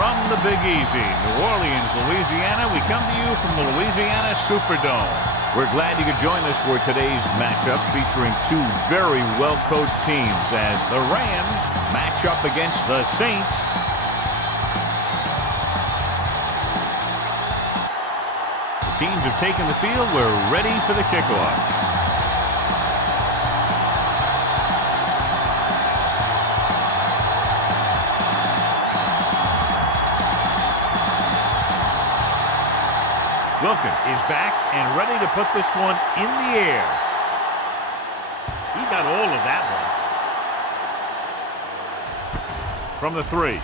From the Big Easy, New Orleans, Louisiana, we come to you from the Louisiana Superdome. We're glad you could join us for today's matchup featuring two very well-coached teams as the Rams match up against the Saints. The teams have taken the field. We're ready for the kickoff. Wilkins is back and ready to put this one in the air. He got all of that one. From the 3.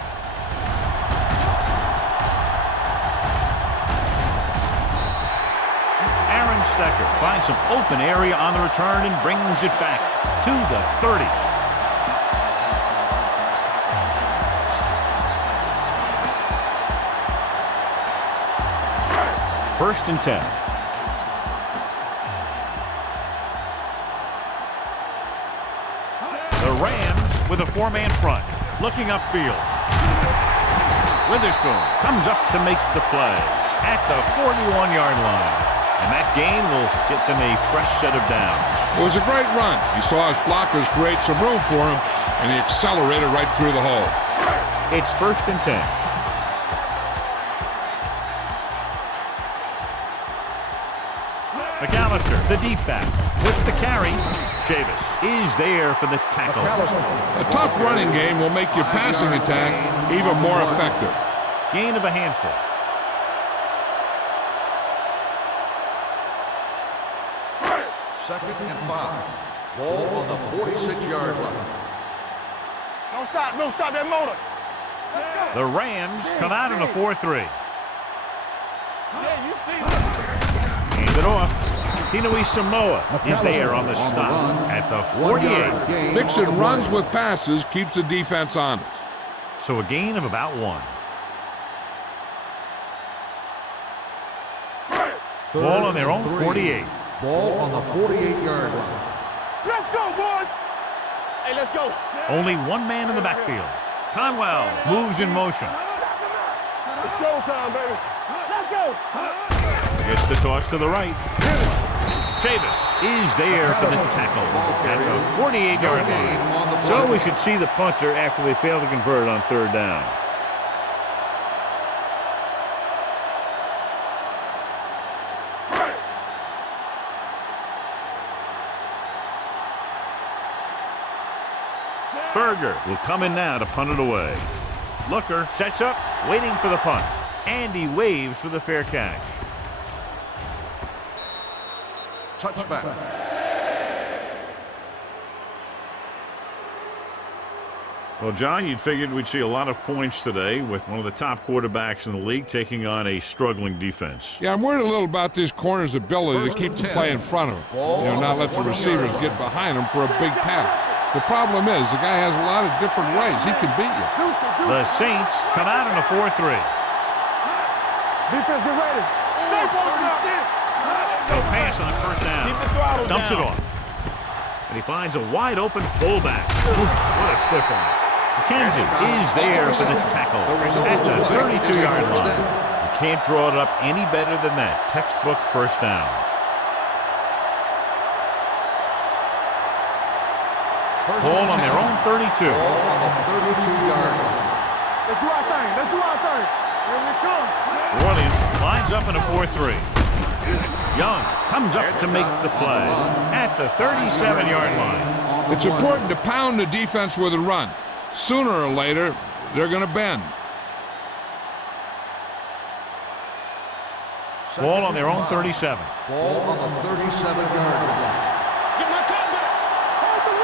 Aaron Stecker finds some open area on the return and brings it back to the 30. First and 10. The Rams with a 4-man front, looking upfield. Witherspoon comes up to make the play at the 41-yard line. And that gain will get them a fresh set of downs. It was a great run. He saw his blockers create some room for him, and he accelerated right through the hole. It's first and 10. McAllister, the deep back, with the carry. Chavis is there for the tackle. A tough running game will make your passing attack even more effective. Gain of a handful. Second and 5. Ball on the 46-yard line. Don't stop that motor. The Rams come out in a 4-3. Yeah, you see Hand it off. Tinui Samoa is there on the stop at the 48. Mixing runs with passes keeps the defense honest. So a gain of about 1. Ball on their own 48. Ball on the 48-yard line. Let's go, boys. Hey, let's go. Only one man in the backfield. Conwell moves in motion. It's showtime, baby. Let's go. It's the toss to the right. Chavis is there for the tackle at the 48-yard line. So we should see the punter after they fail to convert on 3rd down. Berger will come in now to punt it away. Looker sets up, waiting for the punt. And he waves for the fair catch. Touchback. Well, John, you'd figured we'd see a lot of points today with one of the top quarterbacks in the league taking on a struggling defense. Yeah, I'm worried a little about this corner's ability to keep the play in front of him. Not let the receivers get behind him for a big pass. The problem is the guy has a lot of different ways he can beat you. The Saints come out in a 4-3. Defense, get ready. No pass on 1st down. Dumps it off. And he finds a wide open fullback. What a stiff one. McKenzie is there for the tackle at the 32-yard line. You can't draw it up any better than that. Textbook 1st down. Ball on their own 32. Ball on the 32-yard line. Let's do our thing. Let's do our thing. Here we come. New Orleans lines up in a 4-3. Young comes up to make the play at the 37-yard line. It's important to pound the defense with a run. Sooner or later, they're going to bend. Ball on their own 37. Ball on the 37-yard line. Get my cut back. Hold the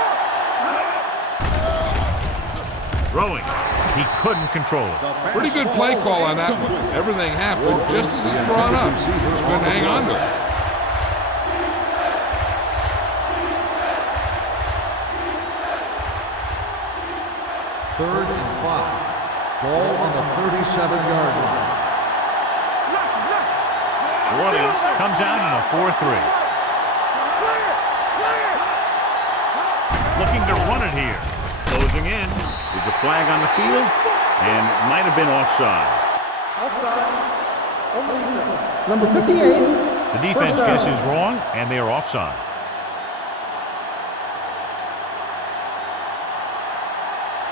rock. Throwing. He couldn't control it. Pretty good play call on that one. Everything happened just as it's brought up. Just couldn't hang on to it. Third and 5. Ball on the 37-yard line. New Orleans comes out in a 4-3. Looking to run it here. Closing in. There's a flag on the field. And it might have been offside. Offside. Number 58. The defense guesses wrong, and they are offside.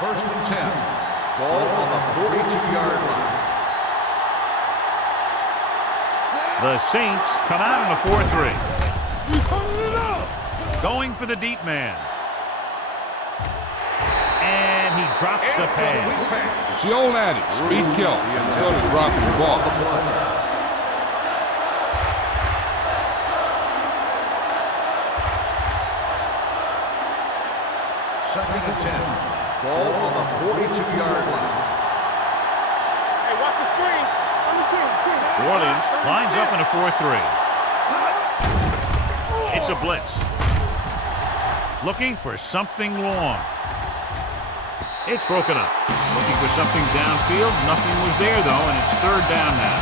First and 10. Ball on the 42-yard line. The Saints come out in a 4-3. Going for the deep man. And he drops the pass. It's the old adage, speed kill, instead of dropping the ball. Second and 10. Ball on the 42-yard line. Hey, watch the screen. On the team. New Orleans lines up in a 4-3. It's a blitz. Looking for something long. It's broken up. Looking for something downfield. Nothing was there, though, and it's third down now.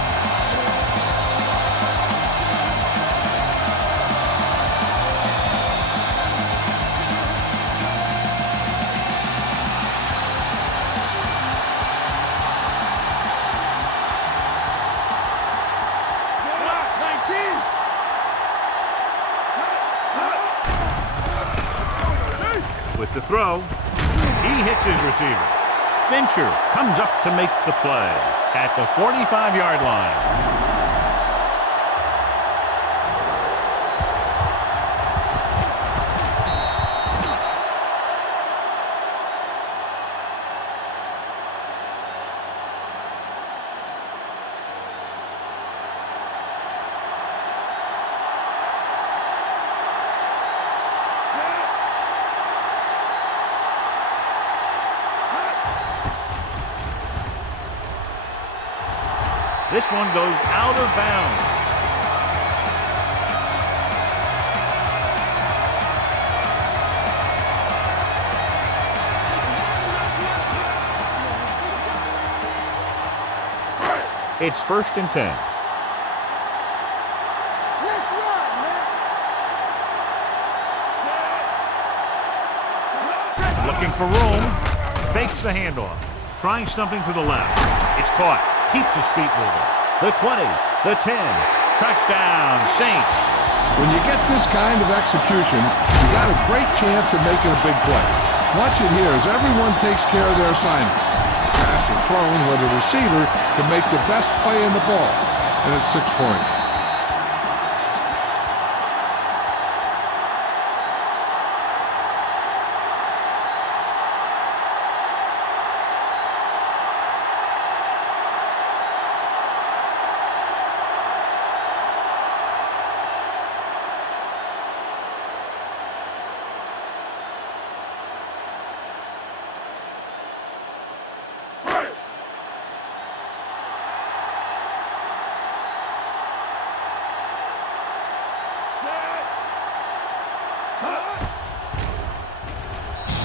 With the throw, he hits his receiver. Fincher comes up to make the play at the 45-yard line. This one goes out of bounds. It's first and 10. Looking for room. Fakes the handoff. Trying something to the left. It's caught. Keeps his feet moving. The 20, the 10. Touchdown, Saints. When you get this kind of execution, you got a great chance of making a big play. Watch it here as everyone takes care of their assignment. Pass is thrown where the receiver can make the best play in the ball, and it's 6 points.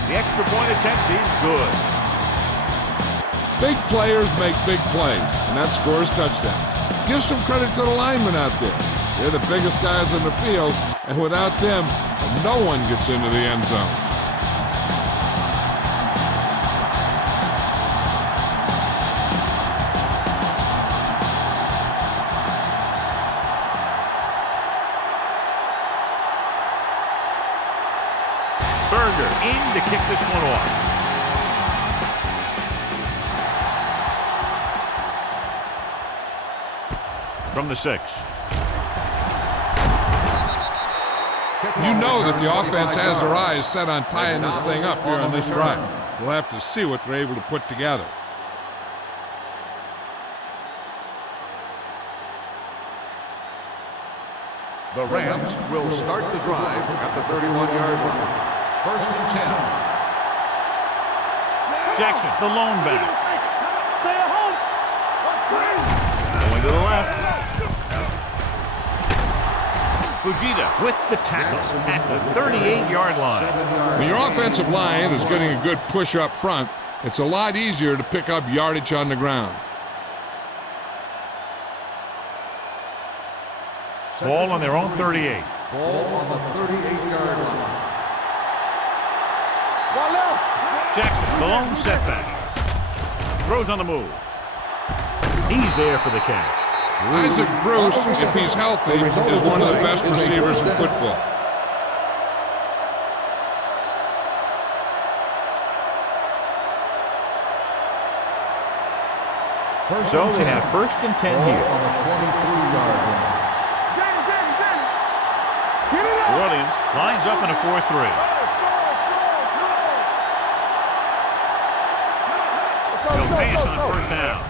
The extra point attempt is good. Big players make big plays, and that scores touchdown. Give some credit to the linemen out there. They're the biggest guys in the field, and without them, no one gets into the end zone. Berger in to kick this one off. From the 6. You know that the offense has their eyes set on tying this thing up here on this drive. We'll have to see what they're able to put together. The Rams will start the drive at the 31-yard line. First and 10. Jackson, the lone back. Going to the left. Fujita with the tackle at the 38-yard line. When your offensive line is getting a good push up front, it's a lot easier to pick up yardage on the ground. Ball on their own 38. Ball on the 38-yard line. Jackson, the lone setback. Throws on the move. He's there for the catch. Isaac Bruce, if he's healthy, is one of the best receivers in football. So they have 1st and 10 here. On the 23-yard line. New Orleans lines up in a 4-3. He'll pass on 1st down.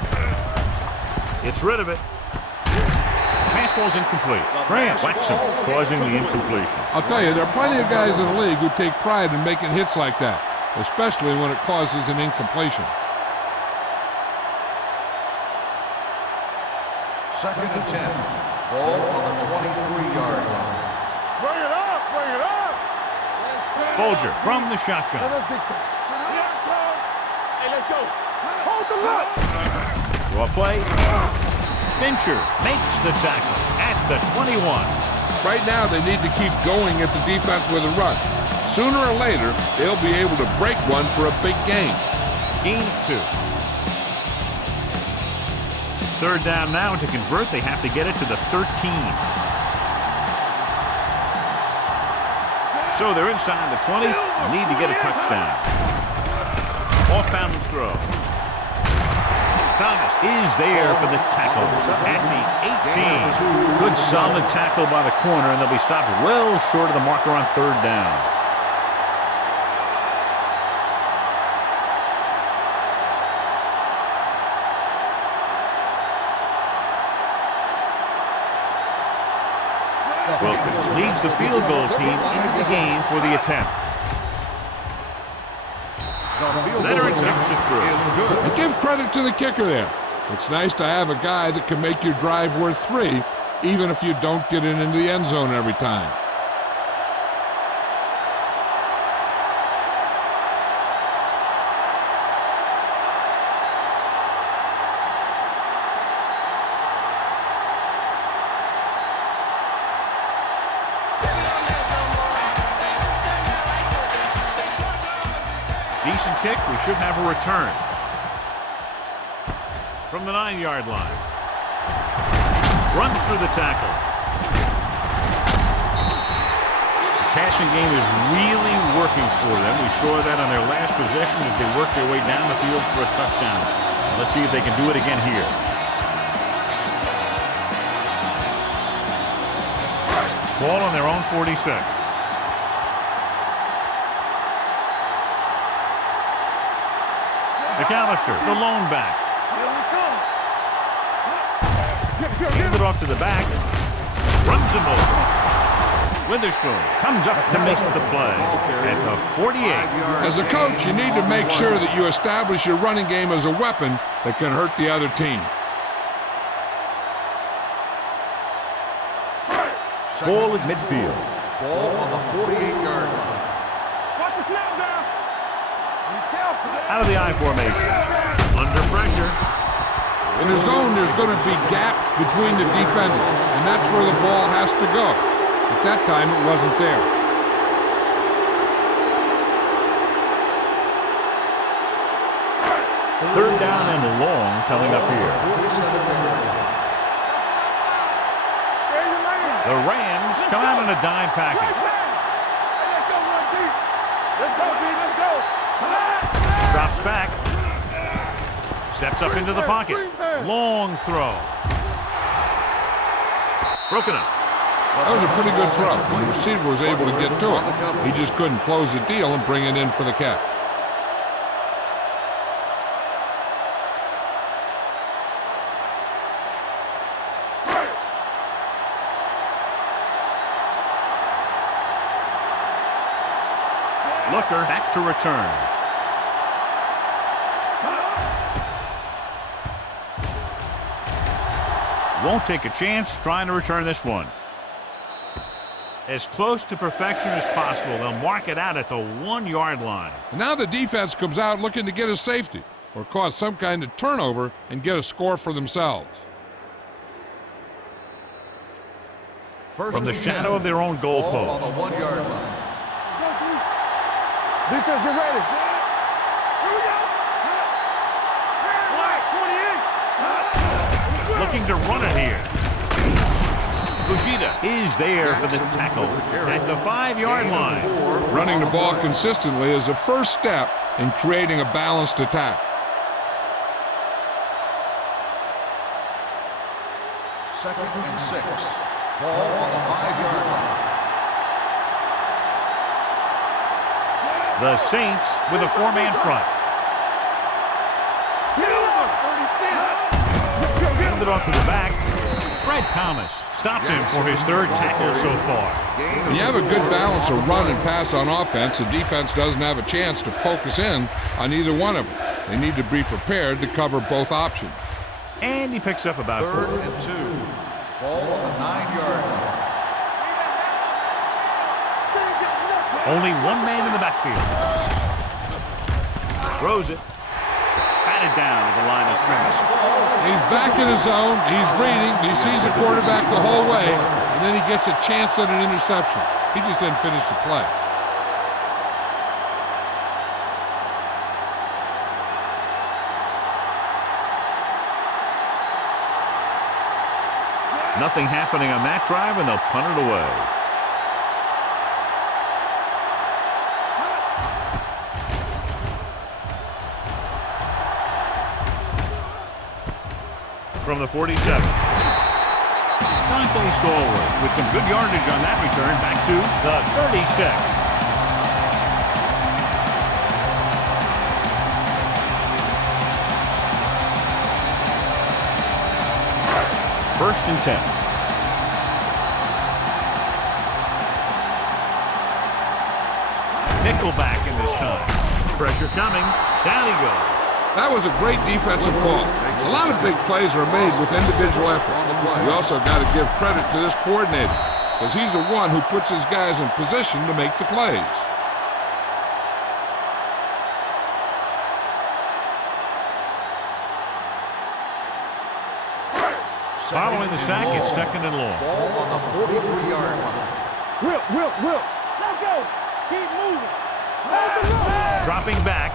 Gets rid of it. Pass ball's incomplete. Grant whacks him, causing the incompletion. I'll tell you, there are plenty of guys in the league who take pride in making hits like that, especially when it causes an incompletion. 2nd and 10. Ball on the 23-yard line. Bring it up, bring it up. Folger from the shotgun. Hey, let's go. Hold the look. Draw play. Fincher makes the tackle at the 21. Right now, they need to keep going at the defense with a run. Sooner or later, they'll be able to break one for a big gain. Gain of 2. It's 3rd down now, and to convert, they have to get it to the 13. So they're inside the 20, need to get a touchdown. Off balance throw. Thomas is there for the tackle at the 18. Good solid tackle by the corner, and they'll be stopped well short of the marker on 3rd down. Wilkins leads the field goal team into the game for the attempt. Leonard kicks it through. And give credit to the kicker there. It's nice to have a guy that can make your drive worth 3, even if you don't get it into the end zone every time. Decent kick. We should have a return. From the 9-yard line. Runs through the tackle. Passing game is really working for them. We saw that on their last possession as they worked their way down the field for a touchdown. Let's see if they can do it again here. Ball on their own 46. McAllister, the lone back. Hand it off to the back. Runs him over. Witherspoon comes up to make the play at the 48. As a coach, you need to make sure that you establish your running game as a weapon that can hurt the other team. Ball at midfield. Ball on the 48-yard line. Watch the snap down. Be careful. Out of the I formation. Under pressure. In the zone, there's going to be gaps between the defenders, and that's where the ball has to go. At that time, it wasn't there. Third down and long coming up here. The Rams come out in a dime package. Let's go, run deep. Let's go, D. Let's go. Drops back. Steps up into the pocket. Long throw. Broken up. That was a pretty good throw, and the receiver was able to get to it. He just couldn't close the deal and bring it in for the catch. Looker back to return. Won't take a chance trying to return this one. As close to perfection as possible. They'll mark it out at the 1-yard line. And now the defense comes out looking to get a safety or cause some kind of turnover and get a score for themselves. From the shadow of their own goalpost. On the 1-yard line. Defense, get ready. Here we go. looking to run it here. Fujita is there for the tackle at the 5-yard line. Running the ball consistently is the first step in creating a balanced attack. Second and 6. Ball on the 5-yard line. The Saints with a 4-man front. Handed off to the back. Fred Thomas stopped him for his 3rd tackle so far. When you have a good balance of run and pass on offense, the defense doesn't have a chance to focus in on either one of them. They need to be prepared to cover both options. And he picks up about 4. 3rd and 2. Ball on the 9-yard line. Only one man in the backfield. Throws it. Batted down at the line of scrimmage. He's back in his zone. He's reading. He sees the quarterback the whole way, and then he gets a chance at an interception. He just didn't finish the play. Nothing happening on that drive, and they'll punt it away. From the 47. Dante Stallworth with some good yardage on that return back to the 36. First and 10. Nickelback in this time. Pressure coming. Down he goes. That was a great defensive call. A lot of big plays are made with individual effort. You also got to give credit to this coordinator, because he's the one who puts his guys in position to make the plays. Following the sack, it's 2nd and long. Ball on the 43-yard line. Will. Let's go. Keep moving. Dropping back.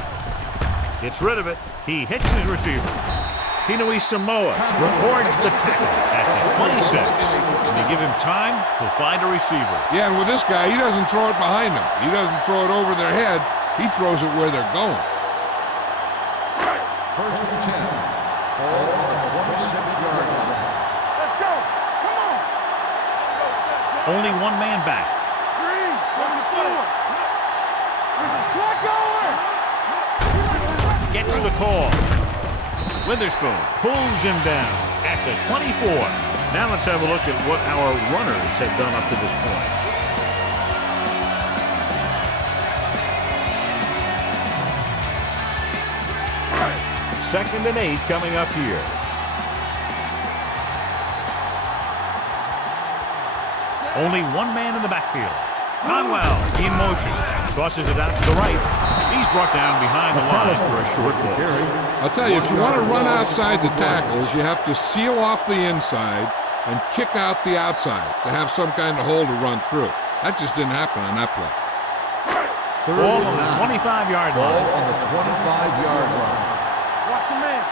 Gets rid of it. He hits his receiver. Tinui Samoa records the tackle at the 26. When you give him time, he'll find a receiver. Yeah, and with this guy, he doesn't throw it behind them. He doesn't throw it over their head. He throws it where they're going. First and 10. Ball on the 26-yard line. Let's go. Come on. Only one man back. 3, 24. There's a flag going. Gets the call. Witherspoon pulls him down at the 24. Now let's have a look at what our runners have done up to this point. Second and 8 coming up here. Only one man in the backfield. Conwell in motion. Tosses it out to the right. He's brought down behind the line for a short loss. I'll tell you, if you want to run outside the tackles, you have to seal off the inside and kick out the outside to have some kind of hole to run through. That just didn't happen on that play. Ball on the 25-yard Ball line. on the 25-yard line. Watch your man.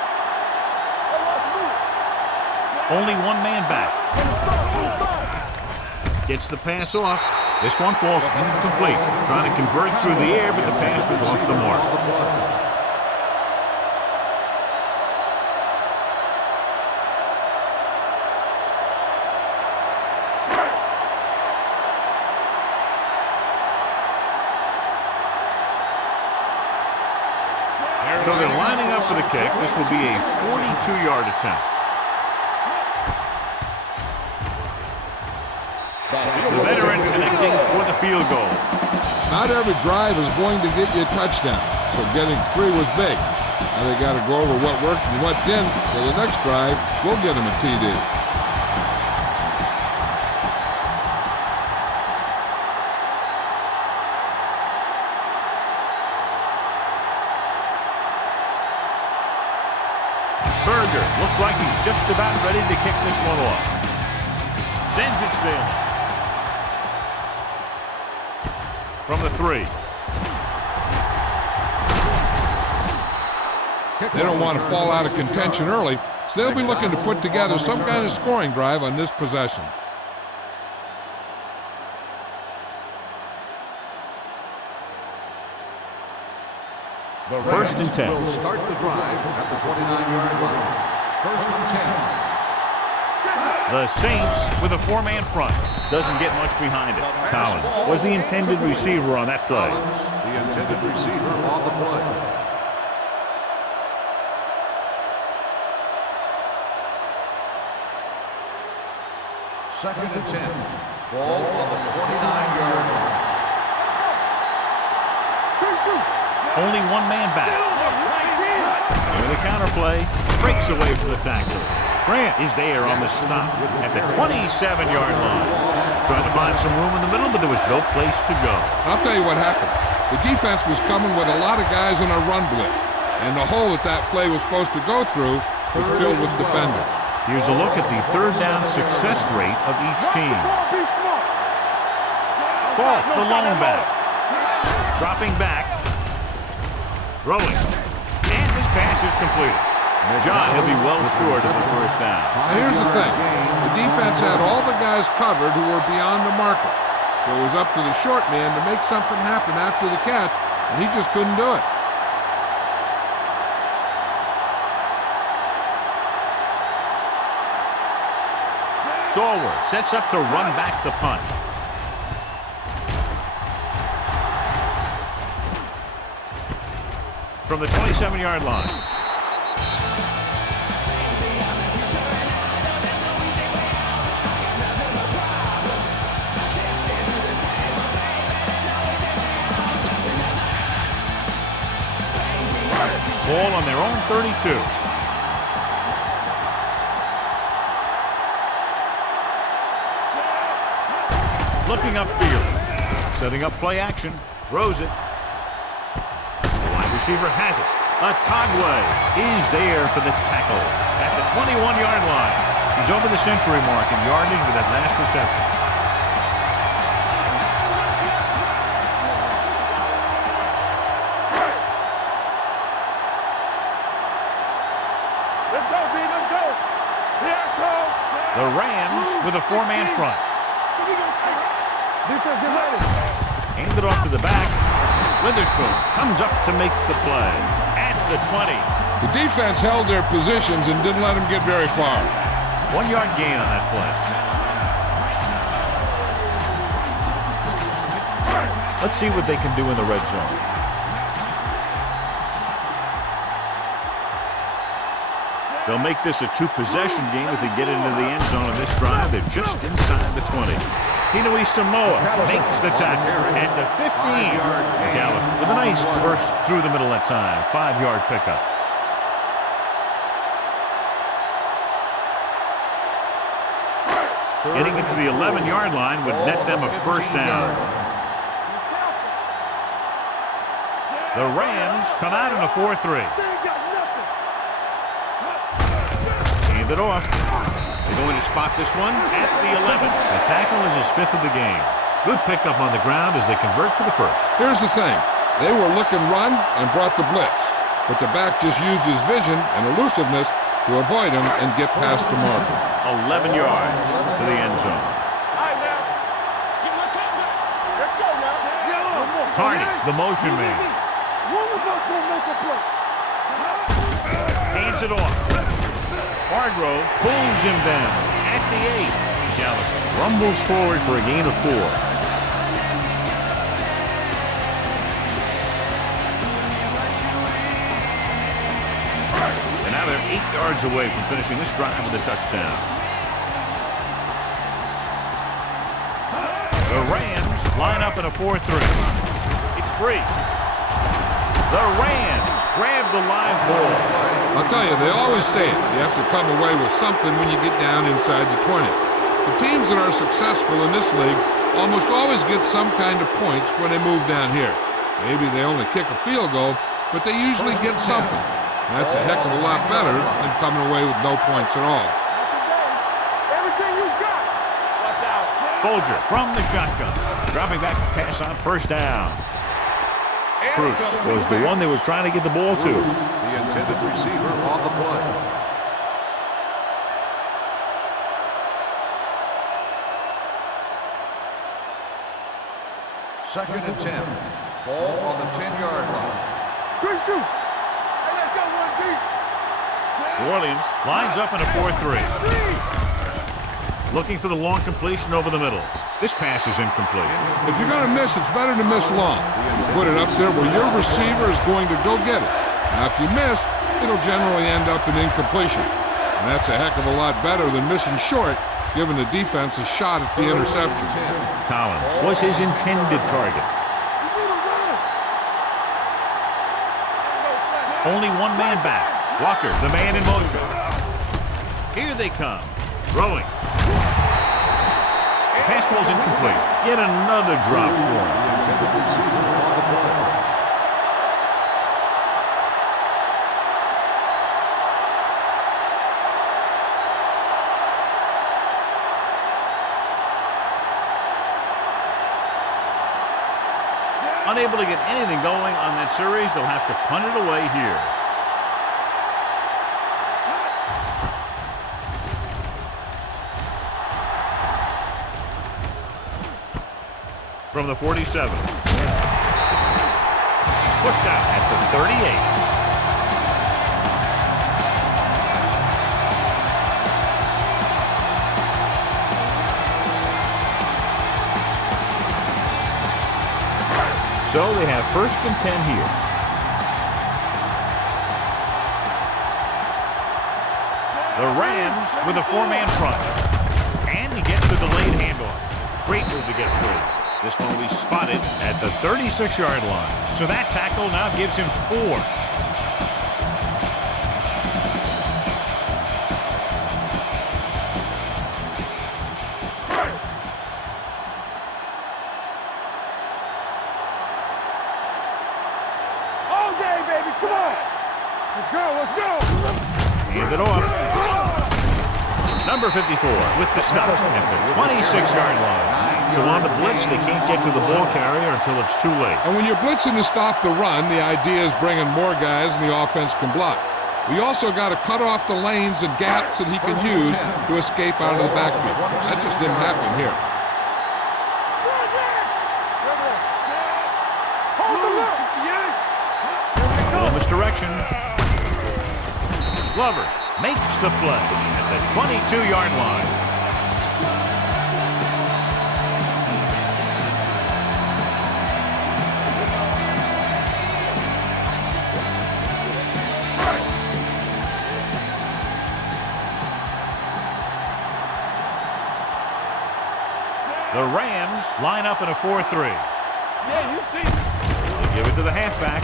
Only one man back. Gets the pass off. This one falls incomplete. Trying to convert through the air, but the pass was off the mark. So they're lining up for the kick. This will be a 42-yard attempt. The veteran connecting for the field goal. Not every drive is going to get you a touchdown, so getting 3 was big. Now they got to go over what worked and what didn't, so the next drive will get them a TD. Berger looks like he's just about ready to kick this one off. Sends it sailing. From the 3. They don't want to fall out of contention early, so they'll be looking to put together some kind of scoring drive on this possession. The First and 10. will start the drive at the 29-yard line. First and 10. The Saints with a four-man front. Doesn't get much behind it. Collins was the intended receiver on that play. Collins, the intended receiver on the play. Second and 10. Ball on the 29-yard line. Only one man back. With a counter play, breaks away from the tackler. Grant is there on the stop at the 27-yard line. Trying to find some room in the middle, but there was no place to go. I'll tell you what happened. The defense was coming with a lot of guys in a run blitz, and the hole that play was supposed to go through was filled with defenders. Here's a look at the third down success rate of each team. Falk, the lone back. Dropping back. Throwing. And this pass is completed. John, he'll be well short of the first down. Now here's the thing. The defense had all the guys covered who were beyond the marker. So it was up to the short man to make something happen after the catch, and he just couldn't do it. Stallworth sets up to run back the punt. From the 27-yard line. Ball on their own 32. Looking upfield. Setting up play action. Throws it. The wide receiver has it. Atagwe is there for the tackle at the 21-yard line. He's over the century mark in yardage with that last reception. Let's go, B, let's go. Here it comes. The Rams with a four-man front. Defense, get ready. Handed off to the back. Witherspoon comes up to make the play at the 20. The defense held their positions and didn't let them get very far. 1 yard gain on that play. Let's see what they can do in the red zone. They'll make this a two-possession game if they get into the end zone on this drive. They're just inside the 20. Tinui Samoa makes the tackle at the 15. McAllister with a nice burst through the middle that time. 5-yard pickup. Getting into the 11-yard line would net them a first down. The Rams come out in a 4-3. Hand it off. They're going to spot this one at the 11. The tackle is his 5th of the game. Good pickup on the ground as they convert for the first. Here's the thing. They were looking run and brought the blitz, but the back just used his vision and elusiveness to avoid him and get past the marker. 11 yards to the end zone. All right, now. Give him a comeback. Let's go now. Carney, the motion man. One of us will make a play. Hands it off. Hargrove pulls him down at the 8. McAllister rumbles forward for a gain of 4. And now they're 8 yards away from finishing this drive with a touchdown. The Rams line up in a 4-3. It's free. The Rams grab the live ball. I'll tell you, they always say it. You have to come away with something when you get down inside the 20. The teams that are successful in this league almost always get some kind of points when they move down here. Maybe they only kick a field goal, but they usually get something. That's a heck of a lot better than coming away with no points at all. Everything you got. Watch out. Folger from the shotgun. Dropping back to pass on first down. Bruce was the one they were trying to get the ball to. The intended receiver on the play. Second and 10. Ball on the 10-yard line. Good shoot. Hey, let's go one deep. New Orleans lines up in a 4-3. Looking for the long completion over the middle. This pass is incomplete. If you're going to miss, it's better to miss long. You put it up there where your receiver is going to go get it. Now, if you miss, it'll generally end up in incompletion. And that's a heck of a lot better than missing short, giving the defense a shot at the interception. Collins was his intended target. Only one man back. Walker, the man in motion. Here they come. Throwing. Pass was incomplete. Yet another drop for him. Unable to get anything going on that series, they'll have to punt it away here. From the 47. He's pushed out at the 38. So they have 1st and 10 here. The Rams with a 4-man front. And he gets the delayed handoff. Great move to get through. This one will be spotted at the 36-yard line. So that tackle now gives him 4. Hand it off. Number 54 with the stop at the 26-yard line. So on the blitz, they can't get to the ball carrier until it's too late. And when you're blitzing to stop the run, the idea is bringing more guys and the offense can block. We also got to cut off the lanes and gaps that he can use to escape out of the backfield. That just didn't happen here. Full misdirection. Glover makes the play at the 22-yard line. The Rams line up in a 4-3. Yeah, you see. They give it to the halfback.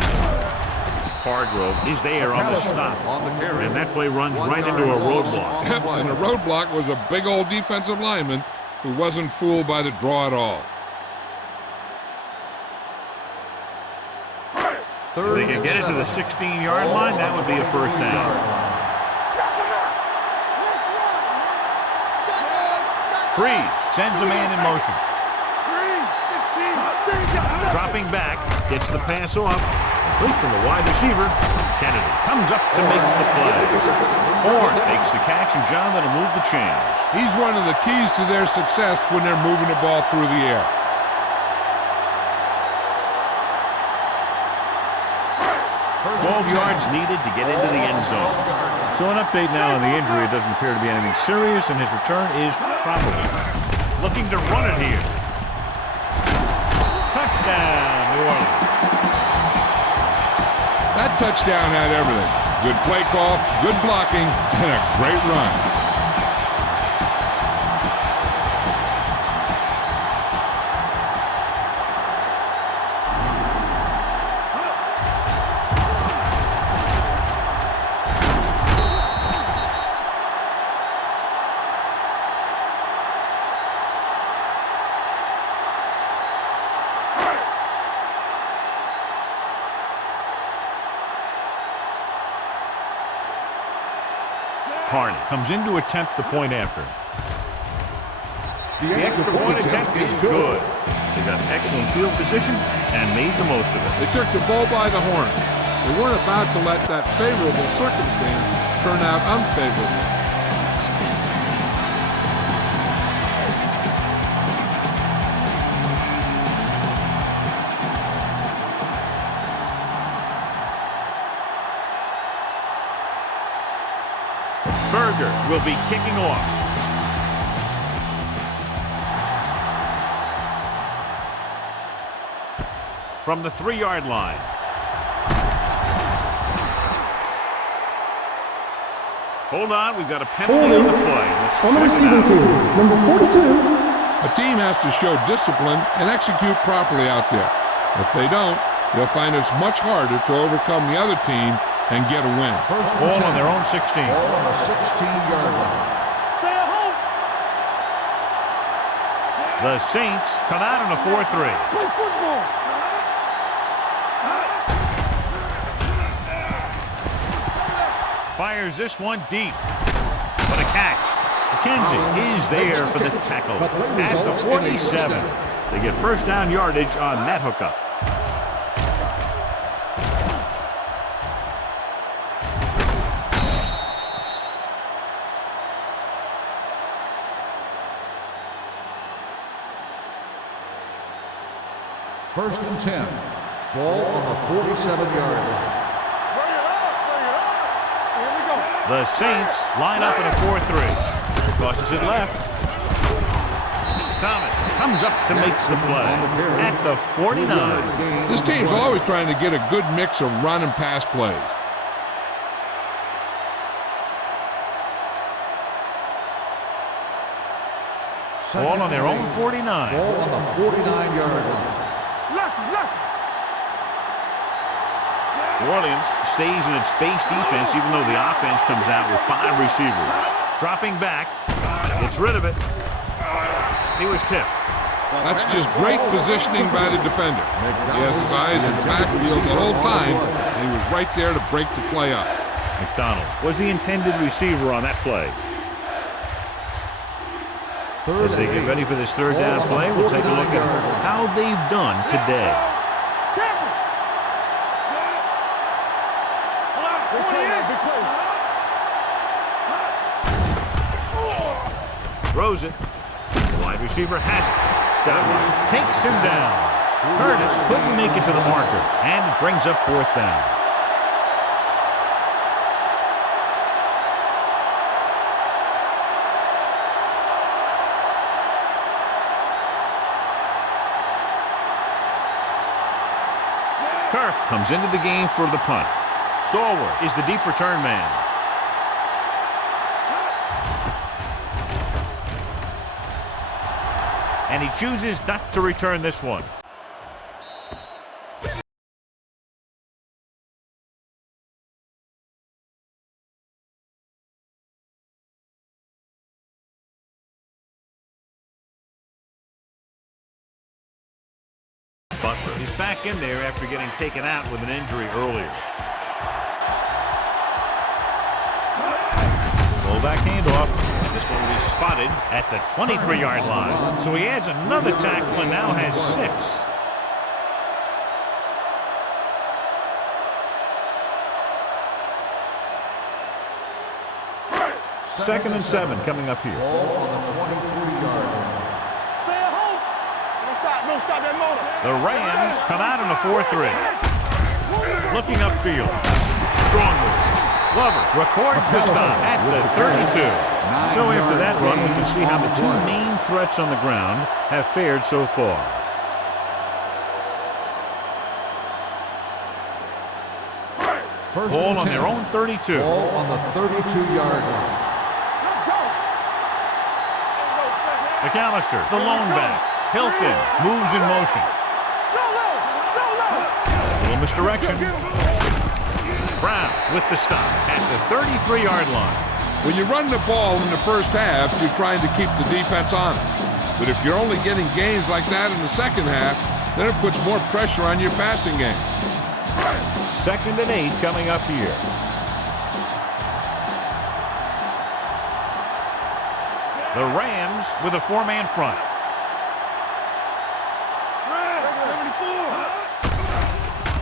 Hargrove is there on the stop. And that play runs right into a roadblock. Yep, and the roadblock was a big old defensive lineman who wasn't fooled by the draw at all. If they can get it to the 16-yard line, that would be a 1st down. Breeze sends a man in motion. Dropping back, gets the pass off. Complete from the wide receiver. Kennedy comes up to make the play. Horn makes the catch, and John, that'll move the chains. He's one of the keys to their success when they're moving the ball through the air. First 12 yards needed to get into the end zone. So an update now on the injury. It doesn't appear to be anything serious, and his return is probable. Looking to run it here. Touchdown, New Orleans. That touchdown had everything. Good play call, good blocking, and a great run. Carney comes in to attempt the point after. The extra point attempt is good. They got excellent field position and made the most of it. They took the bull by the horn. They weren't about to let that favorable circumstance turn out unfavorable. Berger will be kicking off. From the 3-yard line. Hold on, we've got a penalty on the play. Let's On the check it receiving out. team, number 42. A team has to show discipline and execute properly out there. If they don't, they'll find it's much harder to overcome the other team and get a win. First and Ball 10. on their own 16. Ball on the 16-yard line. Stay at home. The Saints come out in a 4-3. Play football. Fires this one deep. But a catch. McKenzie is there for the tackle at the 47. They get first down yardage on that hookup. First and 10. Ball on the 47-yard line. Bring it up. Bring it up. Here we go. The Saints line up in a 4-3. Crosses it left. Thomas comes up to make the play at the 49. This team's always trying to get a good mix of run and pass plays. Ball on their own 49. Ball on the 49-yard line. Lucky. New Orleans stays in its base defense even though the offense comes out with 5 receivers. Dropping back. Gets rid of it. He was tipped. That's just great positioning by the defender. He has his eyes in the backfield the whole time, and he was right there to break the play up. McDonald was the intended receiver on that play. As they get ready for this third down play, we'll take a look at how they've done today. Throws it. The wide receiver has it. Stoudemire takes him down. Curtis couldn't make it to the marker, and it brings up fourth down. Turk comes into the game for the punt. Stallworth is the deep return man. And he chooses not to return this one. Butler is back in there after getting taken out with an injury earlier. Fullback handoff. This one will be spotted at the 23-yard line. So he adds another tackle and now has 6. Second and 7 coming up here. Ball on the 23-yard line. Stay at home. Don't stop that motor. The Rams come out in a 4-3. Looking upfield. Strong move. Glover records the stop at the 32. So after that run, we can see how the 2 main threats on the ground have fared so far. Ball on their own 32. Ball on the 32-yard line. McAllister, the lone back. Hilton moves in motion. A little misdirection. Brown with the stop at the 33-yard line. When you run the ball in the first half, you're trying to keep the defense on it. But if you're only getting gains like that in the second half, then it puts more pressure on your passing game. Second and 8 coming up here. The Rams with a 4-man front.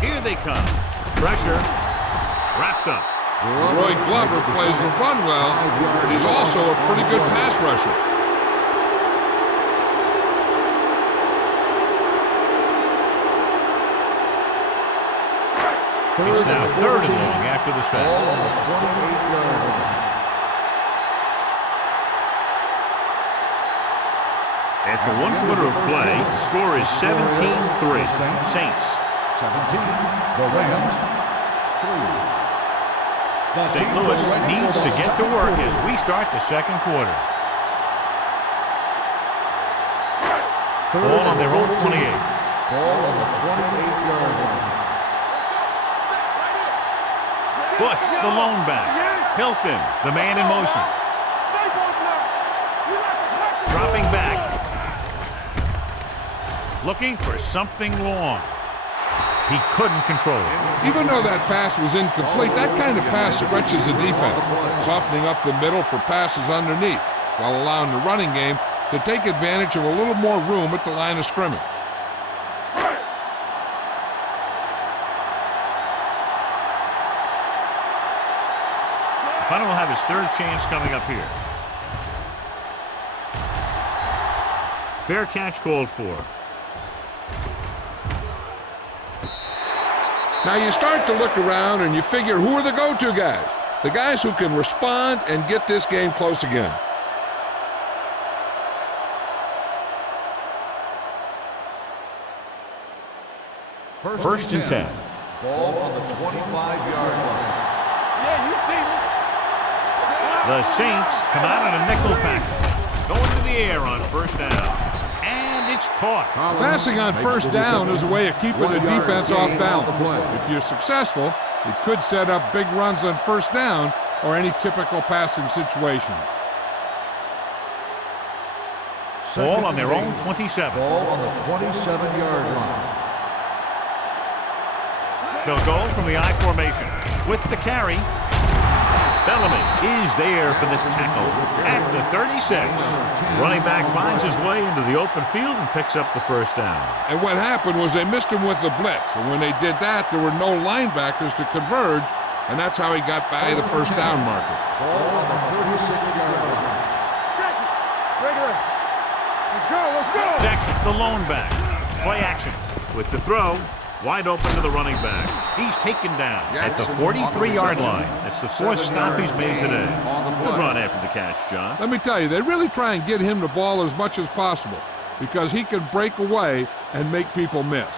Here they come. Pressure. Wrapped up. Roy Glover plays the run well, but he's also a pretty good pass rusher. It's now third and long after the Ball snap. on the 28-yard line. After 1 quarter of play, the score is 17-3. Saints. 17. The Rams 3. St. Louis needs to get to work as we start the second quarter. Ball on their own 28. Ball on the 28-yard line. Bush, the lone back. Hilton, the man in motion. Dropping back. Looking for something long. He couldn't control it. Even though that pass was incomplete, that kind of pass stretches the defense, softening up the middle for passes underneath, while allowing the running game to take advantage of a little more room at the line of scrimmage. Punter will have his third chance coming up here. Fair catch called for. Now you start to look around and you figure, who are the go-to guys? The guys who can respond and get this game close again. First and 10. Ball on the 25-yard line. Yeah, you see me. The Saints come out in a nickel package. Going to the air on first down. And it's caught. Passing on first down is a way of keeping the defense off balance. If you're successful, it could set up big runs on first down or any typical passing situation. Ball on their own 27. Ball on the 27-yard line. They'll go from the I formation. With the carry, Bellamy is there for the tackle at the 36. Running back finds his way into the open field and picks up the first down. And what happened was they missed him with the blitz. And when they did that, there were no linebackers to converge, and that's how he got by the first down marker. Ball on the 36-yard line. Check it. Regular. Let's go. Let's go. Jackson, the lone back. Play action with the throw. Wide open to the running back. He's taken down at the 43-yard line. That's the fourth stop he's made today. Good run after the catch, John. Let me tell you, they really try and get him the ball as much as possible because he can break away and make people miss.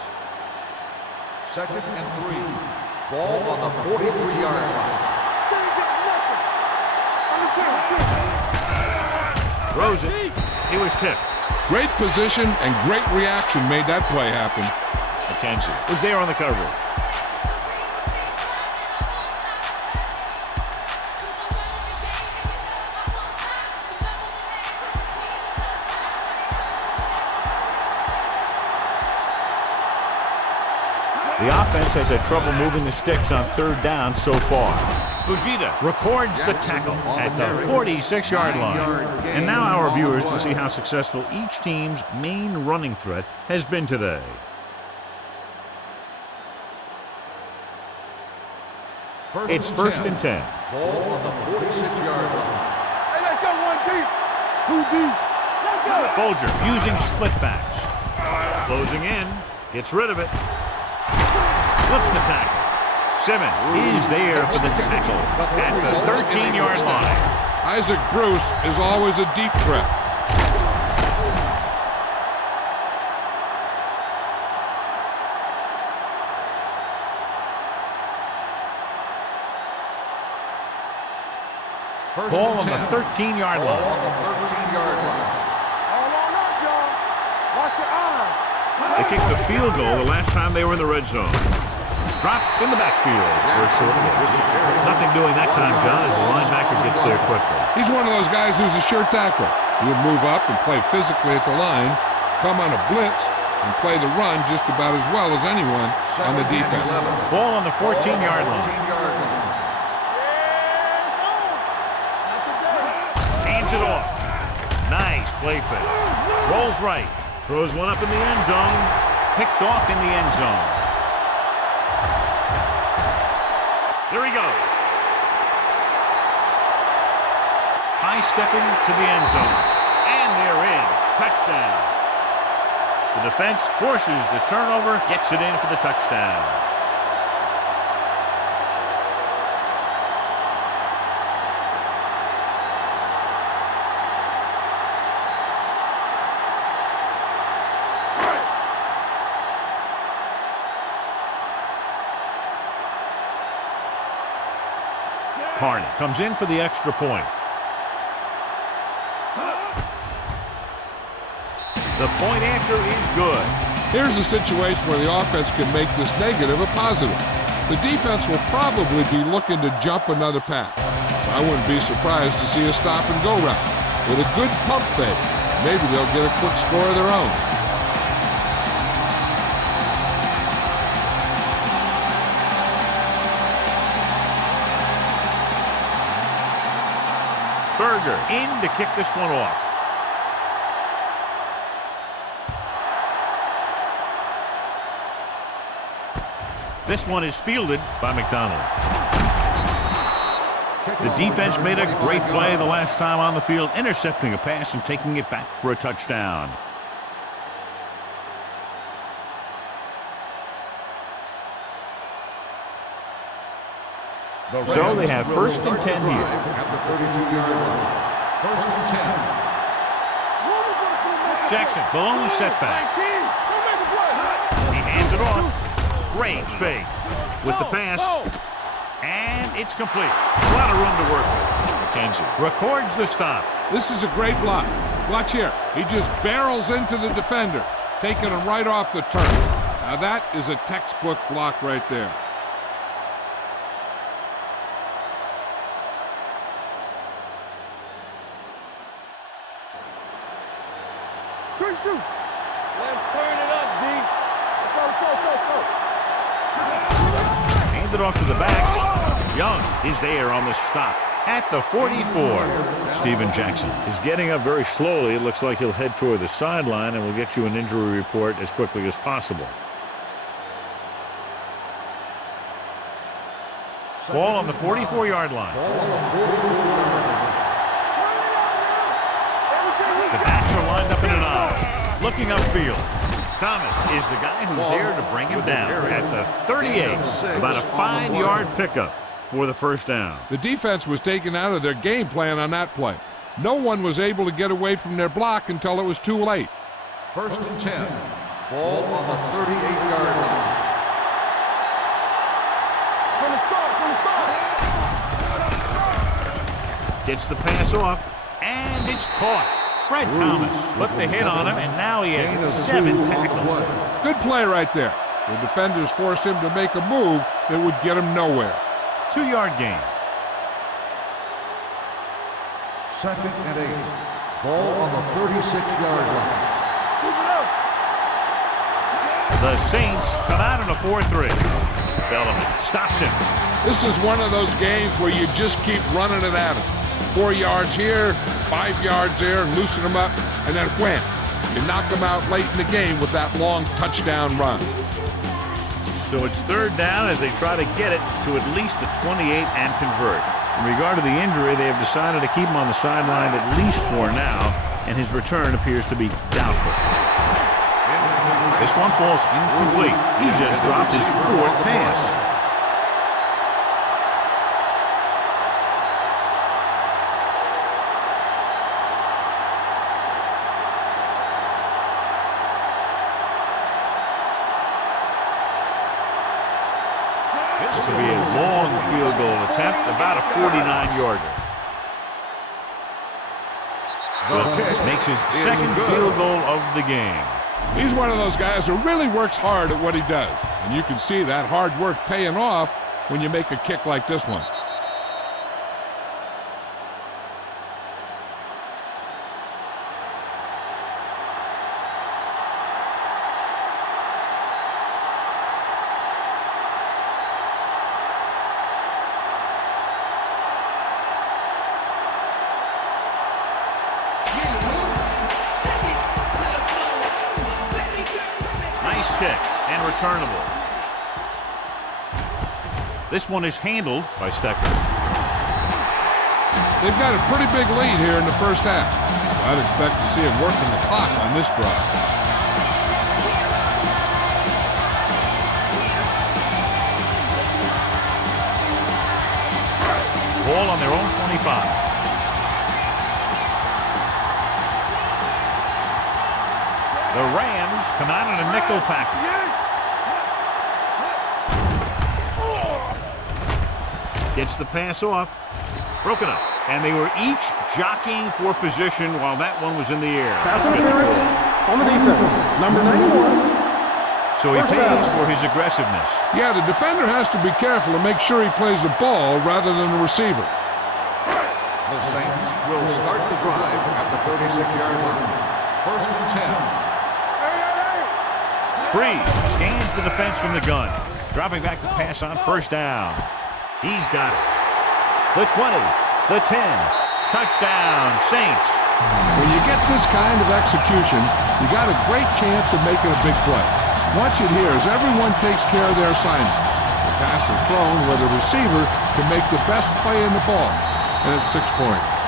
Second and 3. Ball on the 43-yard line. Throws it. He was tipped. Great position and great reaction made that play happen. McKenzie was there on the coverage. The offense has had trouble moving the sticks on third down so far. Fujita records the tackle at the 46-yard line. And now our viewers can see how successful each team's main running threat has been today. It's first and 10. Ball on the 46-yard line. Hey, let's go. 1 deep. 2 deep. Let's go. Folger using split backs. Closing in. Gets rid of it. Flips the tackle. Simmons is there for the tackle at the 13-yard line. Isaac Bruce is always a deep threat. Ball on the 13-yard Ball line. on the 13-yard line. All on us, y'all. Watch your eyes. They kicked the field goal the last time they were in the red zone. Dropped in the backfield for a short loss. Nothing doing that time, John, as the linebacker gets there quickly. He's one of those guys who's a sure tackler. He'll move up and play physically at the line, come on a blitz, and play the run just about as well as anyone on the defense. Ball on the 14-yard line. 14-yard line. Hands it off. Nice play fake. Rolls right. Throws one up in the end zone. Picked off in the end zone. There he goes. High stepping to the end zone. And they're in. Touchdown. The defense forces the turnover, gets it in for the touchdown. Carney comes in for the extra point. The point after is good. Here's a situation where the offense can make this negative a positive. The defense will probably be looking to jump another pass. I wouldn't be surprised to see a stop-and-go route. With a good pump fake, maybe they'll get a quick score of their own. Berger in to kick this one off. This one is fielded by McDonald. The defense made a great play the last time on the field, intercepting a pass and taking it back for a touchdown. So they have 1st and 10 here. At the 32-yard line. 1st and 10. Jackson, the lone setback. He hands it off. Great fake with the pass. And it's complete. A lot of room to work with. McKenzie records the stop. This is a great block. Watch here. He just barrels into the defender, taking him right off the turf. Now that is a textbook block right there. Let's turn it up, D. Let's go. Hand it off to the back. Young is there on the stop at the 44. Steven Jackson is getting up very slowly. It looks like he'll head toward the sideline, and we'll get you an injury report as quickly as possible. Ball on the 44-yard line. The backs are lined up in an I. Looking upfield. Thomas is the guy who's there to bring him down at the 38. About a 5-yard pickup for the first down. The defense was taken out of their game plan on that play. No one was able to get away from their block until it was too late. 1st and 10. Ball on the 38-yard line. From the start. Gets the pass off, and it's caught. Fred Thomas put the hit on him, and now he has 7 tackles. Good play right there. The defenders forced him to make a move that would get him nowhere. 2-yard gain. 2nd and 8. Ball on the 36-yard line. The Saints come out in a 4-3. Bellamy stops him. This is one of those games where you just keep running it at him. 4 yards here, 5 yards there, loosen them up, and then wham. You knock them out late in the game with that long touchdown run. So it's 3rd down as they try to get it to at least the 28 and convert. In regard to the injury, they have decided to keep him on the sideline at least for now, and his return appears to be doubtful. This one falls incomplete. He just dropped his 4th pass. This will be a long field goal attempt, about a 49-yarder. Wilkins makes his 2nd field goal of the game. He's one of those guys who really works hard at what he does. And you can see that hard work paying off when you make a kick like this one. Nice kick and returnable. This one is handled by Stecker. They've got a pretty big lead here in the first half. I'd expect to see him working the clock on this drive. Ball on their own 25. The Rams come out in a nickel package. Gets the pass off. Broken up. And they were each jockeying for position while that one was in the air. Pass interference on the defense. Number 91. So he First pays down. for his aggressiveness. Yeah, the defender has to be careful and make sure he plays the ball rather than the receiver. The Saints will start the drive at the 36-yard line. First and 10. Breeze scans the defense from the gun. Dropping back to pass on first down. He's got it. The 20, the 10. Touchdown, Saints. When you get this kind of execution, you got a great chance of making a big play. Watch it here as everyone takes care of their assignment. The pass is thrown where the receiver can make the best play in the ball, and it's 6 points.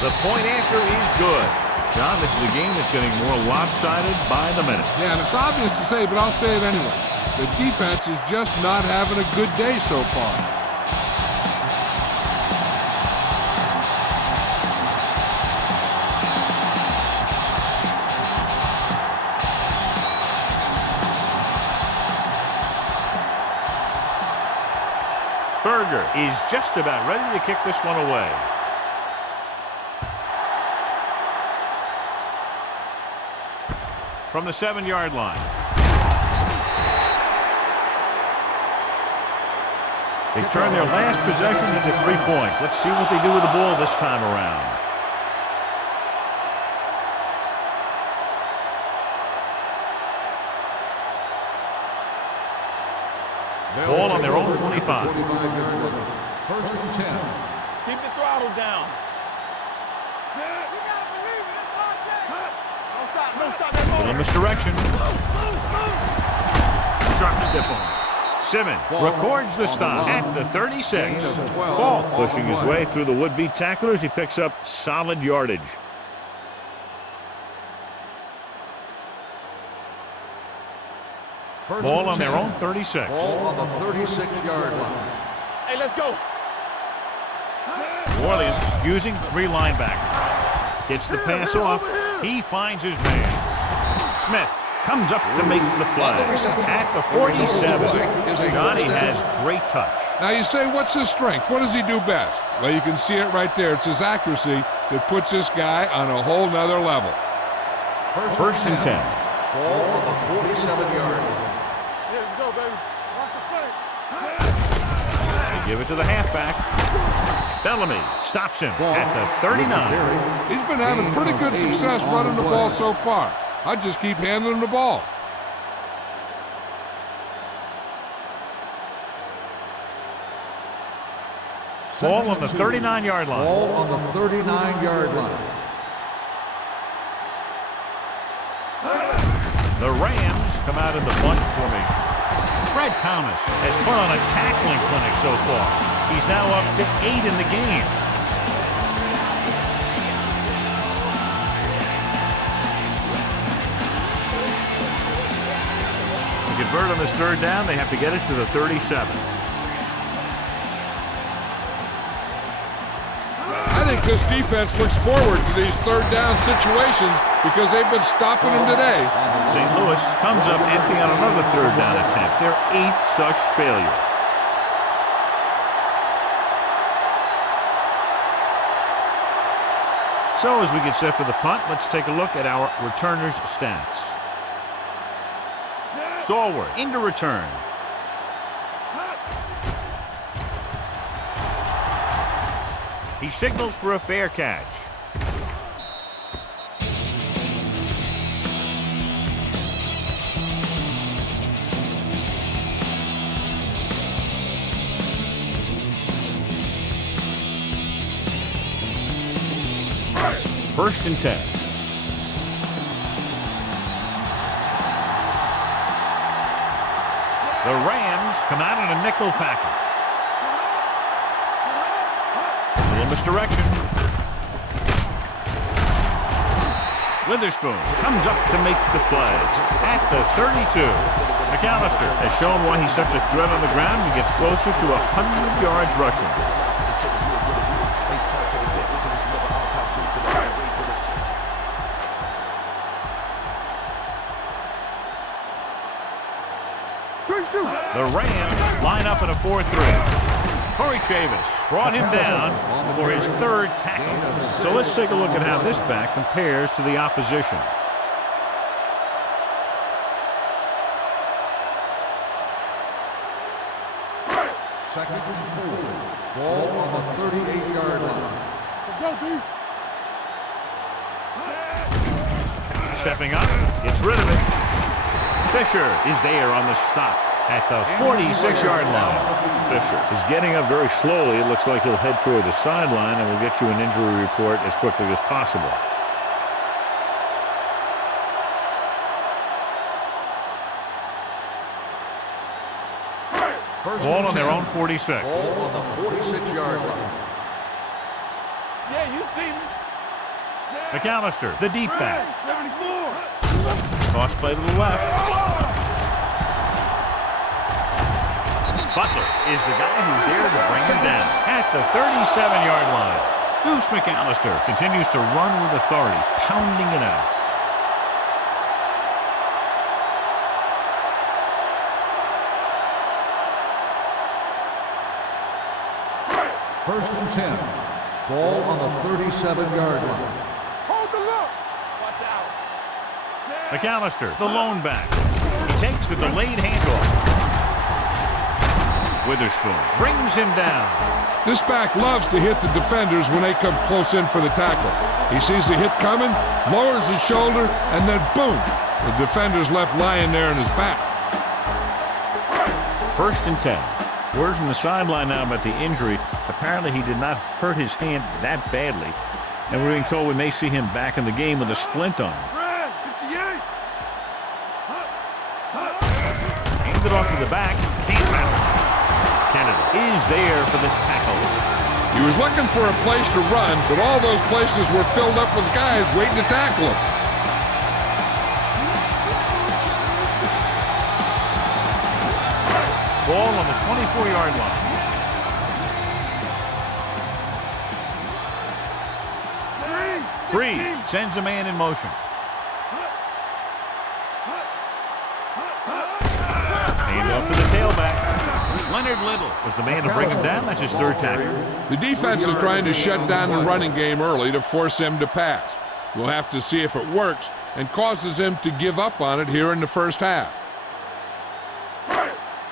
The point after is good. John, this is a game that's getting more lopsided by the minute. Yeah, and it's obvious to say, but I'll say it anyway. The defense is just not having a good day so far. Berger is just about ready to kick this one away. From the 7-yard line. They turn their last possession into 3 points. Let's see what they do with the ball this time around. Ball on their own 25. 45-yard line. First and 10. Keep the throttle down. Little misdirection. Sharp stiff on. Simmons records the stop at the 36. Fall pushing his way through the would-be tacklers. He picks up solid yardage. Ball on their own 36. Ball on the 36-yard line. Hey, let's go. New Orleans using 3 linebackers. Gets the pass off. He finds his man. Smith comes up to make the play. At the 47. Johnny has great touch. Now you say, what's his strength? What does he do best? Well, you can see it right there. It's his accuracy that puts this guy on a whole nother level. First and 10. Ball on the 47-yard line. Let's go, baby. Watch the play. They give it to the halfback. Bellamy stops him at the 39. He's been having pretty good success running the ball so far. I just keep handing him the ball. Ball on the 39-yard line. Ball on the 39-yard line. The Rams come out in the bunch formation. Fred Thomas has put on a tackling clinic so far. He's now up to 8 in the game. To convert on this third down, they have to get it to the 37. I think this defense looks forward to these third down situations because they've been stopping them today. St. Louis comes up empty on another third down attempt. Their 8th such failure. So as we get set for the punt, let's take a look at our returners' stats. Stallworth into return. He signals for a fair catch. First and 10. The Rams come out in a nickel package. A little misdirection. Witherspoon comes up to make the play at the 32. McAllister has shown why he's such a threat on the ground and gets closer to 100 yards rushing. The Rams line up in a 4-3. Corey Chavis brought him down for his third tackle. So let's take a look at how this back compares to the opposition. Second and 4. Ball on the 38-yard line. Stepping up, gets rid of it. Fisher is there on the stop at the 46-yard line. Fisher is getting up very slowly. It looks like he'll head toward the sideline, and we'll get you an injury report as quickly as possible. Ball on their own 46. Ball on the 46-yard line. Yeah, you see me. McAllister, the deep back. 74. Toss play to the left. Butler is the guy who's there to bring him down at the 37-yard line. Goose McAllister continues to run with authority, pounding it out. First and 10. Ball on the 37-yard line. Hold the look. Watch out. McAllister, the lone back. He takes the delayed handoff. Witherspoon brings him down. This back loves to hit the defenders when they come close in for the tackle. He sees the hit coming, lowers his shoulder, and then boom, the defender's left lying there in his back. First and 10. Word from the sideline now about the injury. Apparently he did not hurt his hand that badly. And we're being told we may see him back in the game with a splint on him. Handed off to the back. Can't matter. Kennedy is there for the tackle. He was looking for a place to run, but all those places were filled up with guys waiting to tackle him. Ball on the 24-yard line. Breeze sends a man in motion. Hand off to the tailback. Leonard Little was the man to bring him down. That's his third tackle. The defense is trying to shut down the running game early to force him to pass. We'll have to see if it works and causes him to give up on it here in the first half.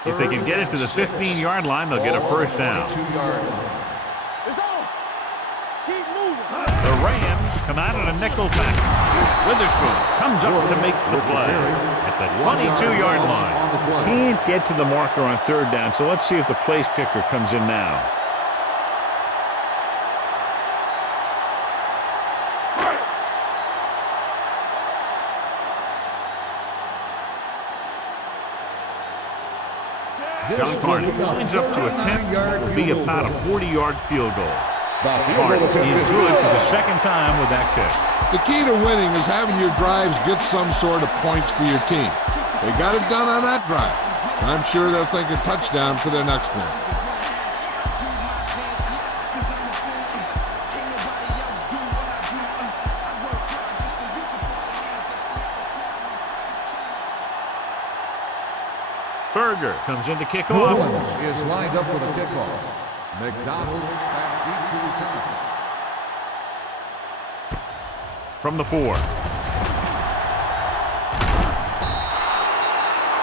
If they can get it to the 15-yard line, they'll get a first down. It's on. Keep moving. The Rams come out in a nickel back. Witherspoon comes up to make the play at the 22-yard line. Can't get to the marker on third down, so let's see if the place kicker comes in now. John Carney lines up to attempt what will be about a 40-yard field goal. Carney is good for the second time with that kick. The key to winning is having your drives get some sort of points for your team. They got it done on that drive. I'm sure they'll think a touchdown for their next one. Berger comes in to kick off. Owens is lined up for the kickoff. McDonald back deep to return. From the 4.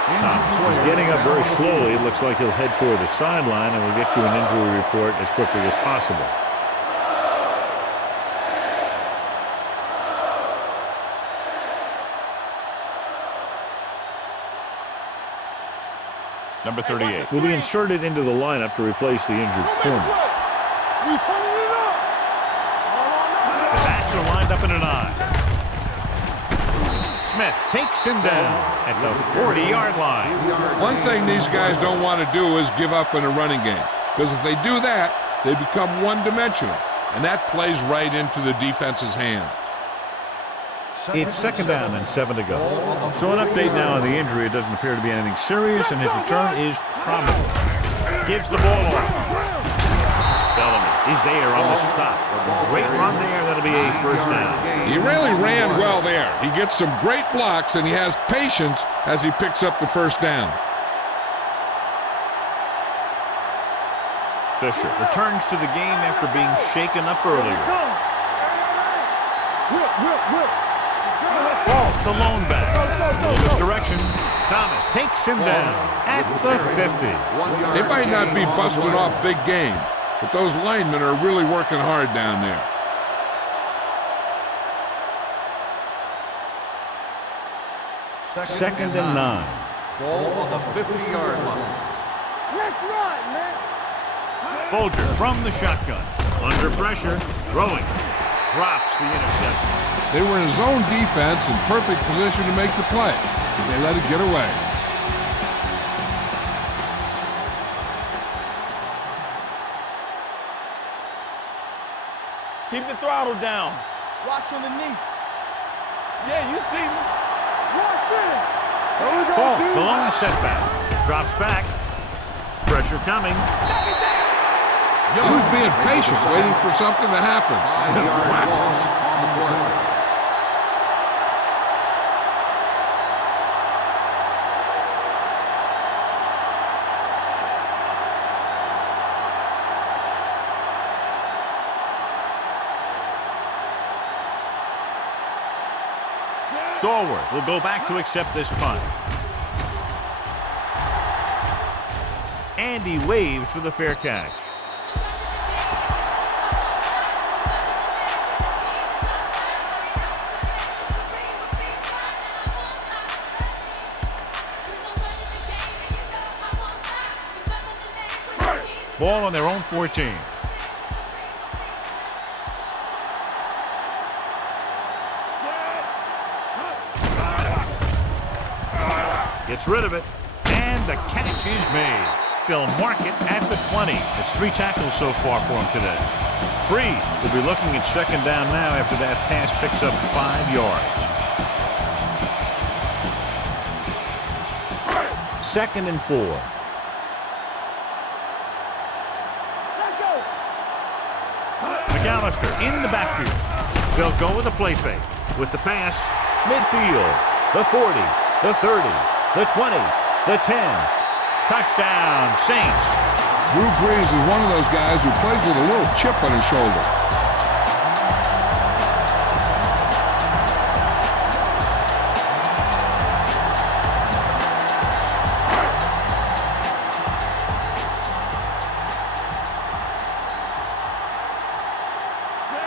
Thomas is getting up very slowly. It looks like he'll head toward the sideline, and we'll get you an injury report as quickly as possible. Number 38 will be inserted into the lineup to replace the injured corner. We turning it up. The backs are lined up in an eye. Smith takes him down at the 40-yard line. One thing these guys don't want to do is give up in a running game, because if they do that, they become one-dimensional, and that plays right into the defense's hands. It's second down and 7 to go. So an update now on the injury. It doesn't appear to be anything serious, and his return is probable. Gives the ball off. Bellamy is there on the stop. Great run there. That'll be a first down. He really ran well there. He gets some great blocks, and he has patience as he picks up the first down. Fisher returns to the game after being shaken up earlier. The lone back. In this direction, Thomas takes him down at the 50. They might not be busting off big game, but those linemen are really working hard down there. Second and 9. Ball on the 50-yard line. Let's run, man. Bolger from the shotgun. Under pressure, throwing. Drops the interception. They were in zone defense in perfect position to make the play. They let it get away. Keep the throttle down. Watch underneath. Yeah, you see me. Watch it. Falk, the lone setback. Drops back. Pressure coming. Who's being patient, waiting for something to happen? 5-yard loss on the play. Stallworth will go back to accept this punt. And he waves for the fair catch. Ball on their own 14. Gets rid of it, and the catch is made. They'll mark it at the 20. It's 3 tackles so far for him today. Breeze will be looking at second down now after that pass picks up 5 yards. Second and 4. Let's go. McAllister in the backfield. They'll go with a play fake. With the pass, midfield, the 40, the 30, the 20, the 10. Touchdown, Saints. Drew Brees is one of those guys who plays with a little chip on his shoulder.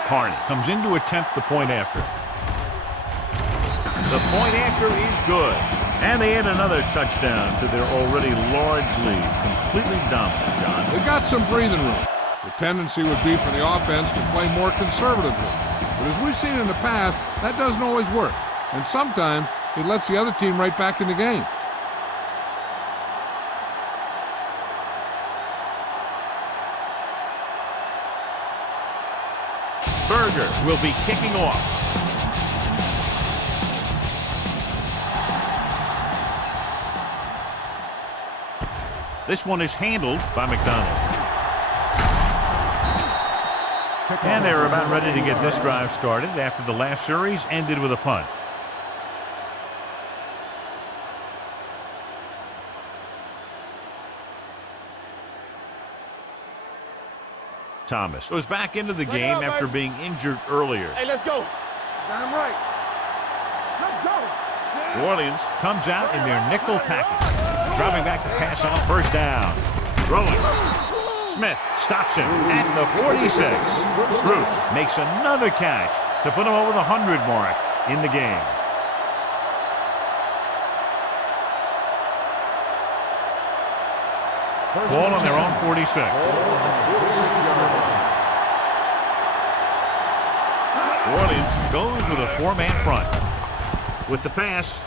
Carney comes in to attempt the point after. The point after is good. And they add another touchdown to their already large lead. Completely dominant, John. They've got some breathing room. The tendency would be for the offense to play more conservatively. But as we've seen in the past, that doesn't always work. And sometimes it lets the other team right back in the game. Berger will be kicking off. This one is handled by McDonald. And they're about ready to get this drive started after the last series ended with a punt. Thomas goes back into the game after being injured earlier. Hey, let's go. Damn right. Let's go. New Orleans comes out in their nickel package. Dropping back to pass on first down. Throwing. Smith stops him at the 46. Bruce makes another catch to put him over the 100 mark in the game. Ball on their own 46. New Orleans goes with a 4-man front. With the pass,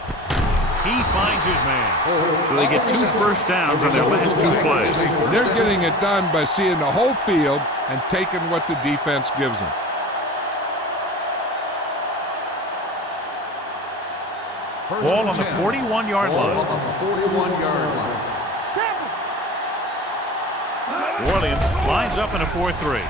he finds his man. So they get 2 first downs on their last 2 plays. They're getting it done by seeing the whole field and taking what the defense gives them. Ball on the 41-yard line. Ball on the 41-yard line. New Orleans lines up in a 4-3.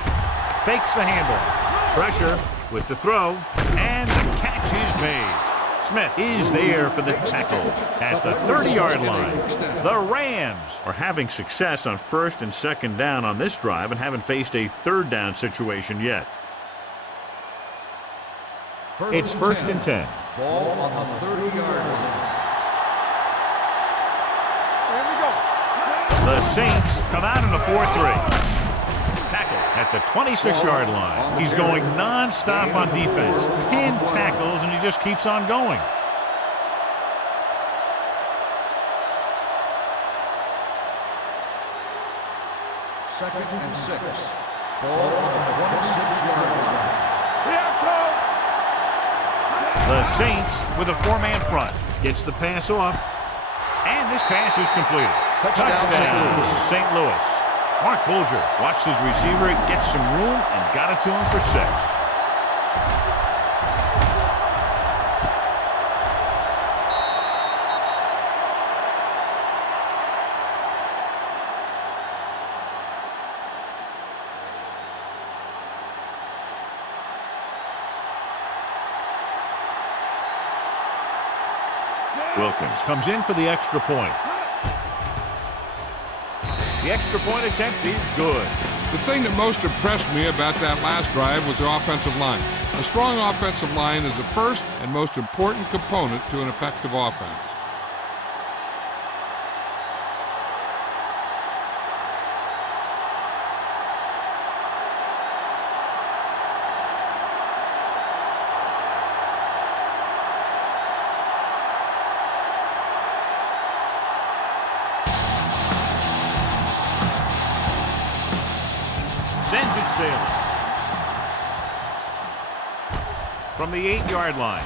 Fakes the handoff. Pressure with the throw, and the catch is made. Smith is there for the tackle at the 30-yard line. The Rams are having success on first and second down on this drive and haven't faced a third down situation yet. It's first and 10. Ball on the 30-yard line. The Saints come out in a 4-3. Tackle at the 26-yard line. He's going non-stop on defense. 10 tackles, and he just keeps on going. Second and 6. Ball on the 26-yard line. The Saints with a 4-man front. Gets the pass off. And this pass is completed. Touchdown St. Louis. Mark Bulger watched his receiver, gets some room, and got it to him for 6. Wilkins comes in for the extra point. The extra point attempt is good. The thing that most impressed me about that last drive was the offensive line. A strong offensive line is the first and most important component to an effective offense. Sends it sailing. From the 8-yard line.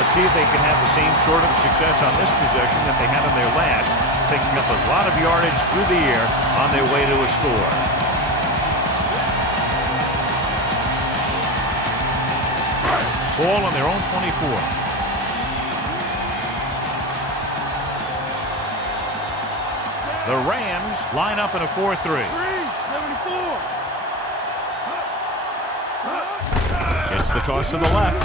Let's see if they can have the same sort of success on this possession that they had on their last, picking up a lot of yardage through the air on their way to a score. Ball on their own 24. The Rams line up in a 4-3. 374. Gets the toss to the left.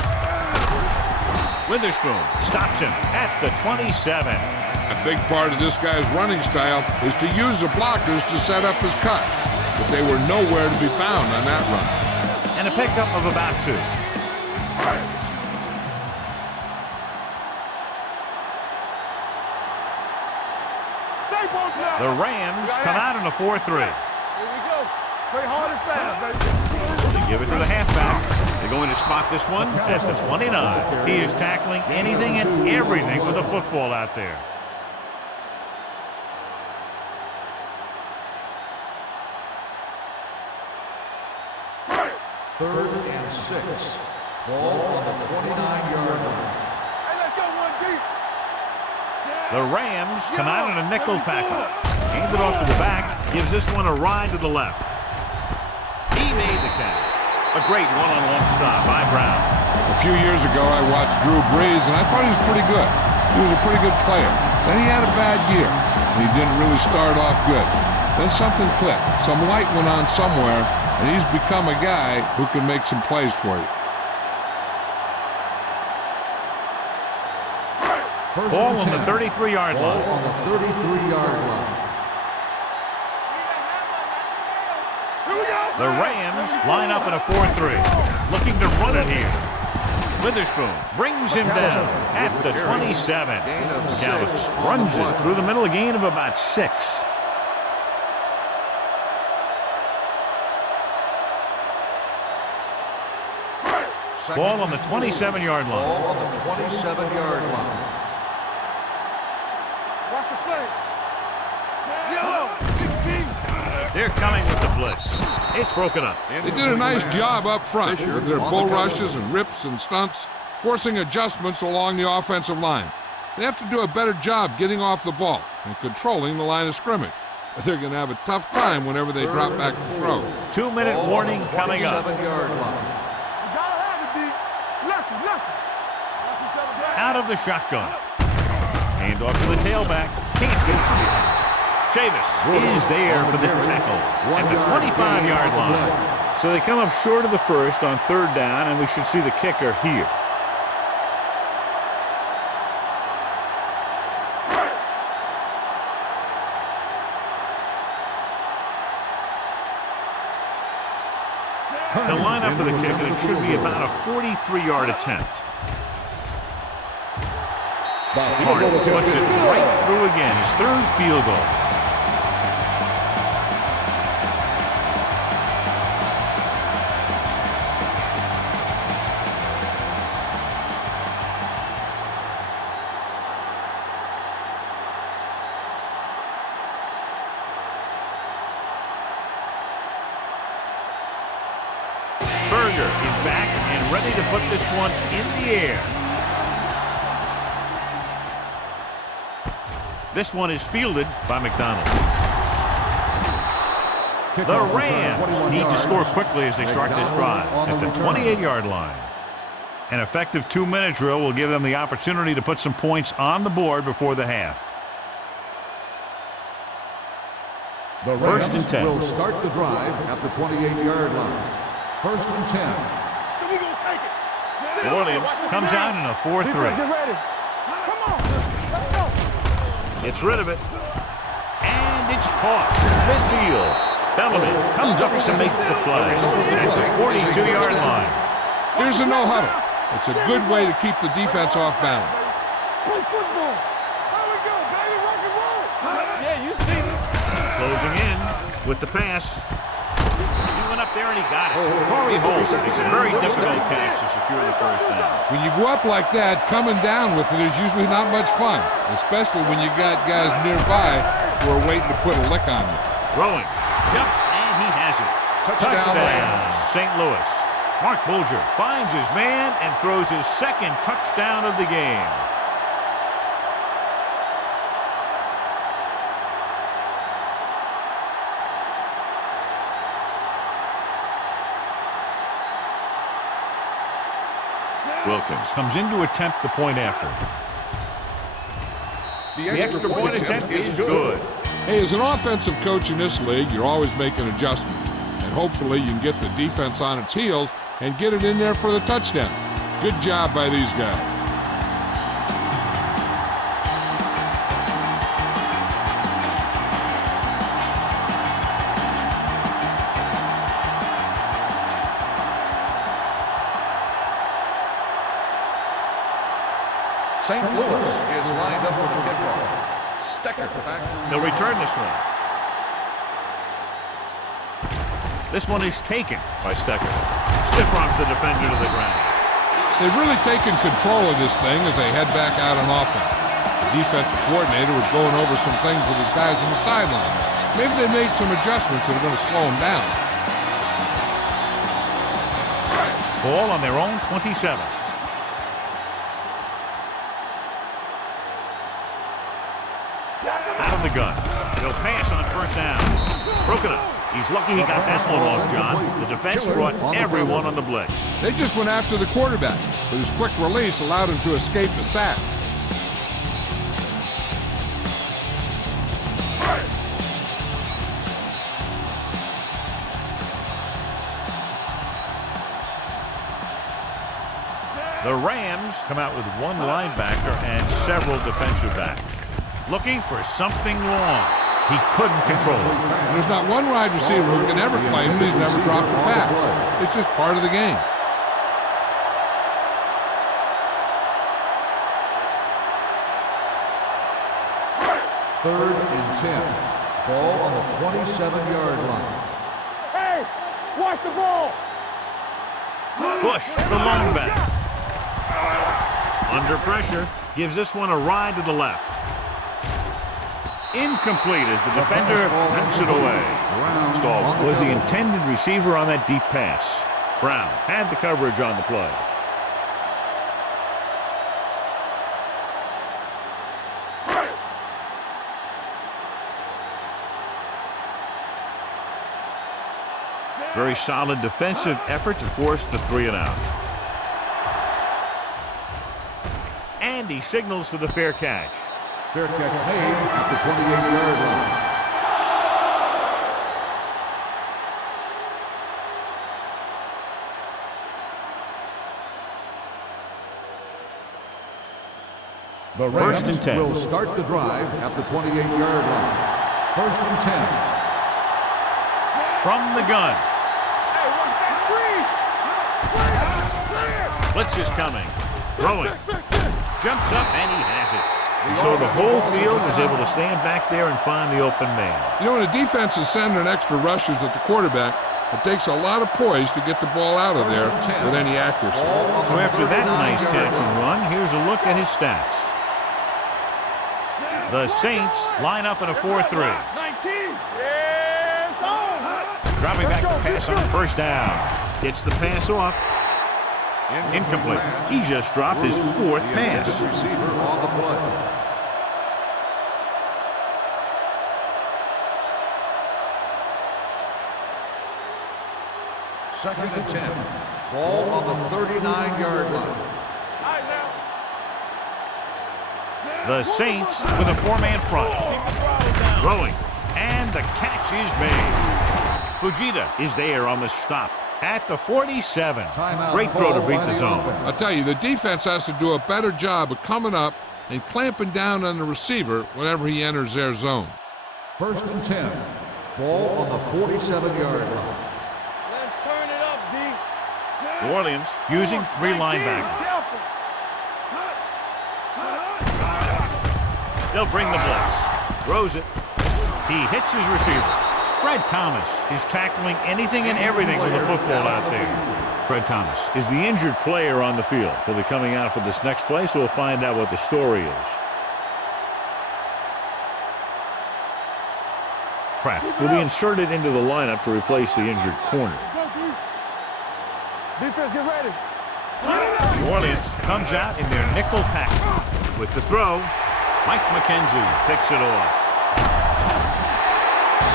Witherspoon stops him at the 27. A big part of this guy's running style is to use the blockers to set up his cut. But they were nowhere to be found on that run. And a pickup of about 2. The Rams come out in a 4-3. Here we go. Play hard and fast, baby. They give it to the halfback. They're going to spot this one at the 29. He is tackling anything and everything with a football out there. Third and 6. Ball on the 29-yard line. Hey, let's go one deep. The Rams come out in a nickel package. Hands it off to the back. Gives this one a ride to the left. He made the catch. A great one-on-one stop by Brown. A few years ago, I watched Drew Brees, and I thought he was pretty good. He was a pretty good player. Then he had a bad year, and he didn't really start off good. Then something clicked. Some light went on somewhere, and he's become a guy who can make some plays for you. Ball on the 33-yard line. Ball on the 33-yard line. The Rams line up in a 4-3, looking to run it here. Witherspoon brings him down at the 27. Callis runs it through the middle, a gain of about 6. Ball on the 27-yard line. Ball on the 27-yard line. Watch the play. They're coming with the blitz. It's broken up. They did a nice job up front with their bull rushes and rips and stunts, forcing adjustments along the offensive line. They have to do a better job getting off the ball and controlling the line of scrimmage. But they're going to have a tough time whenever they drop back to throw. 2-minute warning coming up. 27-yard line. You gotta have it, D. Left. out of the shotgun. Hand off to the tailback. Can't get it to the end. Chavis is there for the tackle at the 25-yard line. So they come up short of the first on third down, and we should see the kicker here. He'll line up for the kick, and it should be about a 43-yard attempt. Hart puts it right through again, his third field goal. Berger is back and ready to put this one in the air. This one is fielded by McDonald. The Rams need to score quickly as they start this drive at the 28-yard line. An effective 2-minute drill will give them the opportunity to put some points on the board before the half. The First and 10. will start the drive at the 28-yard line. First and 10. So we gonna take it. Williams comes out in a 4-3. Get ready. Come on. Let's go. Gets rid of it. And it's caught. Midfield. Bellamy comes up to make the play at the 42-yard line. Here's a no-huddle. It's a good way to keep the defense off balance. Play football. There we go, baby. Rock and roll. Yeah, you see me. Closing in with the pass. He went up there and he got it. Corey Holt makes a very difficult catch to secure the first down. When you go up like that, coming down with it is usually not much fun, especially when you got guys nearby who are waiting to put a lick on you. Throwing. Jumps and he has it. Touchdown. St. Louis. Mark Bulger finds his man and throws his second touchdown of the game. Wilkins comes in to attempt the point after. The extra point attempt is good. Hey, as an offensive coach in this league, you're always making adjustments. And hopefully you can get the defense on its heels and get it in there for the touchdown. Good job by these guys. St. Louis is lined up for the kickoff. Stecker back to They'll return this one. This one is taken by Stecker. Stiff arms the defender to the ground. They've really taken control of this thing as they head back out on offense. The defensive coordinator was going over some things with his guys on the sideline. Maybe they made some adjustments that are going to slow them down. Ball on their own 27. Out of the gun. He'll pass on first down. Broken up. He's lucky he got that one off, John. The defense brought everyone on the blitz. They just went after the quarterback, but his quick release allowed him to escape the sack. The Rams come out with one linebacker and several defensive backs. Looking for something long. He couldn't control it. There's not one wide receiver who can ever claim that he's never dropped a pass. It's just part of the game. third and 10. Ball on the 27-yard line. Hey, watch the ball. Bush, the long back. Under pressure, gives this one a ride to the left. Incomplete as the defender knocks it away. Stahl was the intended receiver on that deep pass. Brown had the coverage on the play. Very solid defensive effort to force the 3-and-out. And And he signals for the fair catch. Fair catch made at the 28-yard line. The First and 10. will start the drive at the 28-yard line. First and 10. From the gun. Hey, watch that screen! Blitz is coming. Throwing. Jumps up, and he has it. And so the whole field was able to stand back there and find the open man. You know, when a defense is sending extra rushers at the quarterback, it takes a lot of poise to get the ball out of there with any accuracy. So after that nice catch and run, here's a look at his stats. The Saints line up in a 4-3. 19. Yes, on. Dropping back to pass on first down. Gets the pass off. Incomplete. He just dropped his fourth pass. Receiver on the play. Second and 10. Ball on the 39-yard line. The Saints with a four-man front. Throwing. And the catch is made. Fujita is there on the stop at the 47. Great throw to beat the zone. I'll tell you, the defense has to do a better job of coming up and clamping down on the receiver whenever he enters their zone. First and 10. Ball on the 47-yard line. Let's turn it up, D. New Orleans using three linebackers. They'll bring the blitz. Throws it. He hits his receiver. Fred Thomas is tackling anything and everything with the football out there. Fred Thomas is the injured player on the field. He'll be coming out for this next play, so we'll find out what the story is. Pratt will be inserted into the lineup to replace the injured corner. Defense, get ready. New Orleans comes out in their nickel pack. With the throw, Mike McKenzie picks it off.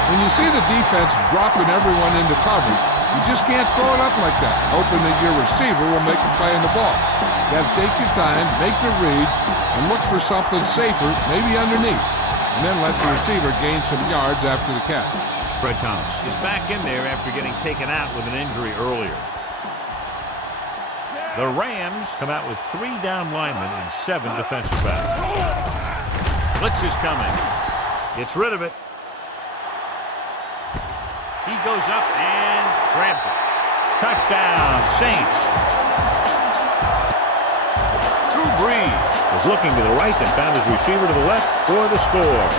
When you see the defense dropping everyone into cover, you just can't throw it up like that, hoping that your receiver will make a play on the ball. You got to take your time, make the read, and look for something safer, maybe underneath, and then let the receiver gain some yards after the catch. Fred Thomas is back in there after getting taken out with an injury earlier. The Rams come out with 3 down linemen and 7 defensive backs. Blitz is coming. Gets rid of it. He goes up and grabs it. Touchdown, Saints. Drew Brees was looking to the right and found his receiver to the left for the score.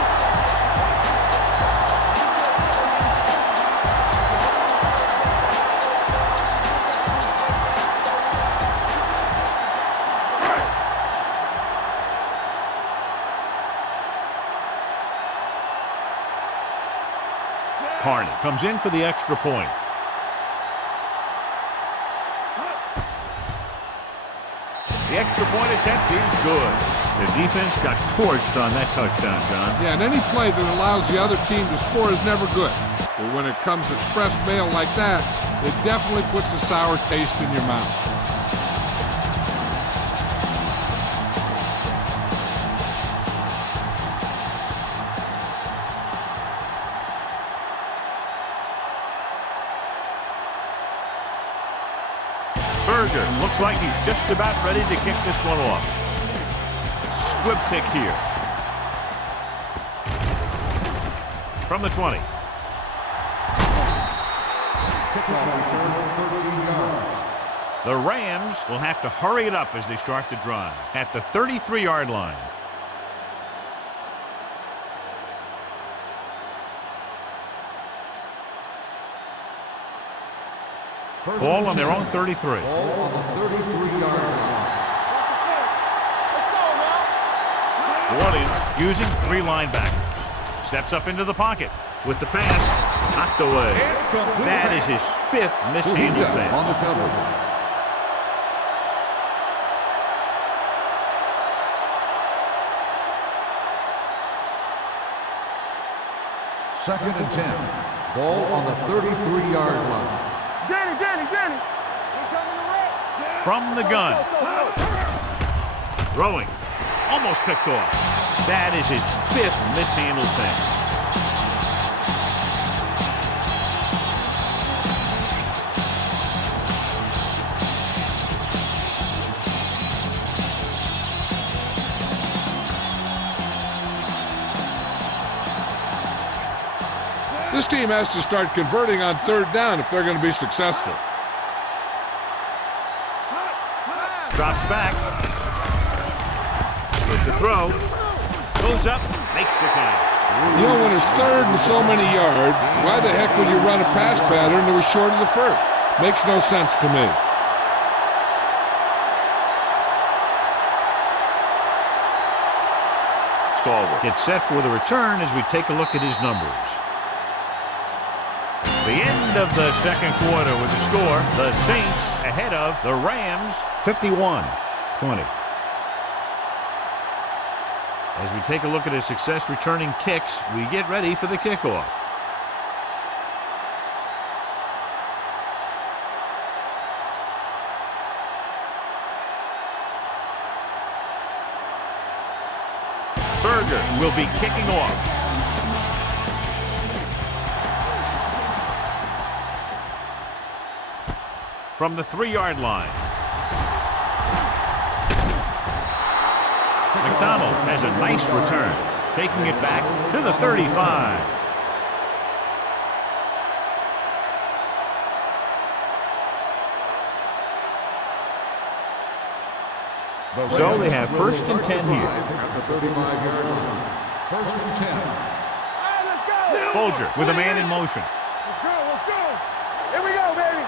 Carney comes in for the extra point. The extra point attempt is good. The defense got torched on that touchdown, John. Yeah, and any play that allows the other team to score is never good. But when it comes express mail like that, it definitely puts a sour taste in your mouth. Berger looks like he's just about ready to kick this one off. Squib pick here. From the 20. The Rams will have to hurry it up as they start the drive at the 33-yard line. Ball on their own 33. Ball on the 33-yard line. New Orleans using 3 linebackers. Steps up into the pocket with the pass. Knocked away. That is his 5th mishandled pass. On the cover. Second and 10. Ball on the 33-yard line. Danny. From the gun. Throwing. Almost picked off. That is his 5th mishandled pass. This team has to start converting on 3rd down if they're going to be successful. Drops back. With the throw. Goes up. Makes the catch. You know, when it's 3rd and so many yards, why the heck would you run a pass pattern that was short of the 1st? Makes no sense to me. Stallworth gets set for the return as we take a look at his numbers. It's the end of the 2nd quarter with the score. The Saints ahead of the Rams 51-20. As we take a look at his success returning kicks, we get ready for the kickoff. Berger will be kicking off. From the 3-yard line. McDonald has a nice return, taking it back to the 35. So they have 1st and 10 here. At the 35-yard line. 1st and 10. Hey, let's go. Folger with a man in motion. Let's go. Let's go. Here we go, baby.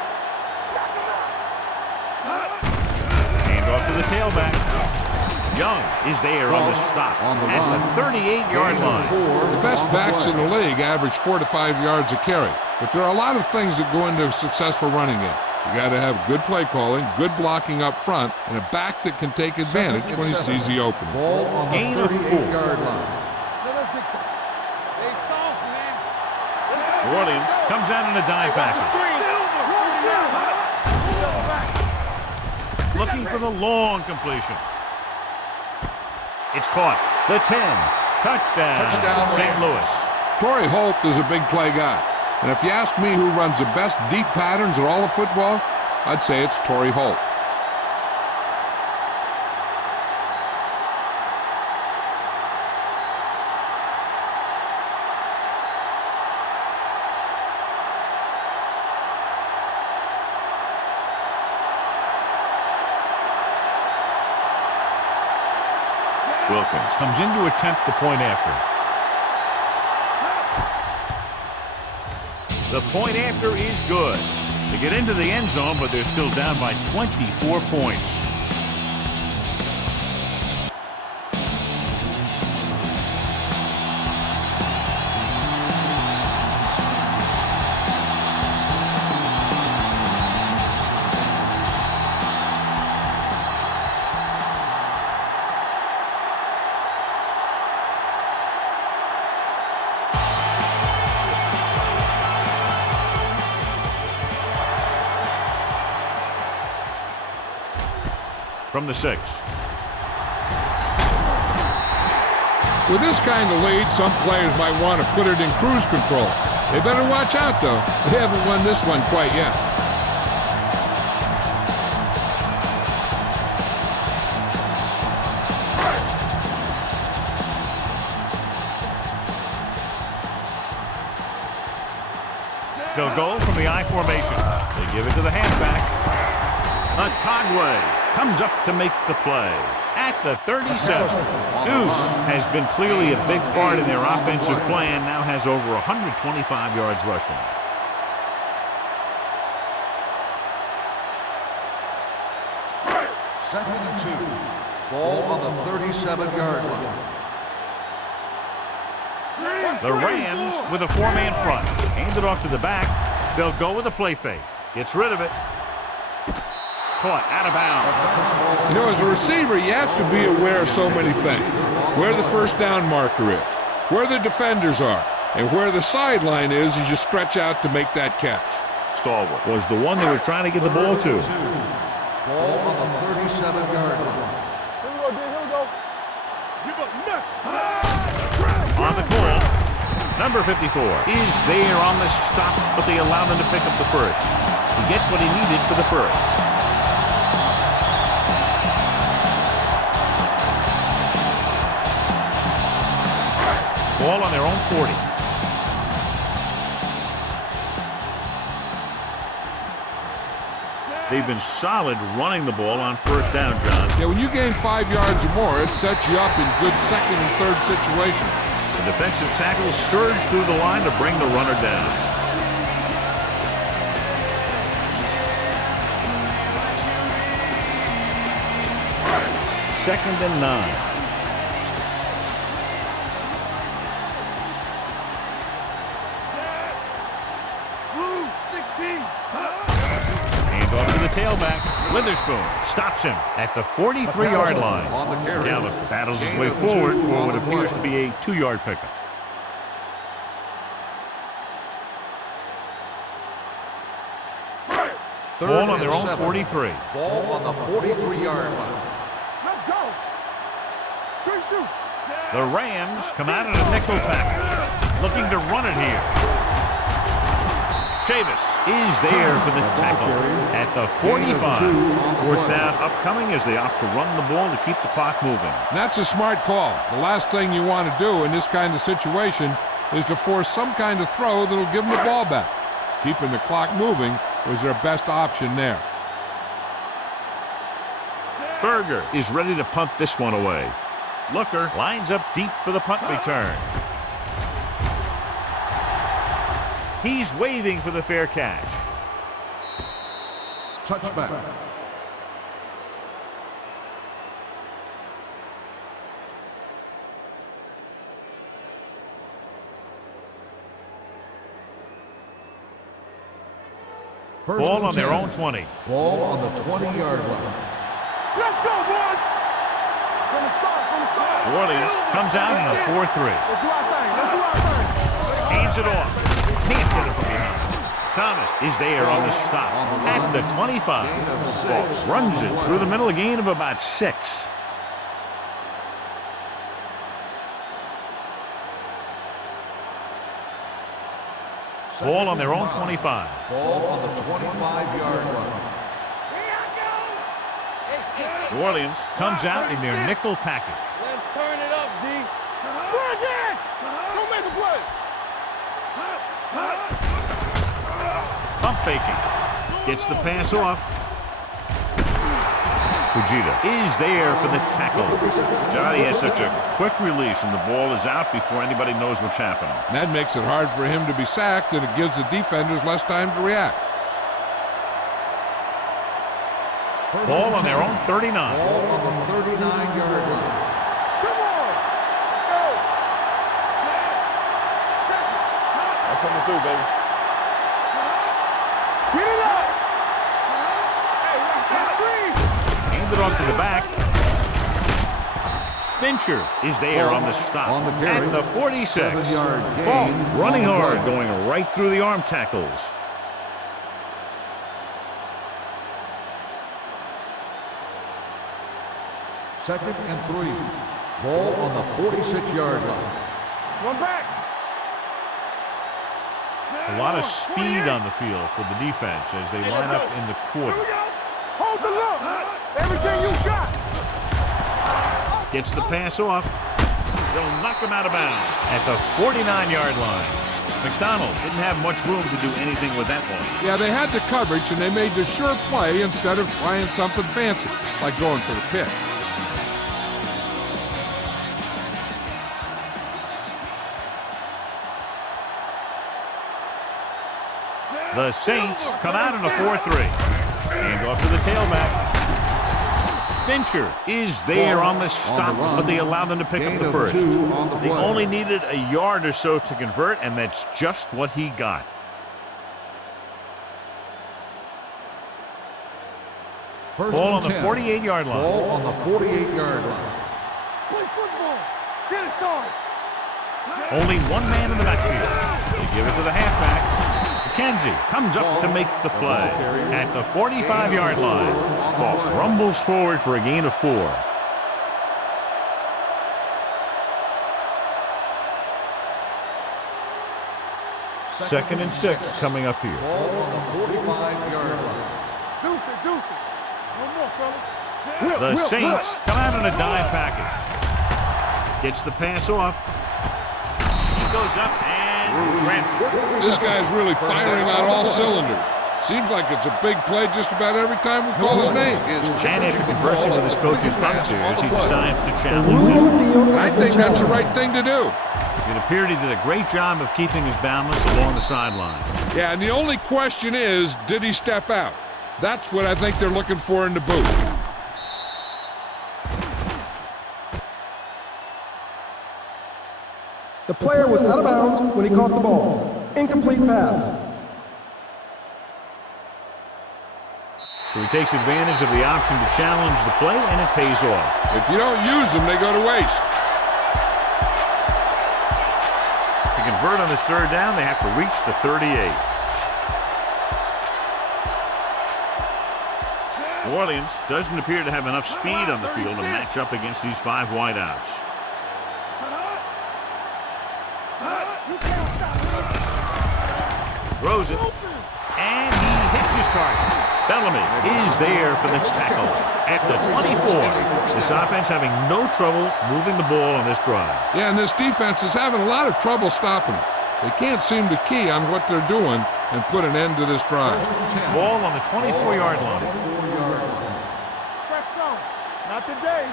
Hand off to the tailback. Young is there on the stop at the 38-yard line. The best backs in the league average 4 to 5 yards a carry. But there are a lot of things that go into a successful running game. You got to have good play calling, good blocking up front, and a back that can take advantage when he sees the opening. Ball on the Gain of 38-yard line. Stay soft, man. New Orleans comes out in a dive package. Looking for the long completion. It's caught. The 10. Touchdown, St. Louis. Torrey Holt is a big play guy. And if you ask me who runs the best deep patterns in all of football, I'd say it's Torrey Holt. Wilkins comes in to attempt the point after. The point after is good. They get into the end zone, but they're still down by 24 points. From the 6. With this kind of lead, some players might want to put it in cruise control. They better watch out, though. They haven't won this one quite yet. They'll go from the I formation. They give it to the halfback. Atagwe comes up to make the play at the 37. Deuce has been clearly a big part in their offensive plan, now has over 125 yards rushing. Second and 2. Ball on the 37-yard line. The Rams with a 4-man front. Hand it off to the back. They'll go with a play fake. Gets rid of it. Caught out of bounds. You know, as a receiver, you have to be aware of so many things. Where the first down marker is, where the defenders are, and where the sideline is as you stretch out to make that catch. Stallworth was the one they were trying to get the ball to. Ball on the 37-yard line. Here we go, D. Here we go. On the call, number 54 is there on the stop, but they allow them to pick up the first. He gets what he needed for the first. Ball on their own 40. They've been solid running the ball on first down, John. Yeah, when you gain 5 yards or more, it sets you up in good second and third situations. The defensive tackle surged through the line to bring the runner down. Second and 9. Tailback, Witherspoon stops him at the 43-yard line. Gallup battles his way forward for what appears to be a 2-yard pickup. Ball on their own 43. Ball on the 43-yard line. Let's go. Good shoot. The Rams come out in a nickel package, looking to run it here. Chavis is there for the tackle at the 45. Fourth down upcoming as they opt to run the ball to keep the clock moving. That's a smart call. The last thing you want to do in this kind of situation is to force some kind of throw that'll give them the ball back. Keeping the clock moving was their best option there. Berger is ready to punt this one away. Looker lines up deep for the punt return. He's waving for the fair catch. Touchback. Ball on their own 20. Ball on the 20-yard line. Let's go, boys. From the start. New Orleans comes out in a 4-3. Let's do our thing. Let's do our thing. Hands it off. Can't get it from behind. Thomas is there on the stop at the 25. Fox runs it through the middle, a gain of about 6. Ball on their own 25. Ball on the 25-yard line. New Orleans comes out in their nickel package. Let's turn it up, D. Bring it! Don't make a play. Pump faking. Gets the pass off. Fujita is there for the tackle. Johnny has such a quick release and the ball is out before anybody knows what's happening. That makes it hard for him to be sacked, and it gives the defenders less time to react. Ball on their own 39. Ball on the 39-yard line. Come on. Let's go. Check it. I'm coming through, baby. Get it up. Hey, watch that screen. Hand it off to the back. Fincher is there on the stop On the carry. at the 46. 7-yard gain. Falk running hard, going right through the arm tackles. Second and 3. Ball on the 46-yard line. Run back. A lot of speed on the field for the defense as they line up in the quarter. Here we go. Hold the look. Everything you got. Gets the pass off. They'll knock him out of bounds at the 49-yard line. McDonald didn't have much room to do anything with that one. Yeah, they had the coverage, and they made the sure play instead of trying something fancy, like going for the pick. The Saints come out in a 4-3. Hand off to the tailback. Fincher is there on the stop, but they allow them to pick up the first. They only needed a yard or so to convert, and that's just what he got. Ball on the 48-yard line. Ball on the 48-yard line. Play football. Get it started. Only one man in the backfield. They give it to the halfback. McKenzie comes up to make the play at the 45-yard line. Falk rumbles forward for a gain of 4. 2nd and 6 coming up here. Ball on the 45-yard line. Deuce it. No more, fellas. The Saints come out on a dime package. Gets the pass off. He goes up and grabs it. This guy's really firing on all cylinders. Seems like it's a big play just about every time we call his name. And after conversing with his coaches upstairs, he decides to challenge this one. I think that's the right thing to do. It appeared he did a great job of keeping his balance along the sidelines. Yeah, and the only question is, did he step out? That's what I think they're looking for in the booth. The player was out of bounds when he caught the ball. Incomplete pass. So he takes advantage of the option to challenge the play, and it pays off. If you don't use them, they go to waste. To convert on this 3rd down, they have to reach the 38. New Orleans doesn't appear to have enough speed on the field to match up against these 5 wideouts. Throws it, and he hits his target. Bellamy is there for the tackle at the 24. This offense having no trouble moving the ball on this drive. Yeah, and this defense is having a lot of trouble stopping it. They can't seem to key on what they're doing and put an end to this drive. Ball on the 24-yard line. Press on. Not today.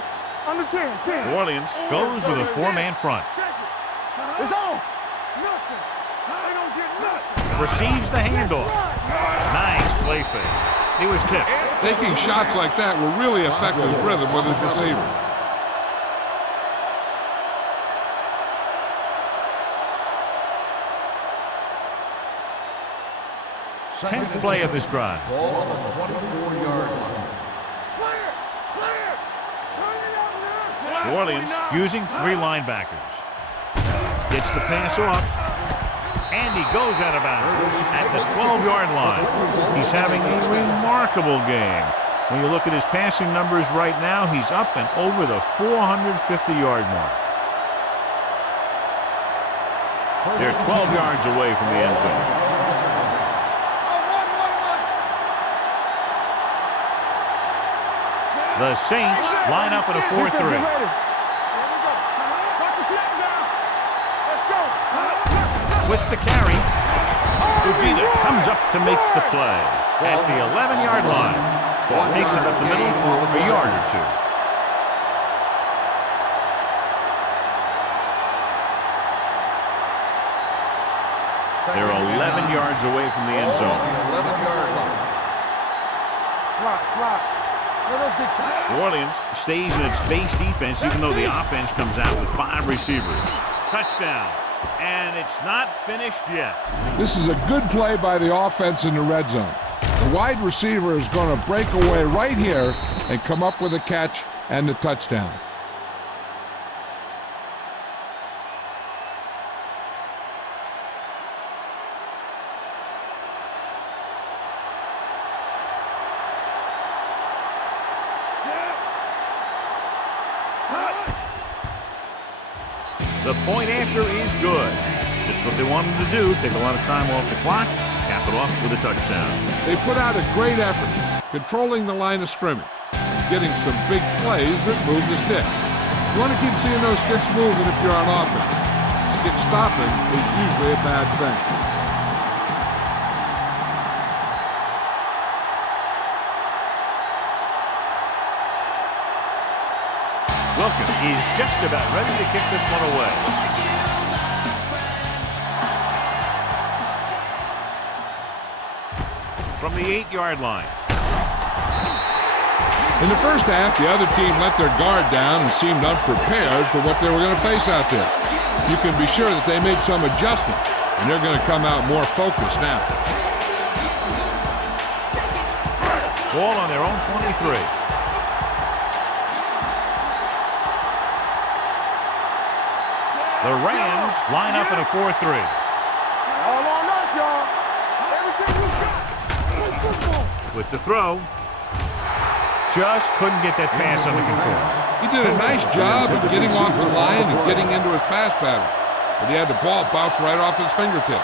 Under 10. New Orleans goes with a 4-man front. It's on. Nothing. They don't get nothing. Receives the handoff. Nice play fake. He was tipped. Taking shots like that will really affect his rhythm with his receiver. 10th play of this drive. Ball on the 24-yard line. New Orleans using 3 linebackers. Gets the pass off. And he goes out of bounds at the 12-yard line. He's having a remarkable game. When you look at his passing numbers right now, he's up and over the 450-yard mark. They're 12 yards away from the end zone. The Saints line up in a 4-3. With the carry, Fujita comes up to make the play at the 11-yard line. Ball takes it up the middle for a yard or 2. They're 11 yards away from the end zone. 11-yard line. New Orleans stays in its base defense even though the offense comes out with 5 receivers. Touchdown. And it's not finished yet. This is a good play by the offense in the red zone. The wide receiver is going to break away right here and come up with a catch and the touchdown. The point after is good. Just what they wanted to do, take a lot of time off the clock, cap it off with a touchdown. They put out a great effort, controlling the line of scrimmage, getting some big plays that move the stick. You want to keep seeing those sticks moving if you're on offense. Stick stopping is usually a bad thing. Wilkins is just about ready to kick this one away. From the 8-yard line. In the first half, the other team let their guard down and seemed unprepared for what they were going to face out there. You can be sure that they made some adjustments, and they're going to come out more focused now. Ball on their own 23. The Rams line up in a 4-3. All on us, y'all. Everything we got. With the throw, just couldn't get that pass under control. He did a nice job of getting off the line and getting into his pass pattern, but he had the ball bounce right off his fingertips.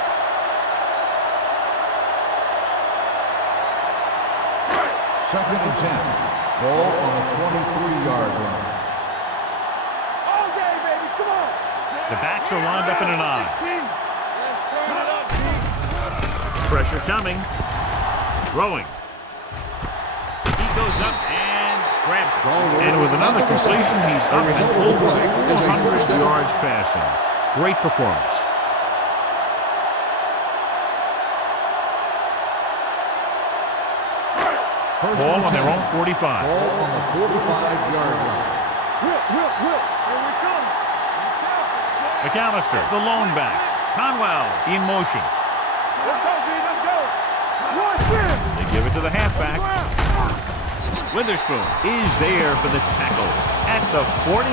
Second and 10. Ball on the 23-yard line. All day, baby. Come on. The backs are lined up in an I. Let's turn it up, Pete. Pressure coming. Throwing. He goes up and grabs it. And with another completion, he's up and over 400 yards passing. Great performance. Ball on their own 45. Ball on the 45-yard line. Whip. Here we come. McAllister, the lone back. Conwell in motion. Let's go, Pete. Let's go. Rush in. They give it to the halfback. Witherspoon is there for the tackle at the 49.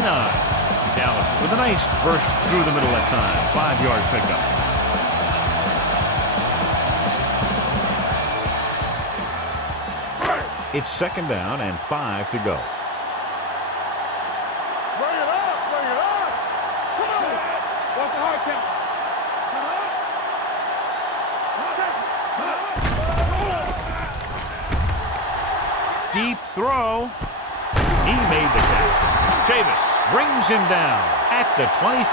McAllister with a nice burst through the middle that time. 5-yard pickup. It's second down and 5 to go. Bring it up. Come on. What's the hard count? Deep throw. He made the catch. Chavis brings him down at the 25.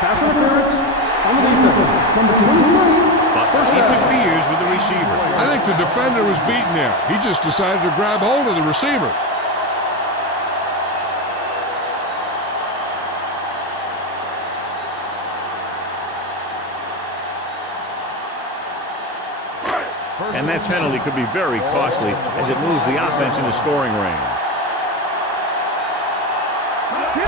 Pass interference on the defense. Number 23. But he interferes with the receiver. I think the defender was beaten there. He just decided to grab hold of the receiver. And that penalty could be very costly as it moves the offense into scoring range.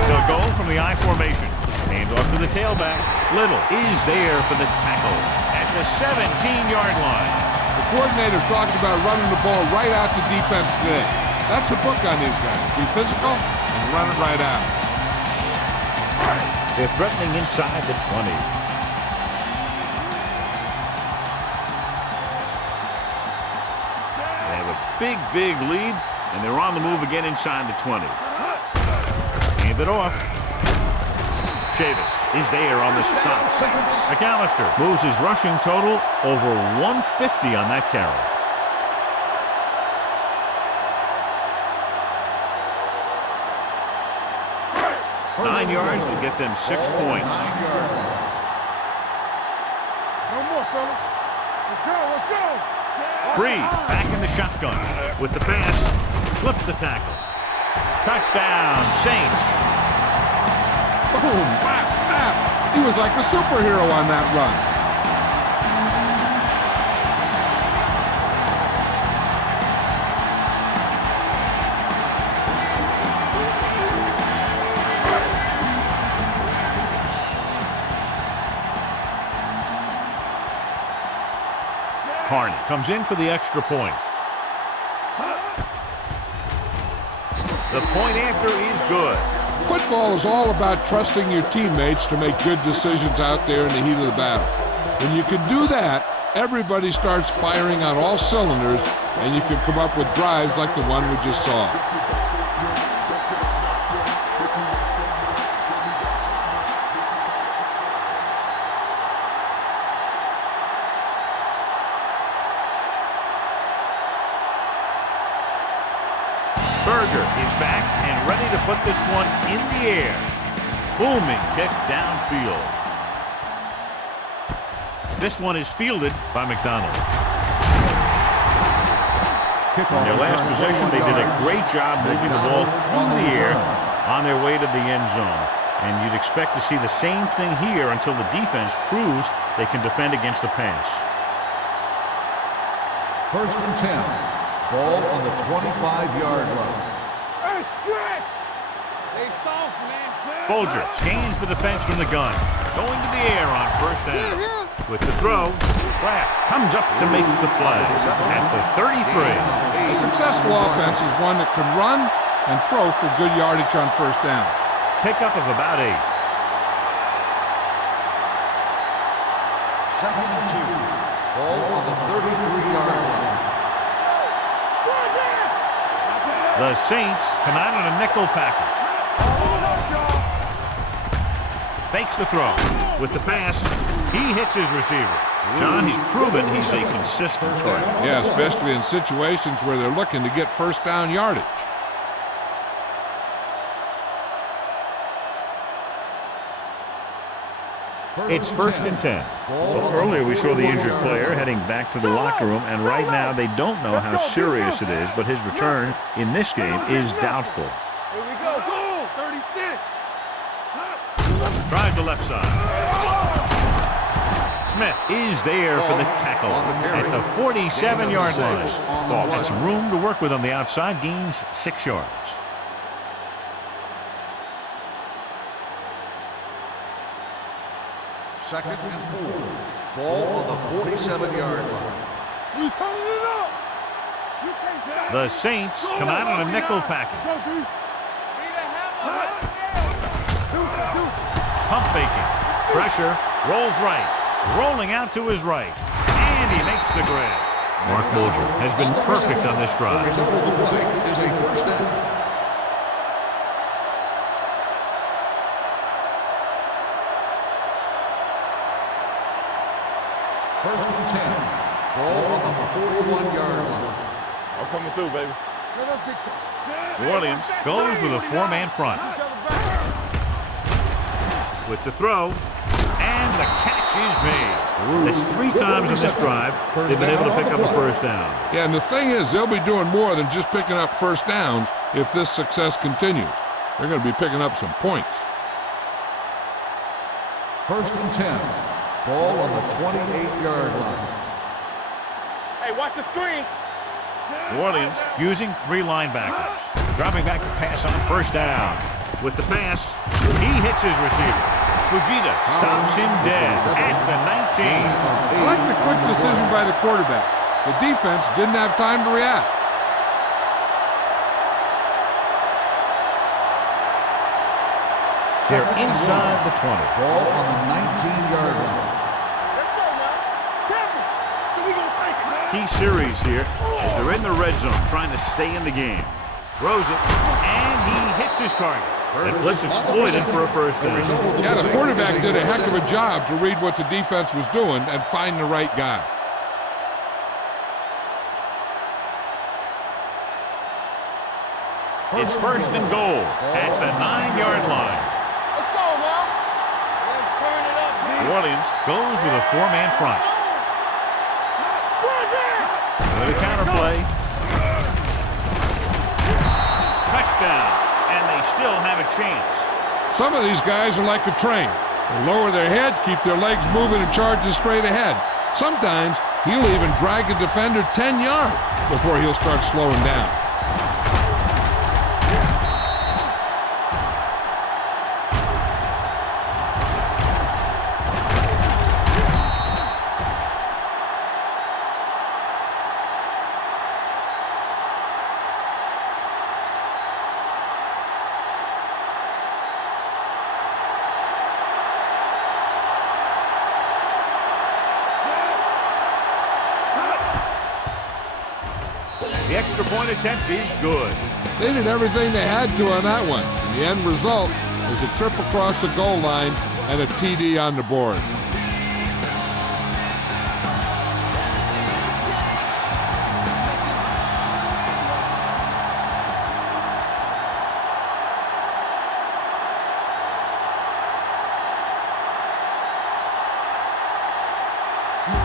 They'll go from the I formation. Hand off to the tailback. Little is there for the tackle at the 17-yard line. The coordinator talked about running the ball right out to defense today. That's a book on these guys. Be physical and run it right out. They're threatening inside the 20. They have a big lead, and they're on the move again inside the 20. Hand it off. Chavis is there on the stop. McAllister moves his rushing total over 150 on that carry. Nine yards will get them 6 points. No more, fellas. Let's go. Breeze back in the shotgun with the pass. Slips the tackle. Touchdown, Saints. Boom, bap, bap. He was like a superhero on that run. Carney comes in for the extra point. The point after is good. Football is all about trusting your teammates to make good decisions out there in the heat of the battle. When you can do that, everybody starts firing on all cylinders, and you can come up with drives like the one we just saw. Berger is back and ready to put this one in the air. Booming kick downfield. This one is fielded by McDonald. In their last possession, they did a great job moving the ball through the air on their way to the end zone. And you'd expect to see the same thing here until the defense proves they can defend against the pass. First and 10. Ball on the 25-yard line. Hey, stretch! They soft, man. Folger gains the defense from the gun. Going to the air on first down. With the throw, Kraft comes up to make the play at the 33. A successful offense is one that can run and throw for good yardage on first down. Pickup of about 8. Second and 2. Ball on the 33-yard line. The Saints come out on a nickel package. Fakes the throw with the pass. He hits his receiver. John, he's proven he's a consistent target. Yeah, especially in situations where they're looking to get first down yardage. It's 1st and 10. Well, earlier we saw the injured player heading back to the locker room, and right now they don't know how serious it is, but his return in this game is doubtful. Here we go. 36. Tries the left side. Smith is there for the tackle at the 47-yard line. Got some room to work with on the outside, gains 6 yards. Second and 4. Ball on the 47-yard line. You turning it up. The Saints come out on a nickel package. Pump faking. Pressure. Rolls right. Rolling out to his right. And he makes the grab. Mark Bulger has been perfect on this drive. The result of the play is a first down. First and 10. Ball on the 41-yard line. I'm coming through, baby. New Orleans goes with a 4-man front. With the throw. And the catch is made. That's 3 times in this drive they've been able to pick up a first down. Yeah, and the thing is, they'll be doing more than just picking up first downs if this success continues. They're going to be picking up some points. First and 10. Ball on the 28-yard line. Hey, watch the screen. New Orleans using 3 linebackers. Dropping back to pass on first down. With the pass, he hits his receiver. Fujita stops him dead at the 19. I like the quick decision by the quarterback. The defense didn't have time to react. They're inside the 20. Ball on the 19-yard line. Let's go now. Champion. So we gonna take it. Key series here as they're in the red zone trying to stay in the game. Throws it, and he hits his target. That blitz exploited for a first down. Yeah, the quarterback did a heck of a job to read what the defense was doing and find the right guy. It's 1st and goal at the 9-yard line. Let's go now. Let's turn it up. New Orleans goes with a 4-man front. With a counterplay. Touchdown. And they still have a chance. Some of these guys are like a train. They lower their head, keep their legs moving, and charge straight ahead. Sometimes he'll even drag a defender 10 yards before he'll start slowing down. The extra point attempt is good. They did everything they had to on that one. And the end result is a trip across the goal line and a TD on the board.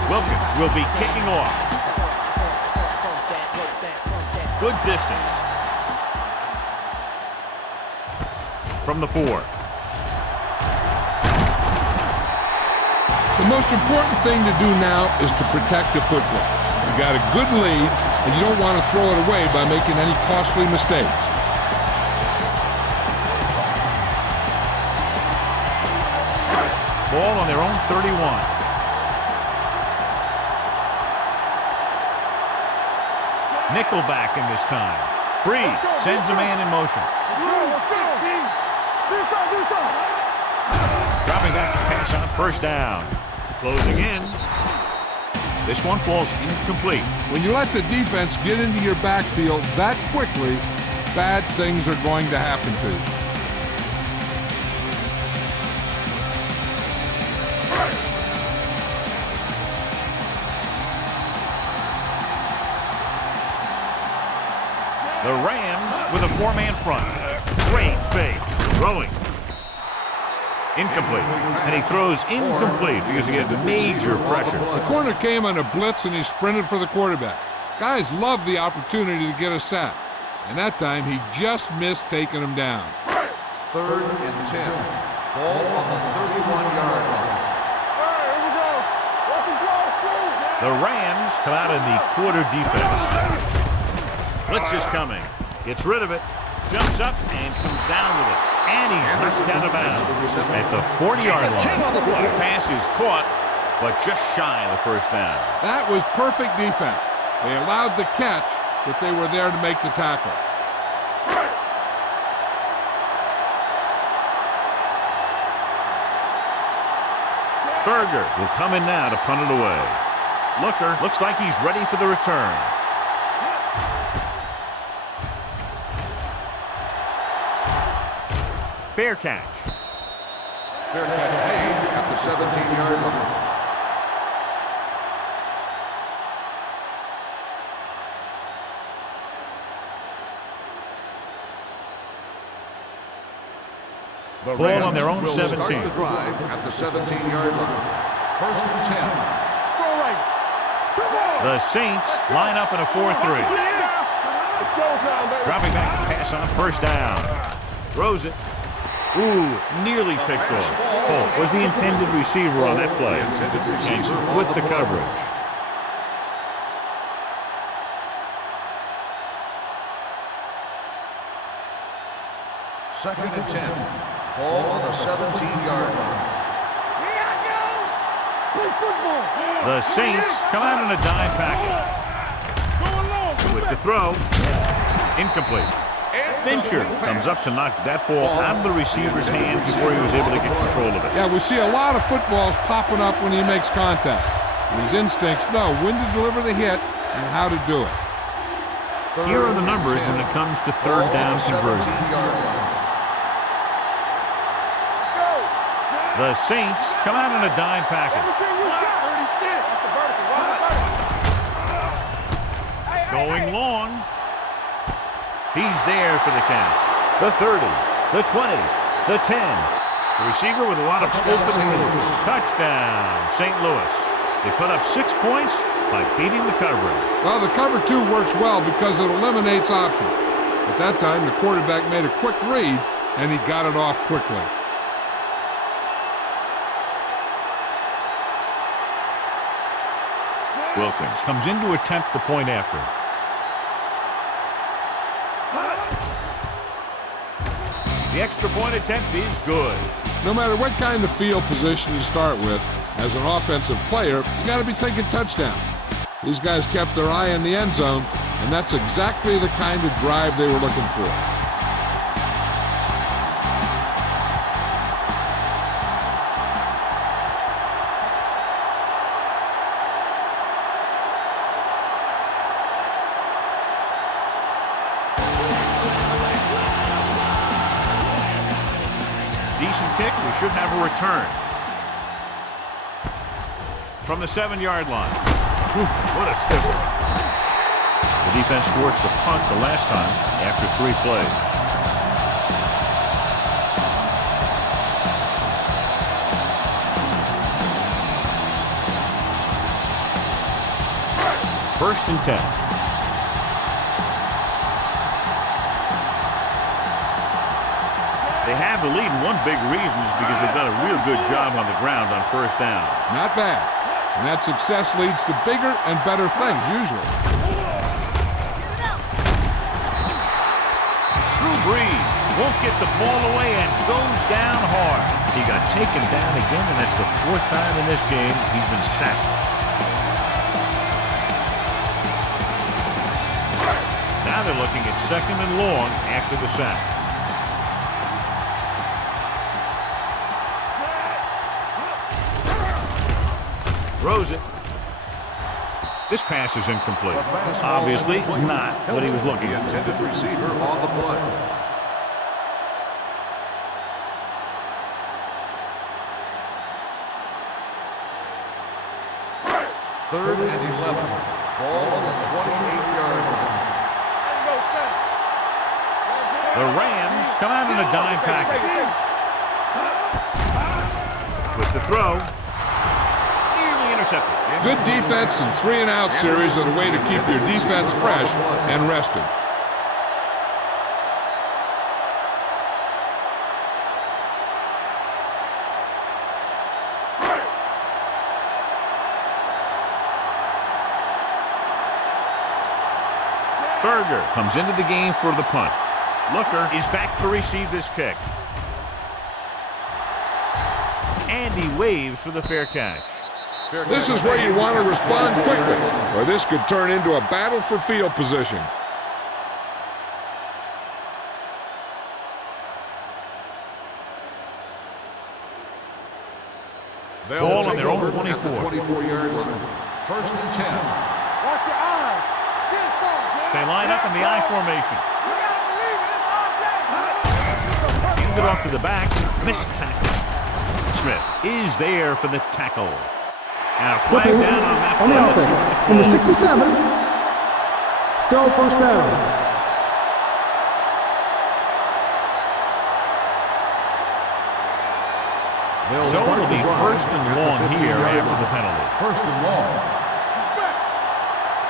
Wilkins will be kicking off. Good distance. From the 4. The most important thing to do now is to protect the football. You got a good lead, and you don't want to throw it away by making any costly mistakes. Ball on their own 31. Nickelback in this time. Breeze sends a man in motion. Dropping back to pass on first down. Closing in. This one falls incomplete. When you let the defense get into your backfield that quickly, bad things are going to happen to you. The Rams with a four-man front. Great fake. Throwing. Incomplete. And he throws incomplete because he had major pressure. The corner came on a blitz and he sprinted for the quarterback. Guys love the opportunity to get a sack. And that time he just missed taking him down. 3rd and 10. Ball on the 31-yard line. Here we go. Welcome to our schools. The Rams come out in the quarter defense. Blitz is coming. Gets rid of it. Jumps up and comes down with it. And he's knocked out of bounds at the 40-yard line. The pass is caught, but just shy of the first down. That was perfect defense. They allowed the catch, but they were there to make the tackle. Berger will come in now to punt it away. Looker looks like he's ready for the return. Fair catch. Fair catch made at the 17-yard line. The Ball on their own will 17. Start the drive at the 17-yard line. 1st and 10. Throw right. The Saints line up in a 4-3. It's showtime, baby. Dropping back to pass on first down. Throws it. Ooh, nearly picked off. Polk was the intended receiver on that play. And with the coverage. Second and 10. Ball on the 17-yard line. Play football. The Saints come out in a dime package. With the throw, incomplete. Fincher comes up to knock that ball out of the receiver's hands before he was able to get control of it. Yeah, we see a lot of footballs popping up when he makes contact. His instincts know when to deliver the hit and how to do it. Here are the numbers when it comes to third down conversions. The Saints come out in a dime package. Going long. He's there for the catch. The 30, the 20, the 10. The receiver with a lot of open room. Touchdown, St. Louis. They put up 6 points by beating the coverage. Well, the cover 2 works well because it eliminates options. At that time, the quarterback made a quick read, and he got it off quickly. Wilkins comes in to attempt the point after. The extra point attempt is good. No matter what kind of field position you start with, as an offensive player, you got to be thinking touchdown. These guys kept their eye on the end zone, and that's exactly the kind of drive they were looking for. Decent kick. We should have a return. From the 7-yard line. What a stiff one. The defense forced a punt the last time after 3 plays. First and 10. They have the lead, and one big reason is because they've done a real good job on the ground on first down. Not bad. And that success leads to bigger and better things, usually. Drew Brees won't get the ball away and goes down hard. He got taken down again, and that's the 4th time in this game he's been sacked. Now they're looking at 2nd and long after the sack. Throws it. This pass is incomplete. Obviously not what he was looking for. Intended receiver on the play. Third and 11. Ball on the 28-yard line. The Rams come out in a dime package. With the throw. Nearly intercepted. Good defense and 3-and-out series are the way to keep your defense fresh and rested. Berger comes into the game for the punt. Looker is back to receive this kick. And he waves for the fair catch. This is where you want to respond quickly, or this could turn into a battle for field position. Ball on their own 24. 24-yard line. First and 10. Watch your eyes. They line up in the I formation. Hand it off to the back. Missed tackle. Smith is there for the tackle. And a flag Flipping down on that on the play. offense. Number 67. Still first down. So it'll be first and long here after the penalty. First and long.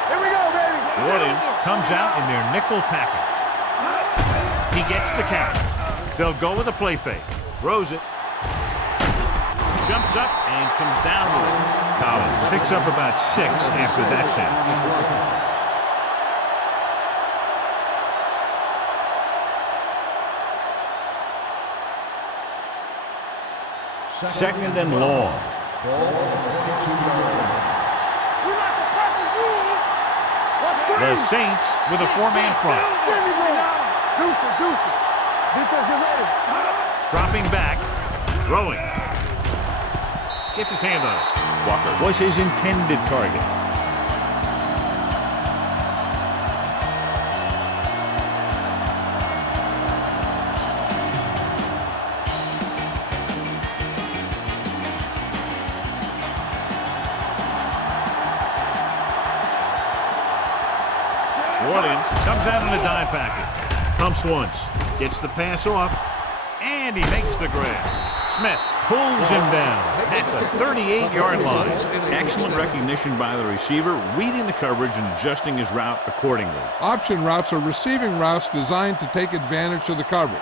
Here we go, baby. Williams comes out in their nickel package. He gets the count. They'll go with a play fake. Throws it. Jumps up and comes down with it. Collins picks up about 6 after that catch. Second and long. Ball on the 22-yard line. We like the perfect rules. Let's go. The Saints with a 4-man front. Give me one. Deuce it. Defense, get ready. Dropping back. Throwing. Gets his hand on it. Walker was his intended target. Williams comes out in a dime packet. Pumps once. Gets the pass off. And he makes the grab. Smith pulls him down at the 38-yard line. Excellent recognition by the receiver, reading the coverage and adjusting his route accordingly. Option routes are receiving routes designed to take advantage of the coverage.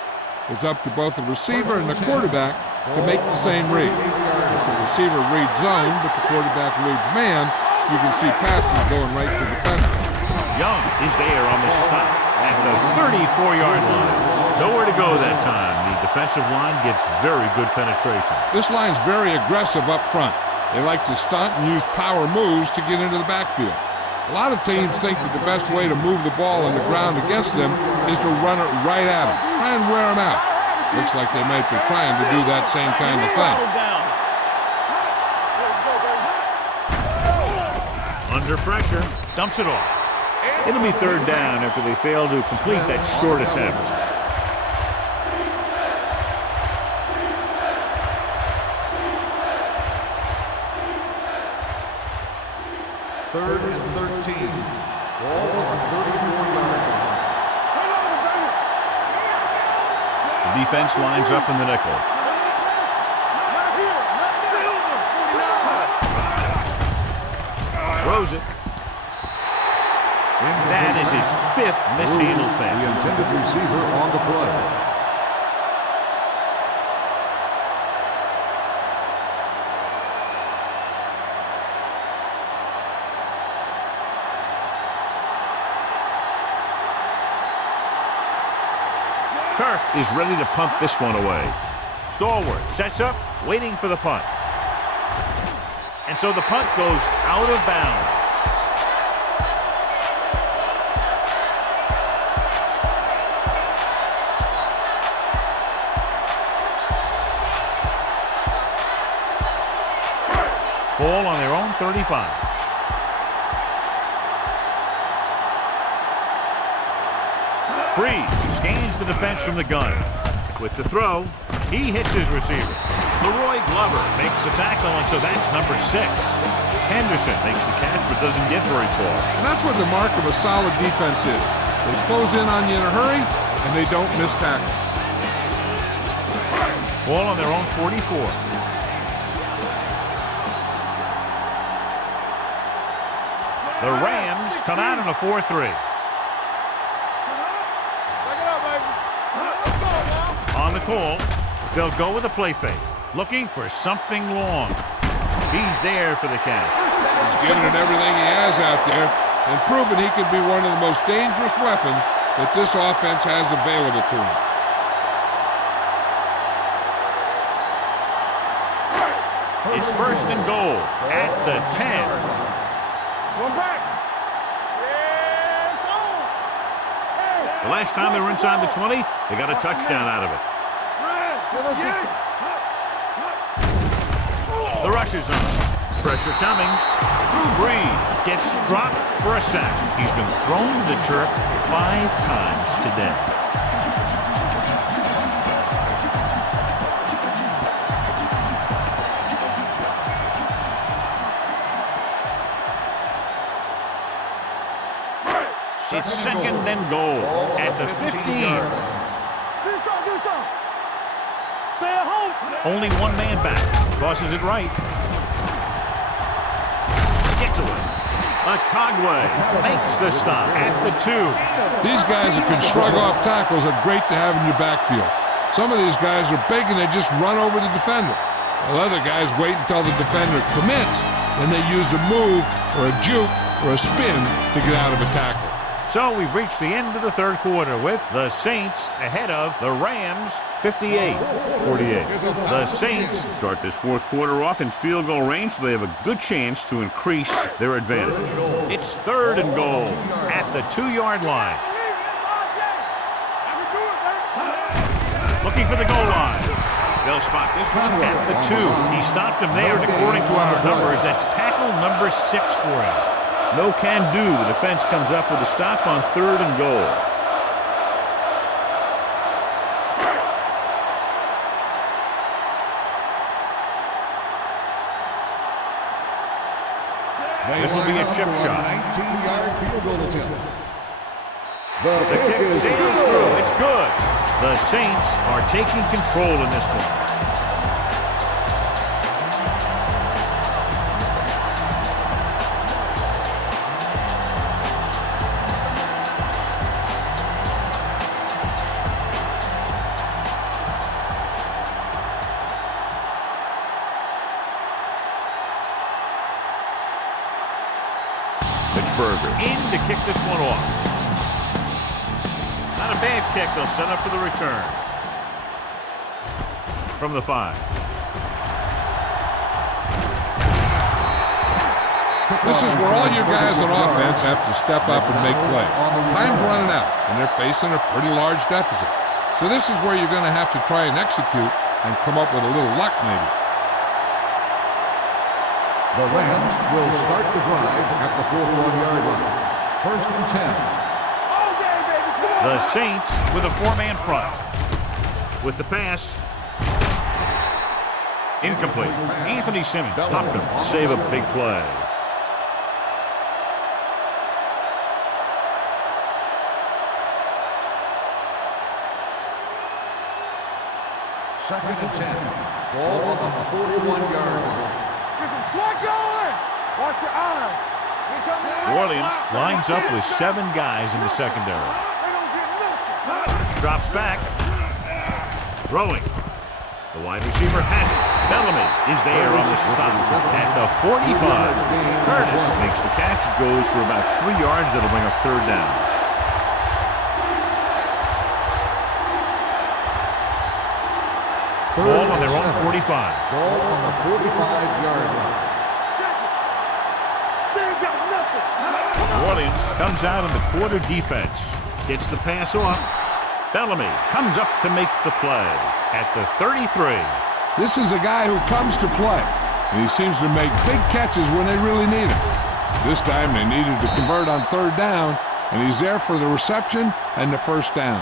It's up to both the receiver and the quarterback to make the same read. If the receiver reads zone, but the quarterback reads man, you can see passes going right to the defender. Young is there on the stop at the 34-yard line. Nowhere to go that time. The defensive line gets very good penetration. This line's very aggressive up front. They like to stunt and use power moves to get into the backfield. A lot of teams think that the best way to move the ball on the ground against them is to run it right at them. Try and wear them out. Looks like they might be trying to do that same kind of thing. Under pressure, dumps it off. It'll be third down after they fail to complete that short attempt. Third and 13. Ball on the 34-yard line. The defense lines up in the nickel. Throws it. That is his 5th mishandled The pass. intended receiver on the play. Kirk is ready to pump this one away. Stallworth sets up, waiting for the punt. And so the punt goes out of bounds. Ball on their own 35. Breeze scans the defense from the gun. With the throw, he hits his receiver. Leroy Glover makes the tackle, and so that's number 6. Henderson makes the catch but doesn't get very far. And that's what the mark of a solid defense is. They close in on you in a hurry, and they don't miss tackle. Ball on their own 44. The Rams come out in a 4-3. On the call, they'll go with a play fake, looking for something long. He's there for the catch. He's giving it everything he has out there and proving he can be one of the most dangerous weapons that this offense has available to him. It's first and goal at the 10. One back. The last time they were inside the 20, they got a touchdown out of it. The rush is on. Pressure coming. Drew Brees gets dropped for a sack. He's been thrown to the turf 5 times today. It's second and goal at the 15. Stay at home. Only one man back. Crosses it right. Gets away. Atagwe makes the stop at the 2. These guys that can shrug off tackles are great to have in your backfield. Some of these guys are big and they just run over the defender. While other guys wait until the defender commits, and they use a move or a juke or a spin to get out of a tackle. So we've reached the end of the third quarter with the Saints ahead of the Rams 58-48. The Saints start this fourth quarter off in field goal range, so they have a good chance to increase their advantage. It's third and goal at the 2-yard line. Looking for the goal line. They'll spot this one at the 2. He stopped him there, and according to our numbers, that's tackle number 6 for him. No can do. The defense comes up with a stop on third and goal. This will be a chip shot. 19-yard field goal attempt. The kick sails through. It's good. The Saints are taking control in this one. In to kick this one off. Not a bad kick. They'll set up for the return. From the 5. This is where all your guys on offense have to step up and make play. Time's running out, and they're facing a pretty large deficit. So this is where you're going to have to try and execute and come up with a little luck maybe. The Rams will start the drive at the 41-yard line. First and 10. The Saints with a 4-man front. With the pass. Incomplete. Anthony Simmons stopped him to save a big play. Second and 10. Ball on the 41-yard line. Slot going. Watch your eyes. New Orleans lines up with 7 guys in the secondary. Drops back. Throwing. The wide receiver has it. Bellamy is there on the stop at the 45. Curtis makes the catch. Goes for about 3 yards. That'll bring up third down. Ball on their own 45. Ball on the 45-yard line. New Orleans comes out in the quarter defense. Gets the pass off. Bellamy comes up to make the play at the 33. This is a guy who comes to play, and he seems to make big catches when they really need him. This time they needed to convert on third down, and he's there for the reception and the first down.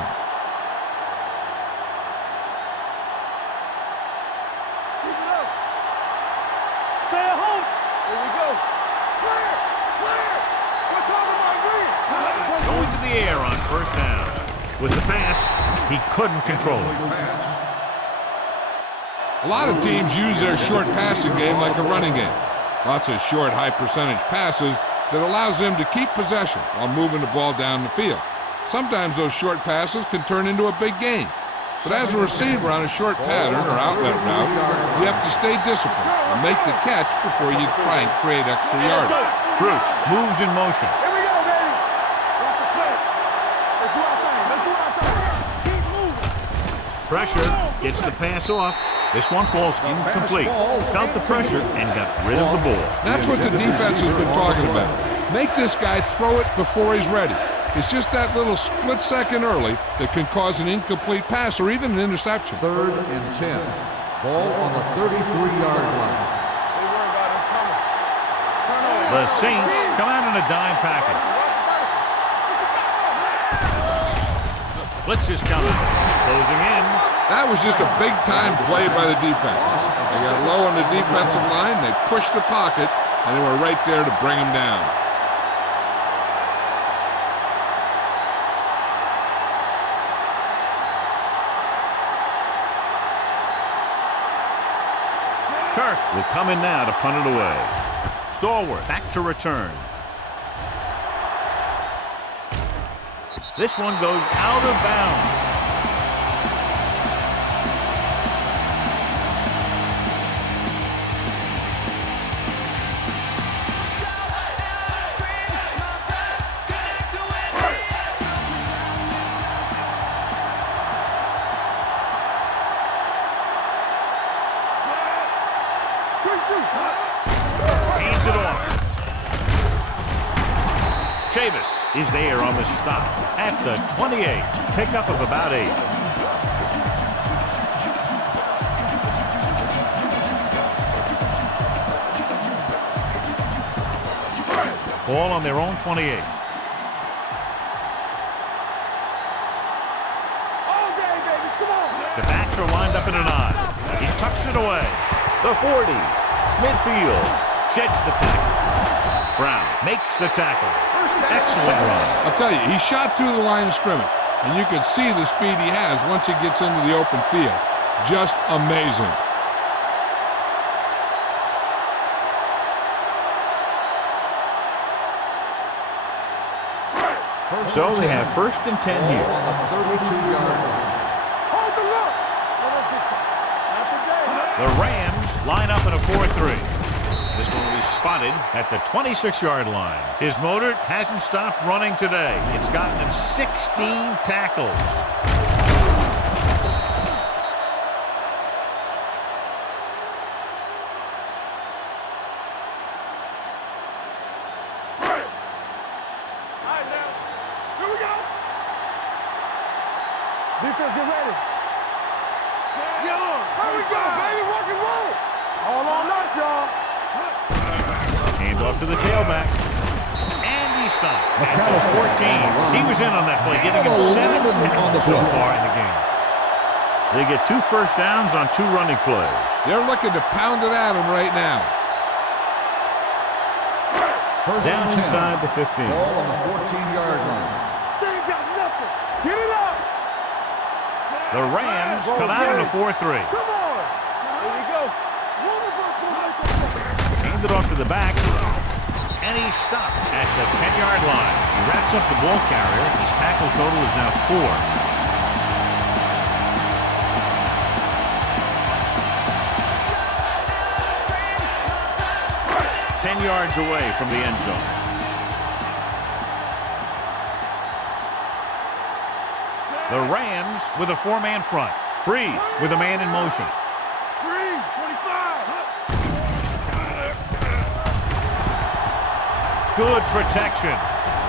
With the pass, he couldn't control it. A lot of teams use their short passing game like a running game. Lots of short, high-percentage passes that allows them to keep possession while moving the ball down the field. Sometimes those short passes can turn into a big gain. But as a receiver on a short pattern or outlet route, you have to stay disciplined and make the catch before you try and create extra yardage. Bruce moves in motion. Here we go, baby. Watch the play. Let's do our thing. Let's do our thing. Keep moving. Pressure gets the pass off. This one falls incomplete. Felt the pressure and got rid of the ball. That's what the defense has been talking about. Make this guy throw it before he's ready. It's just that little split second early that can cause an incomplete pass or even an interception. 3rd and 10. Ball on the 33-yard line. They worry about us coming. Turn over. The Saints come out in a dime package. Blitz is coming. Closing in. That was just a big-time play by the defense. They got low on the defensive line, they pushed the pocket, and they were right there to bring him down. Kirk will come in now to punt it away. Stallworth back to return. This one goes out of bounds. Hands it off. Chavis is there on the stop at the 28. Pickup of about 8. Ball on their own 28. The backs are lined up in an I. He tucks it away. The 40. Midfield. Sheds the tackle. Brown makes the tackle. Excellent run. I'll tell you, he shot through the line of scrimmage, and you can see the speed he has once he gets into the open field. Just amazing. So they have 1st and 10 here. On the 32-yard line. Hold the look. The Rams line up in a 4-3. This one will be spotted at the 26-yard line. His motor hasn't stopped running today. It's gotten him 16 tackles. Defense, get ready. Get on. Here we go, baby. Rock and roll. All on us, y'all. Hand off to the tailback. And he stopped at the 14. He was in on that play, getting him 7 tackles so far in the game. They get 2 first downs on 2 running plays. They're looking to pound it at him right now. Down inside the 15. Ball on the 14-yard line. They ain't got nothing. Get it up. The Rams come out in a 4-3. Come on. Here we go. Hand it off to the back. And he stopped at the 10-yard line. He wraps up the ball carrier. His tackle total is now 4. 10 yards away from the end zone. The Rams with a 4-man front. Breeze with a man in motion. 25. Good protection.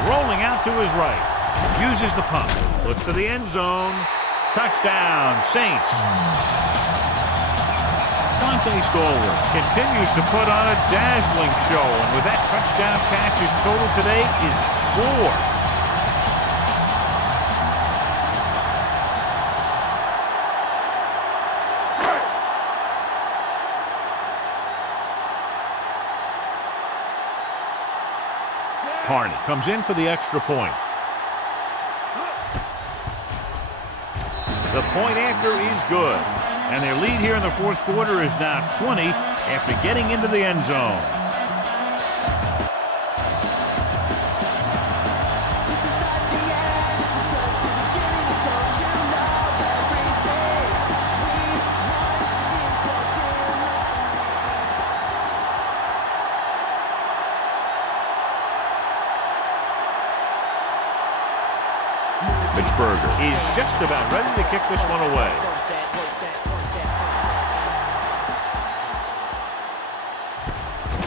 Rolling out to his right. Uses the pump. Looks to the end zone. Touchdown, Saints. Stallworth continues to put on a dazzling show, and with that touchdown catch, his total today is 4. Carney comes in for the extra point. The point after is good. And their lead here in the fourth quarter is now 20 after getting into the end zone. Mitchberger is just about ready to kick this one away.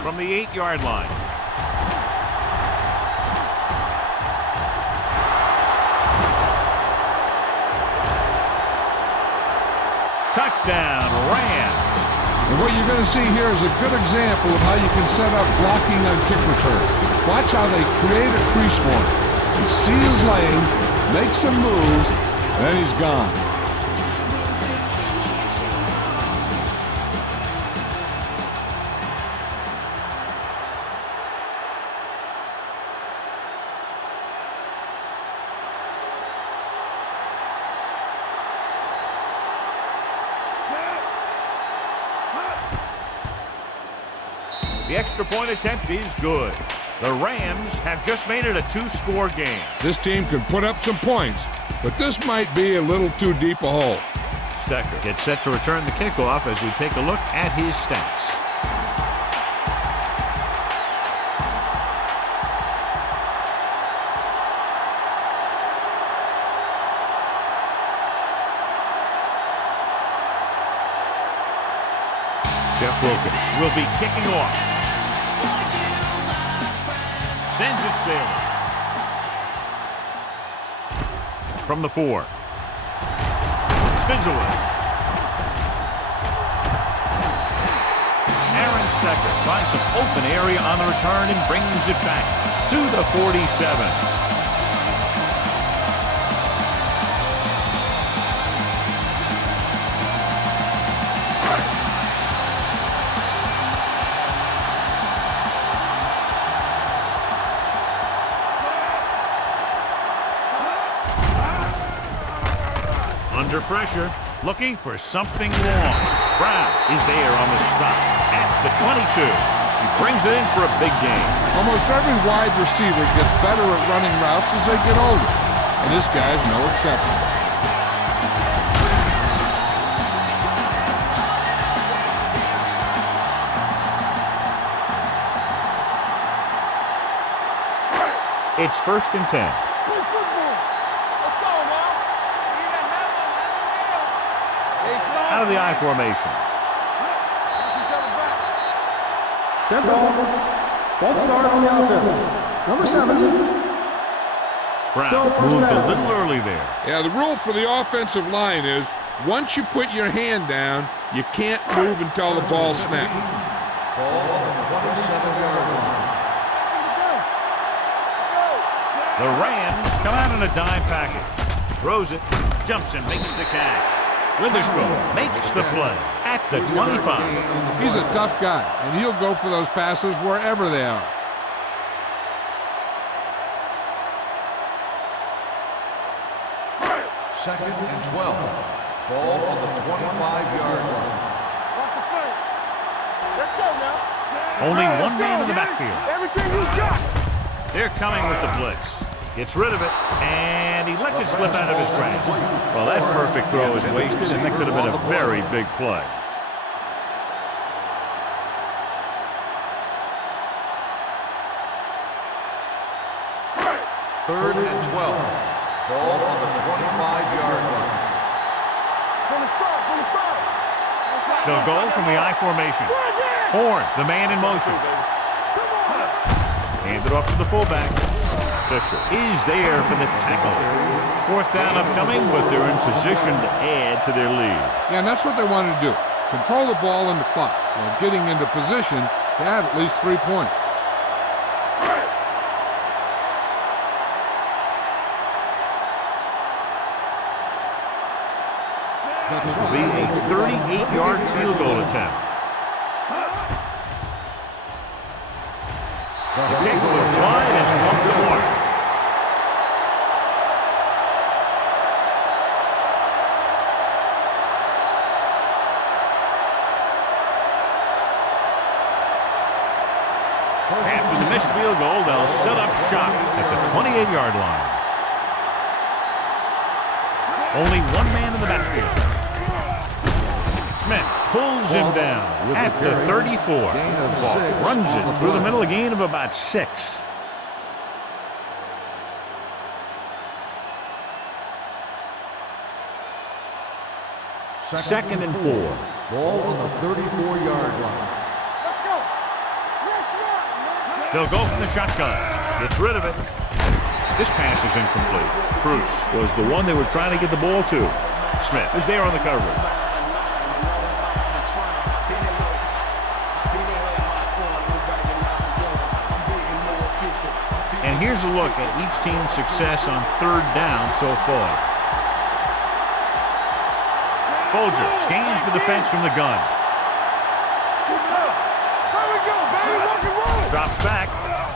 From the 8-yard line. Touchdown, Rams. And what you're going to see here is a good example of how you can set up blocking on kick return. Watch how they create a crease for him. He sees his lane, makes some moves, then he's gone. The extra point attempt is good. The Rams have just made it a 2-score game. This team can put up some points, but this might be a little too deep a hole. Stecker gets set to return the kickoff as we take a look at his stats. Jeff Wilkins will be kicking off. Sends it sailing. From the 4. Spins away. Aaron Stecker finds some open area on the return and brings it back to the 47. Under pressure, looking for something long. Brown is there on the stop at the 22. He brings it in for a big game. Almost every wide receiver gets better at running routes as they get older, and this guy's no exception. It's 1st and 10. Out of the I formation. Dead ball. False start on the offense. Number 7. Brown moved a little early there. Yeah, the rule for the offensive line is once you put your hand down, you can't move until the ball snapped. Ball on the 27-yard line. The Rams come out in a dime package. Throws it, jumps and makes the catch. Witherspoon makes the play at the 25. He's a tough guy, and he'll go for those passes wherever they are. Second and 12. Ball on the 25-yard line. Let's go now. Only one man in the backfield. Everything you got. They're coming with the blitz. Gets rid of it, and he lets it slip out of his grasp. Well, that perfect throw is wasted, and that could have been a very big play. Third and 12. Ball on the 25-yard line. From the start. They'll go from the I formation. Horn, the man in motion. Hand it off to the fullback. Fisher is there for the tackle. 4th down upcoming, but they're in position to add to their lead. Yeah, and that's what they wanted to do. Control the ball in the clock while getting into position to add at least 3 points. This will be a 38-yard field goal attempt. The kick was wide and off the mark. missed field goal. They'll set up shop at the 28-yard line. Only one man in the backfield. Smith pulls him down at the 34. Runs it through the middle, a gain of about 6. Second and 4. Ball on the 34-yard line. They'll go from the shotgun. Gets rid of it. This pass is incomplete. Bruce was the one they were trying to get the ball to. Smith is there on the coverage. And here's a look at each team's success on third down so far. Folger scans the defense from the gun. Drops back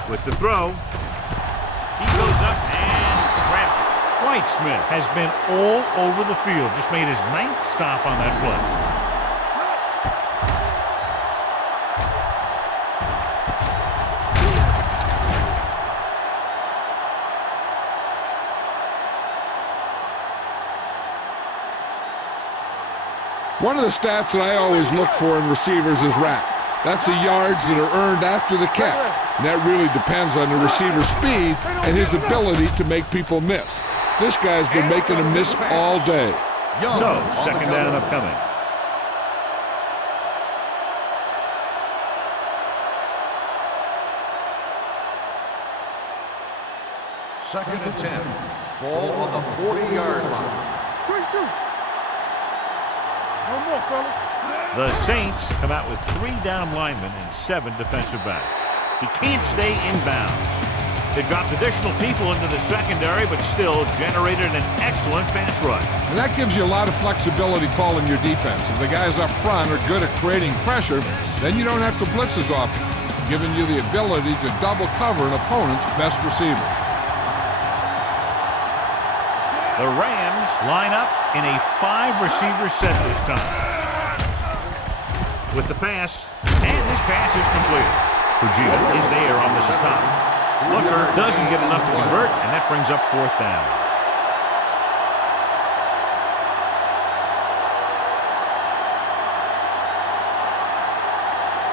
with the throw. He goes up and grabs it. White Smith has been all over the field. Just made his 9th stop on that play. One of the stats that I always look for in receivers is RAP. That's the yards that are earned after the catch. And that really depends on the receiver's speed and his ability to make people miss. This guy's been making them miss all day. So, second down upcoming. Second and 10. Ball on the 40-yard line. No more, fella. The Saints come out with 3 down linemen and 7 defensive backs. He can't stay inbounds. They dropped additional people into the secondary, but still generated an excellent pass rush. And that gives you a lot of flexibility calling your defense. If the guys up front are good at creating pressure, then you don't have to blitz as often, giving you the ability to double cover an opponent's best receiver. The Rams line up in a 5-receiver set this time. With the pass, and this pass is completed. Fujita is there on the stop. Looker doesn't get enough to convert, and that brings up 4th down.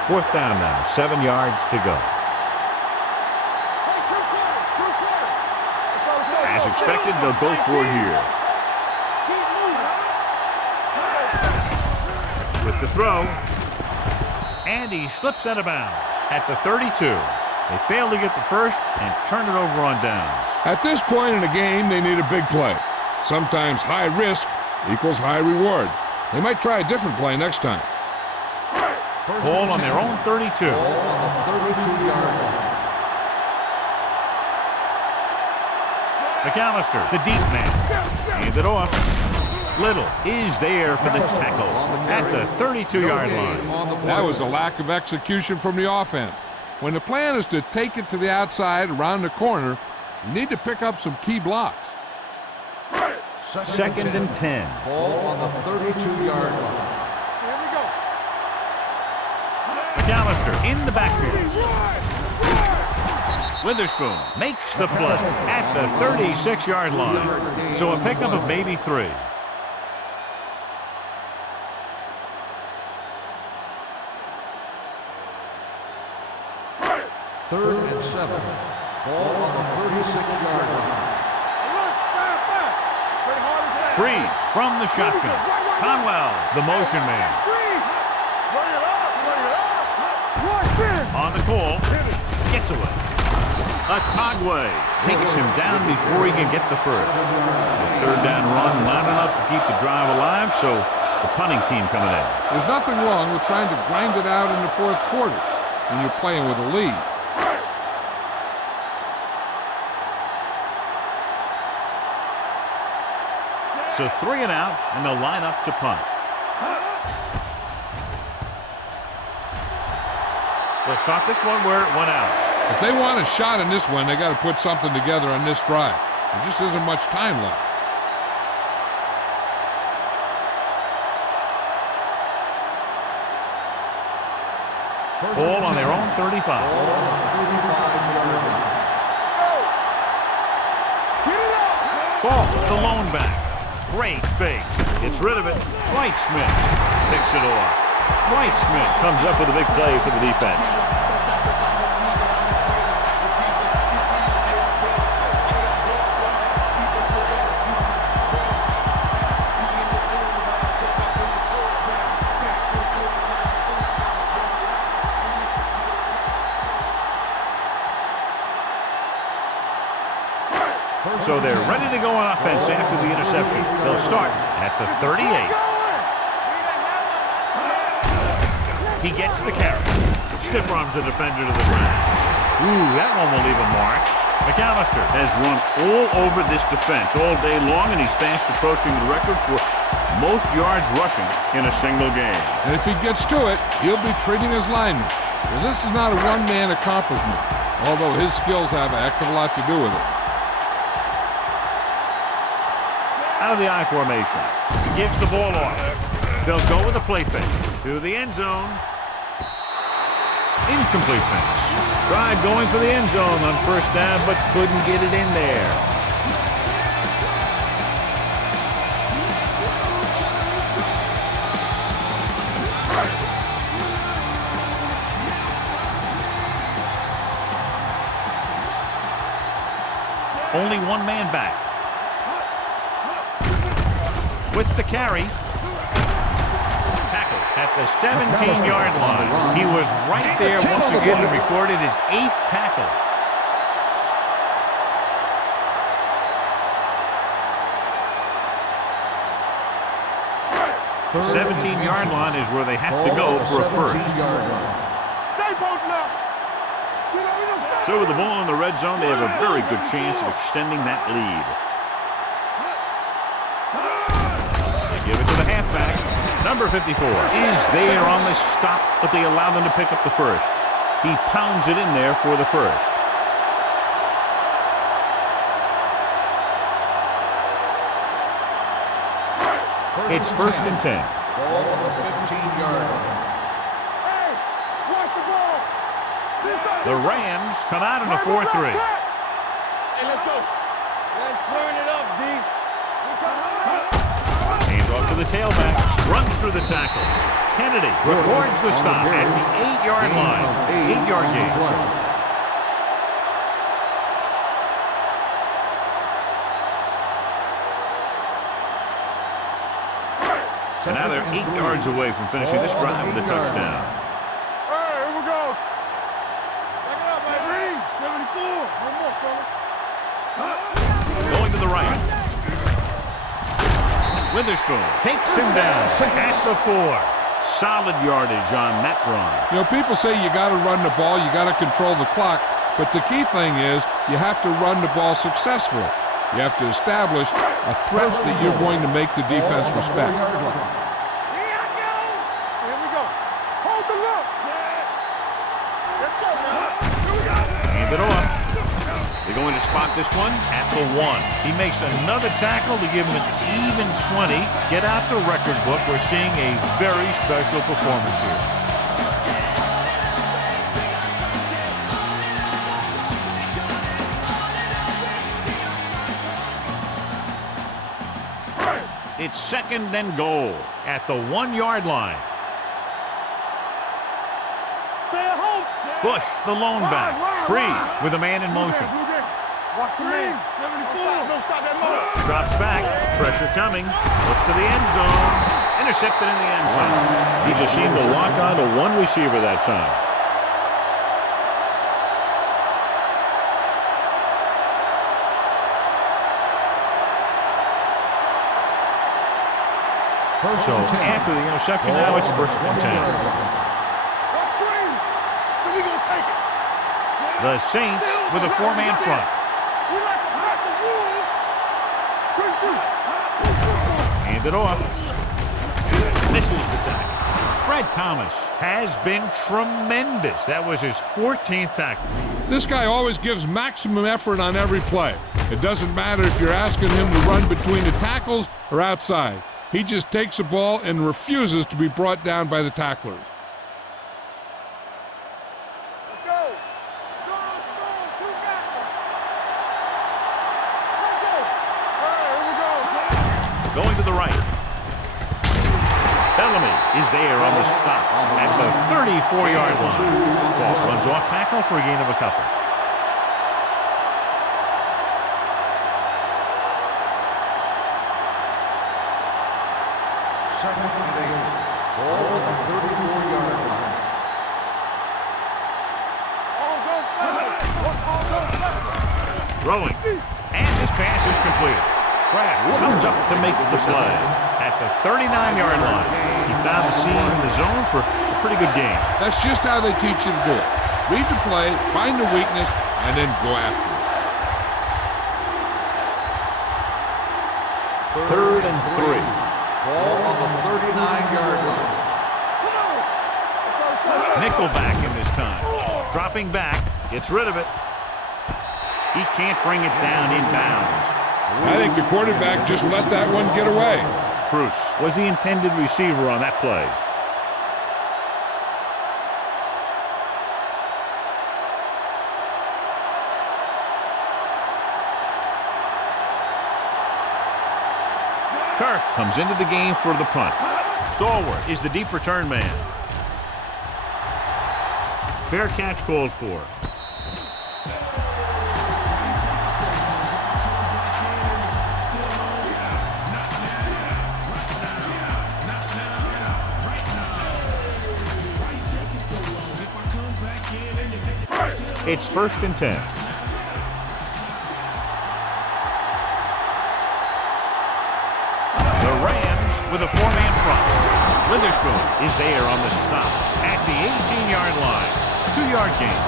Fourth down now, 7 yards to go. As expected, they'll go for it here. With the throw, and he slips out of bounds at the 32. They fail to get the first and turn it over on downs. At this point in the game, they need a big play. Sometimes high risk equals high reward. They might try a different play next time. Ball on their own 32. Ball on the 32-yard line. McAllister, the deep man, hand it off. Little is there for the tackle at the 32-yard line. That was a lack of execution from the offense. When the plan is to take it to the outside around the corner, you need to pick up some key blocks. Second and 10. Ball on the 32-yard line. McAllister in the backfield. Witherspoon makes the play at the 36-yard line. So a pickup of maybe 3. Third and 7. Ball on the 36-yard line. Breeze from the shotgun. Conwell, the motion man. On the call, gets away. Atagwe takes him down before he can get the first. The third down run, not enough to keep the drive alive, so the punting team coming in. There's nothing wrong with trying to grind it out in the fourth quarter when you're playing with a lead. So 3 and out, and they'll line up to punt. They'll start this one where it went out. If they want a shot in this one, they got to put something together on this drive. There just isn't much time left. Ball on their own 35. Ball on the 35 ball. The lone back. Great fake. Gets rid of it. Dwight Smith picks it off. Dwight Smith comes up with a big play for the defense. So they're ready to go on offense after the interception. They'll start at the 38. He gets the carry. Stiff arms the defender to the ground. Ooh, that one will leave a mark. McAllister has run all over this defense all day long, and he's fast approaching the record for most yards rushing in a single game. And if he gets to it, he'll be treating his linemen, because this is not a one-man accomplishment, although his skills have a heck of a lot to do with it. Out of the I formation. He gives the ball off. They'll go with a play fake to the end zone. Incomplete pass. Tried going for the end zone on first down, but couldn't get it in there. Only one man back. With the carry. Tackle at the 17-yard line. He was right there once again and recorded his 8th tackle. The 17-yard line is where they have to go for a first. So with the ball in the red zone, they have a very good chance of extending that lead. Give it to the halfback. Number 54 is there on the stop, but they allow them to pick up the first. He pounds it in there for the first. It's first and 10. Ball on the 15-yard line. Hey, watch the ball. The Rams come out in a 4-3. Hey, let's go. Let's turn it up, D. Hands off to the tailback. Runs through the tackle. Kennedy records the stop at the 8-yard line. 8-yard gain. And now they're 8 yards away from finishing this drive with a touchdown. Hey, here we go. Back it up, man. 74. One more, fella. Going to the right. Witherspoon takes him down at the 4. Solid yardage on that run. You know, people say you got to run the ball, you got to control the clock, but the key thing is you have to run the ball successfully. You have to establish a threat that you're going to make the defense respect. Here we go. Hold the look. Let's go now. Here we go. Hand it off. They're going to spot this one at the 1. He makes another tackle to give him an even 20. Get out the record book. We're seeing a very special performance here. It's second and goal at the 1-yard line. Stay at home. Bush, the lone back. Breeze with a man in motion. Watch your man. 74. Don't stop that motor. Drops back. Pressure coming. Looks to the end zone. Intercepted in the end zone. He just seemed to lock on to one receiver that time. So after the interception, now it's first and 10. The Saints with a 4-man front. Hand it off. Misses the tackle. Fred Thomas has been tremendous. That was his 14th tackle. This guy always gives maximum effort on every play. It doesn't matter if you're asking him to run between the tackles or outside. He just takes the ball and refuses to be brought down by the tacklers. Let's go. Strong, strong, 2 back. Let's go. All right, going to the right. Bellamy is there on the stop at the 34-yard line. Ball runs off tackle for a gain of a couple. Second and 8. Ball on the 34-yard line. Throwing. And this pass is completed. Pratt comes up to make the play at the 39-yard line. He found the seam in the zone for a pretty good game. That's just how they teach you to do it. Read the play, find the weakness, and then go after it. Third and 3. Ball on the 39-yard line. Nickelback in this time. Dropping back, gets rid of it. He can't bring it down inbounds. I think the quarterback just let that one get away. Bruce was the intended receiver on that play. Kirk comes into the game for the punt. Stallworth is the deep return man. Fair catch called for. It's 1st and 10. The Rams with a 4-man front. Witherspoon is there on the stop at the 18-yard line. 2-yard gain.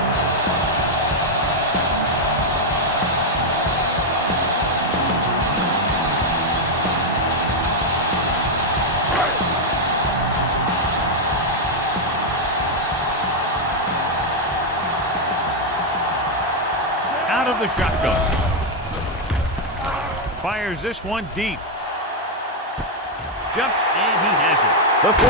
Out of the shotgun. Fires this one deep. Jumps and he has it. The 40.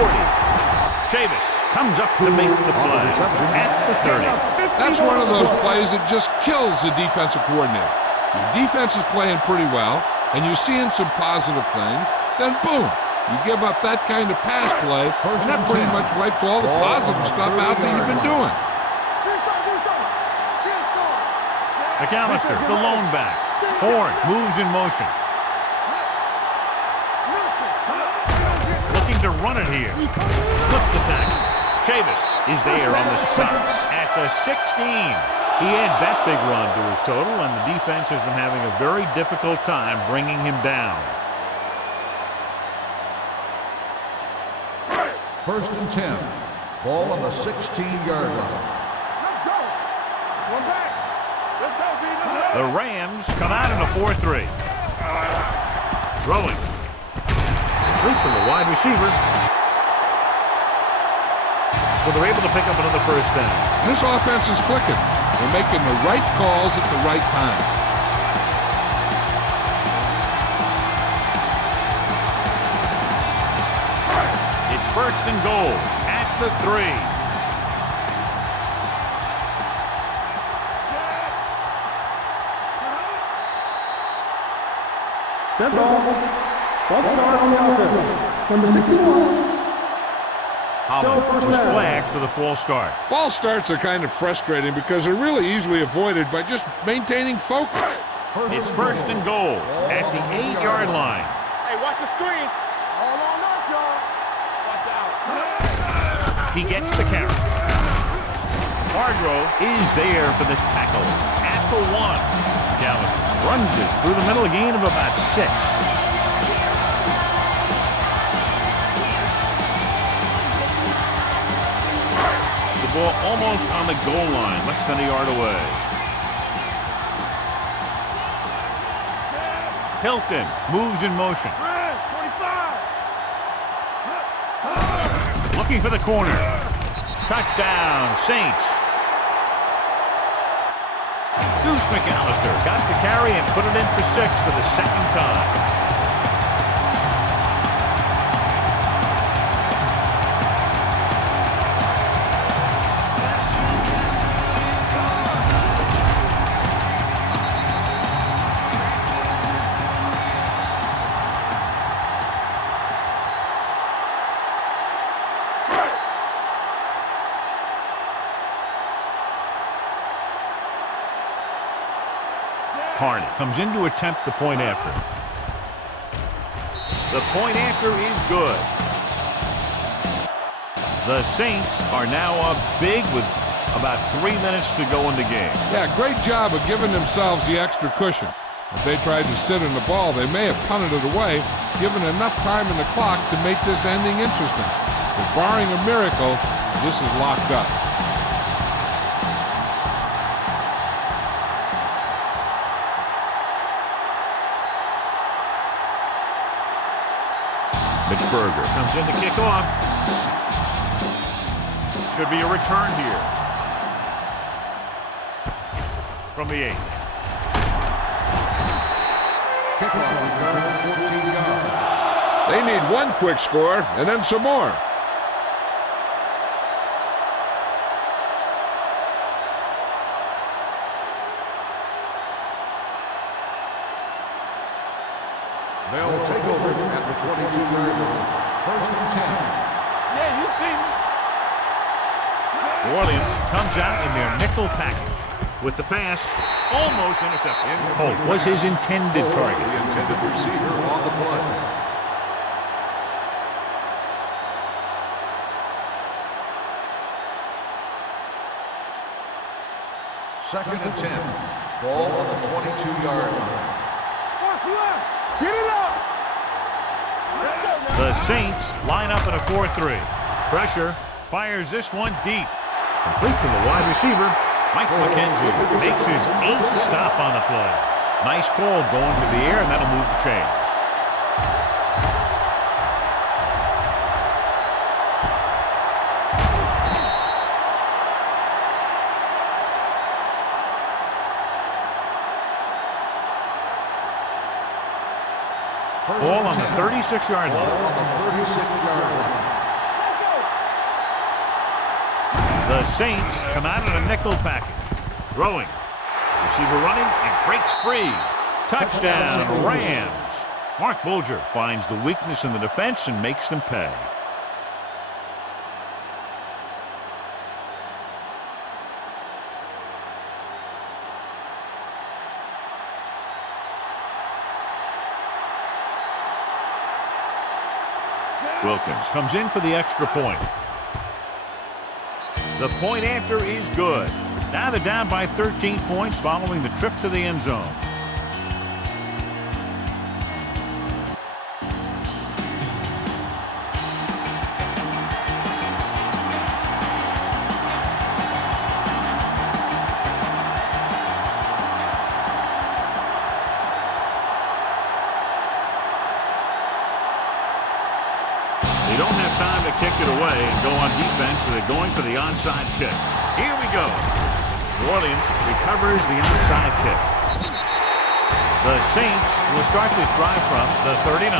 Chavis comes up to make the play at the 30. That's one of those plays that just kills the defensive coordinator. Your defense is playing pretty well, and you're seeing some positive things. Then boom, you give up that kind of pass play, and that pretty much wipes all the positive stuff out that you've been doing. McAllister, the lone back. Horn moves in motion. Looking to run it here. Slips the tackle. Chavis is there on the stops at the 16. He adds that big run to his total, and the defense has been having a very difficult time bringing him down. 1st and 10. Ball on the 16-yard line. The Rams come out in a 4-3. Throwing. Straight from the wide receiver. So they're able to pick up another 1st down. This offense is clicking. They're making the right calls at the right time. It's 1st and goal at the 3. Dead ball. False start on the offense. Number 61. Holland was flagged for the false start. False starts are kind of frustrating because they're really easily avoided by just maintaining focus. It's 1st and goal at the 8-yard line. Hey, watch the screen. Hold on, us, y'all. Watch out. He gets the carry. Hargrove is there for the tackle at the 1. Galveston runs it through the middle, a gain of about 6. The ball almost on the goal line, less than a yard away. Hilton moves in motion. 25. Looking for the corner. Touchdown, Saints. Deuce McAllister got the carry and put it in for 6 for the 2nd time. Carney comes in to attempt the point after. The point after is good. The Saints are now up big with about 3 minutes to go in the game. Yeah, great job of giving themselves the extra cushion. If they tried to sit on the ball, they may have punted it away, given enough time in the clock to make this ending interesting. But barring a miracle, this is locked up. Berger comes in to kick off. Should be a return here. From the 8. Kickoff return, 14 yards. They need one quick score and then some more. They'll take over at the 22-yard line. First and 10. Yeah, you see me. New Orleans comes out in their nickel package. With the pass, almost intercepted. Holt was his intended target. The intended receiver on the play. Second and 10. Ball on the 22-yard line. Get it up. The Saints line up in a 4-3. Pressure, fires this one deep. Complete to the wide receiver. Mike McKenzie makes his 8th stop on the play. Nice call going to the air, and that'll move the chain. Ball on the 36-yard line. Ball on the 36-yard line. The Saints come out in a nickel package. Throwing. Receiver running and breaks free. Touchdown, Rams. Mark Bulger finds the weakness in the defense and makes them pay. Wilkins comes in for the extra point. The point after is good. Now they're down by 13 points following the trip to the end zone. They don't have time to kick it away and go on defense, so they're going for the onside kick. Here we go. New Orleans recovers the onside kick. The Saints will start this drive from the 39.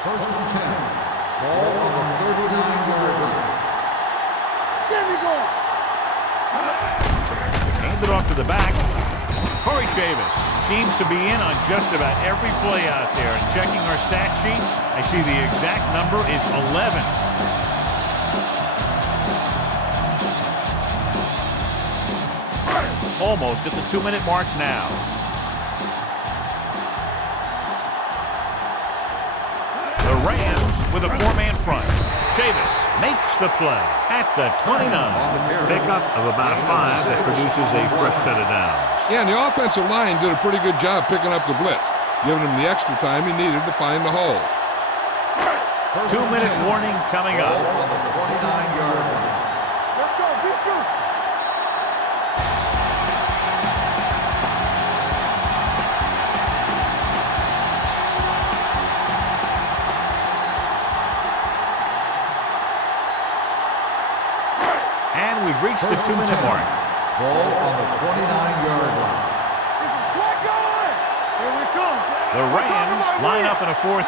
First and 10. Ball on the 39-yard line. There we go. Handed off to the back. Corey Chavis seems to be in on just about every play out there. And checking our stat sheet, I see the exact number is 11. Almost at the 2-minute mark now. The Rams with a 4-man front. Chavis makes the play at the 29. Pickup of about 5 that produces a fresh set of downs. Yeah, and the offensive line did a pretty good job picking up the blitz, giving him the extra time he needed to find the hole. 2-minute warning coming up. Ball on the 29-yard line. Let's go. Beat you. And we've reached the 2-minute mark. Ball on the 29-yard line. Slide going. Here we go. The Rams line up in a 4-3.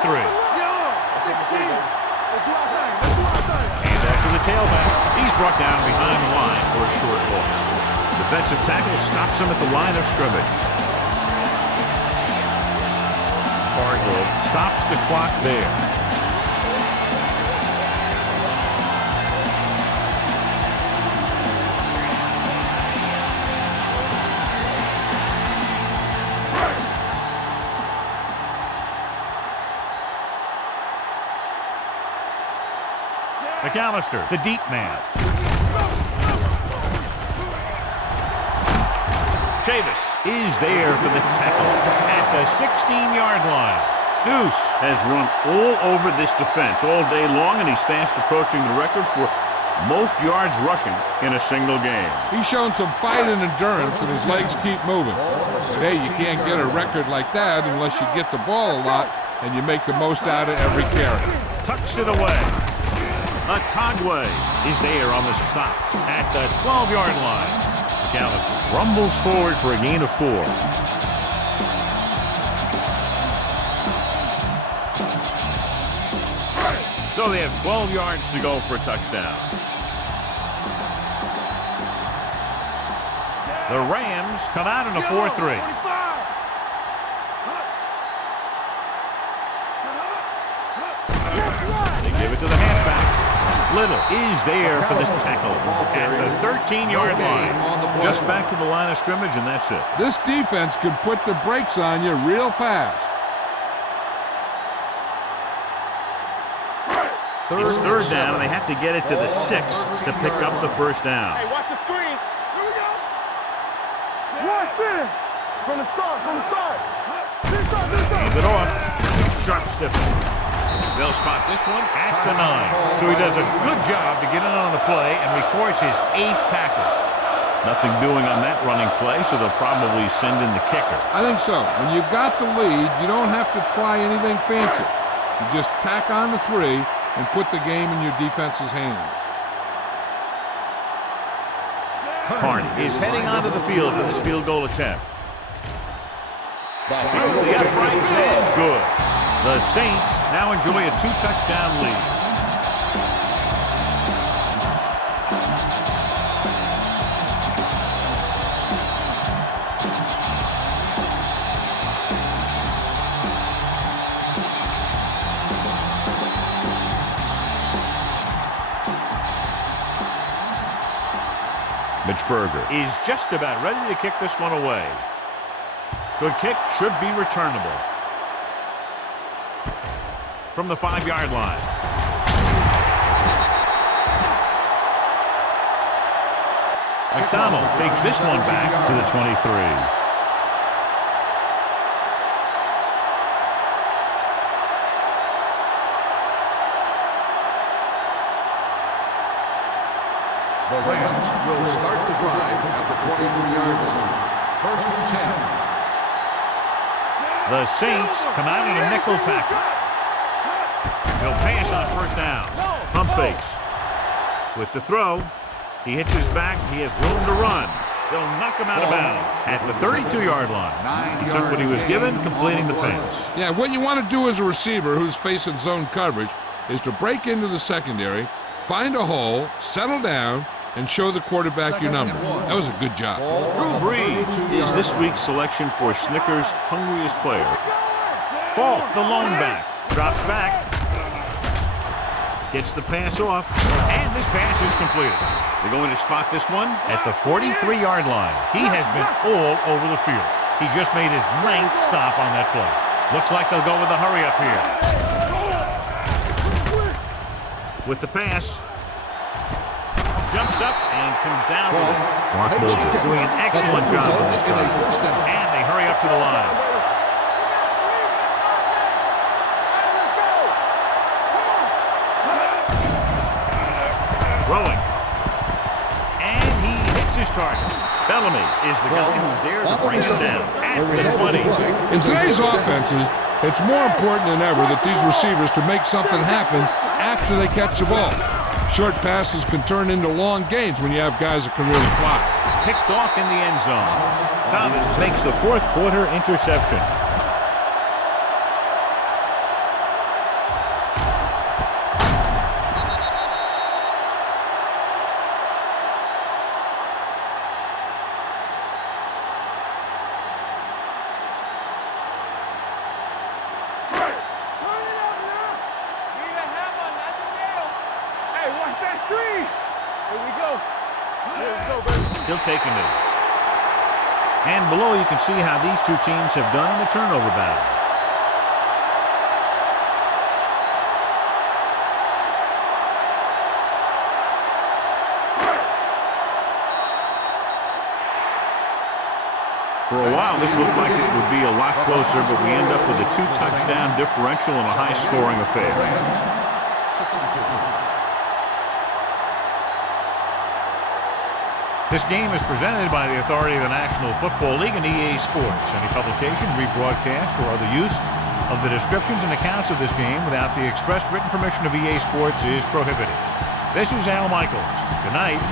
And after the tailback, he's brought down behind the line for a short loss. Defensive tackle stops him at the line of scrimmage. Cardinal stops the clock there. McAllister, the deep man. Chavis is there for the tackle at the 16-yard line. Deuce has run all over this defense all day long, and he's fast approaching the record for most yards rushing in a single game. He's shown some fight and endurance, and his legs keep moving. Today, you can't get a record like that unless you get the ball a lot and you make the most out of every carry. Tucks it away. Atagwe is there on the stop at the 12-yard line. McAllister rumbles forward for a gain of 4. So they have 12 yards to go for a touchdown. The Rams come out in a 4-3. They give it to the halfback. Little is there for the tackle at the 13-yard line. Just back to the line of scrimmage, and that's it. This defense can put the brakes on you real fast. It's third down, and they have to get it to the 6 to pick up the first down. Hey, watch the screen. Here we go. Rush in. From the start, Hand it off. Sharp stiffing. They'll spot this one at the 9. So he does a good job to get in on the play and records his 8th tackle. Nothing doing on that running play, so they'll probably send in the kicker. I think so. When you've got the lead, you don't have to try anything fancy. You just tack on the 3 and put the game in your defense's hands. Carney is heading onto the field for this field goal attempt. Through the uprights and good. The Saints now enjoy a 2-touchdown lead. Berger is just about ready to kick this one away. Good kick, should be returnable. From the 5-yard line. McDonald takes this one back to the 23. The Rams will start the drive at the 23-yard line. First and 10. The Saints come out in a nickel package. He'll pass on first down. Pump fakes. With the throw, he hits his back. He has room to run. They'll knock him out of bounds at the 32-yard line. He took what he was given, completing the pass. Yeah, what you want to do as a receiver who's facing zone coverage is to break into the secondary, find a hole, settle down, and show the quarterback your number. That was a good job. Drew Brees is this week's selection for Snickers' hungriest player. Fall, the lone back, drops back, gets the pass off, and this pass is completed. They're going to spot this one at the 43-yard line. He has been all over the field. He just made his 9th stop on that play. Looks like they'll go with a hurry up here. With the pass, jumps up and comes down with it. Mark Bolger doing an excellent job on this drive. And they hurry up to the line. Throwing. And he hits his target. Bellamy is the guy who's there to bring him down at the 20. In today's offenses, it's more important than ever that these receivers to make something happen after they catch the ball. Short passes can turn into long gains when you have guys that can really fly. Picked off in the end zone. Thomas makes the 4th quarter interception. He'll take him in. And below, you can see how these two teams have done in the turnover battle. For a while, this looked like it would be a lot closer, but we end up with a 2-touchdown differential and a high-scoring affair. This game is presented by the authority of the National Football League and EA Sports. Any publication, rebroadcast, or other use of the descriptions and accounts of this game without the expressed written permission of EA Sports is prohibited. This is Al Michaels. Good night.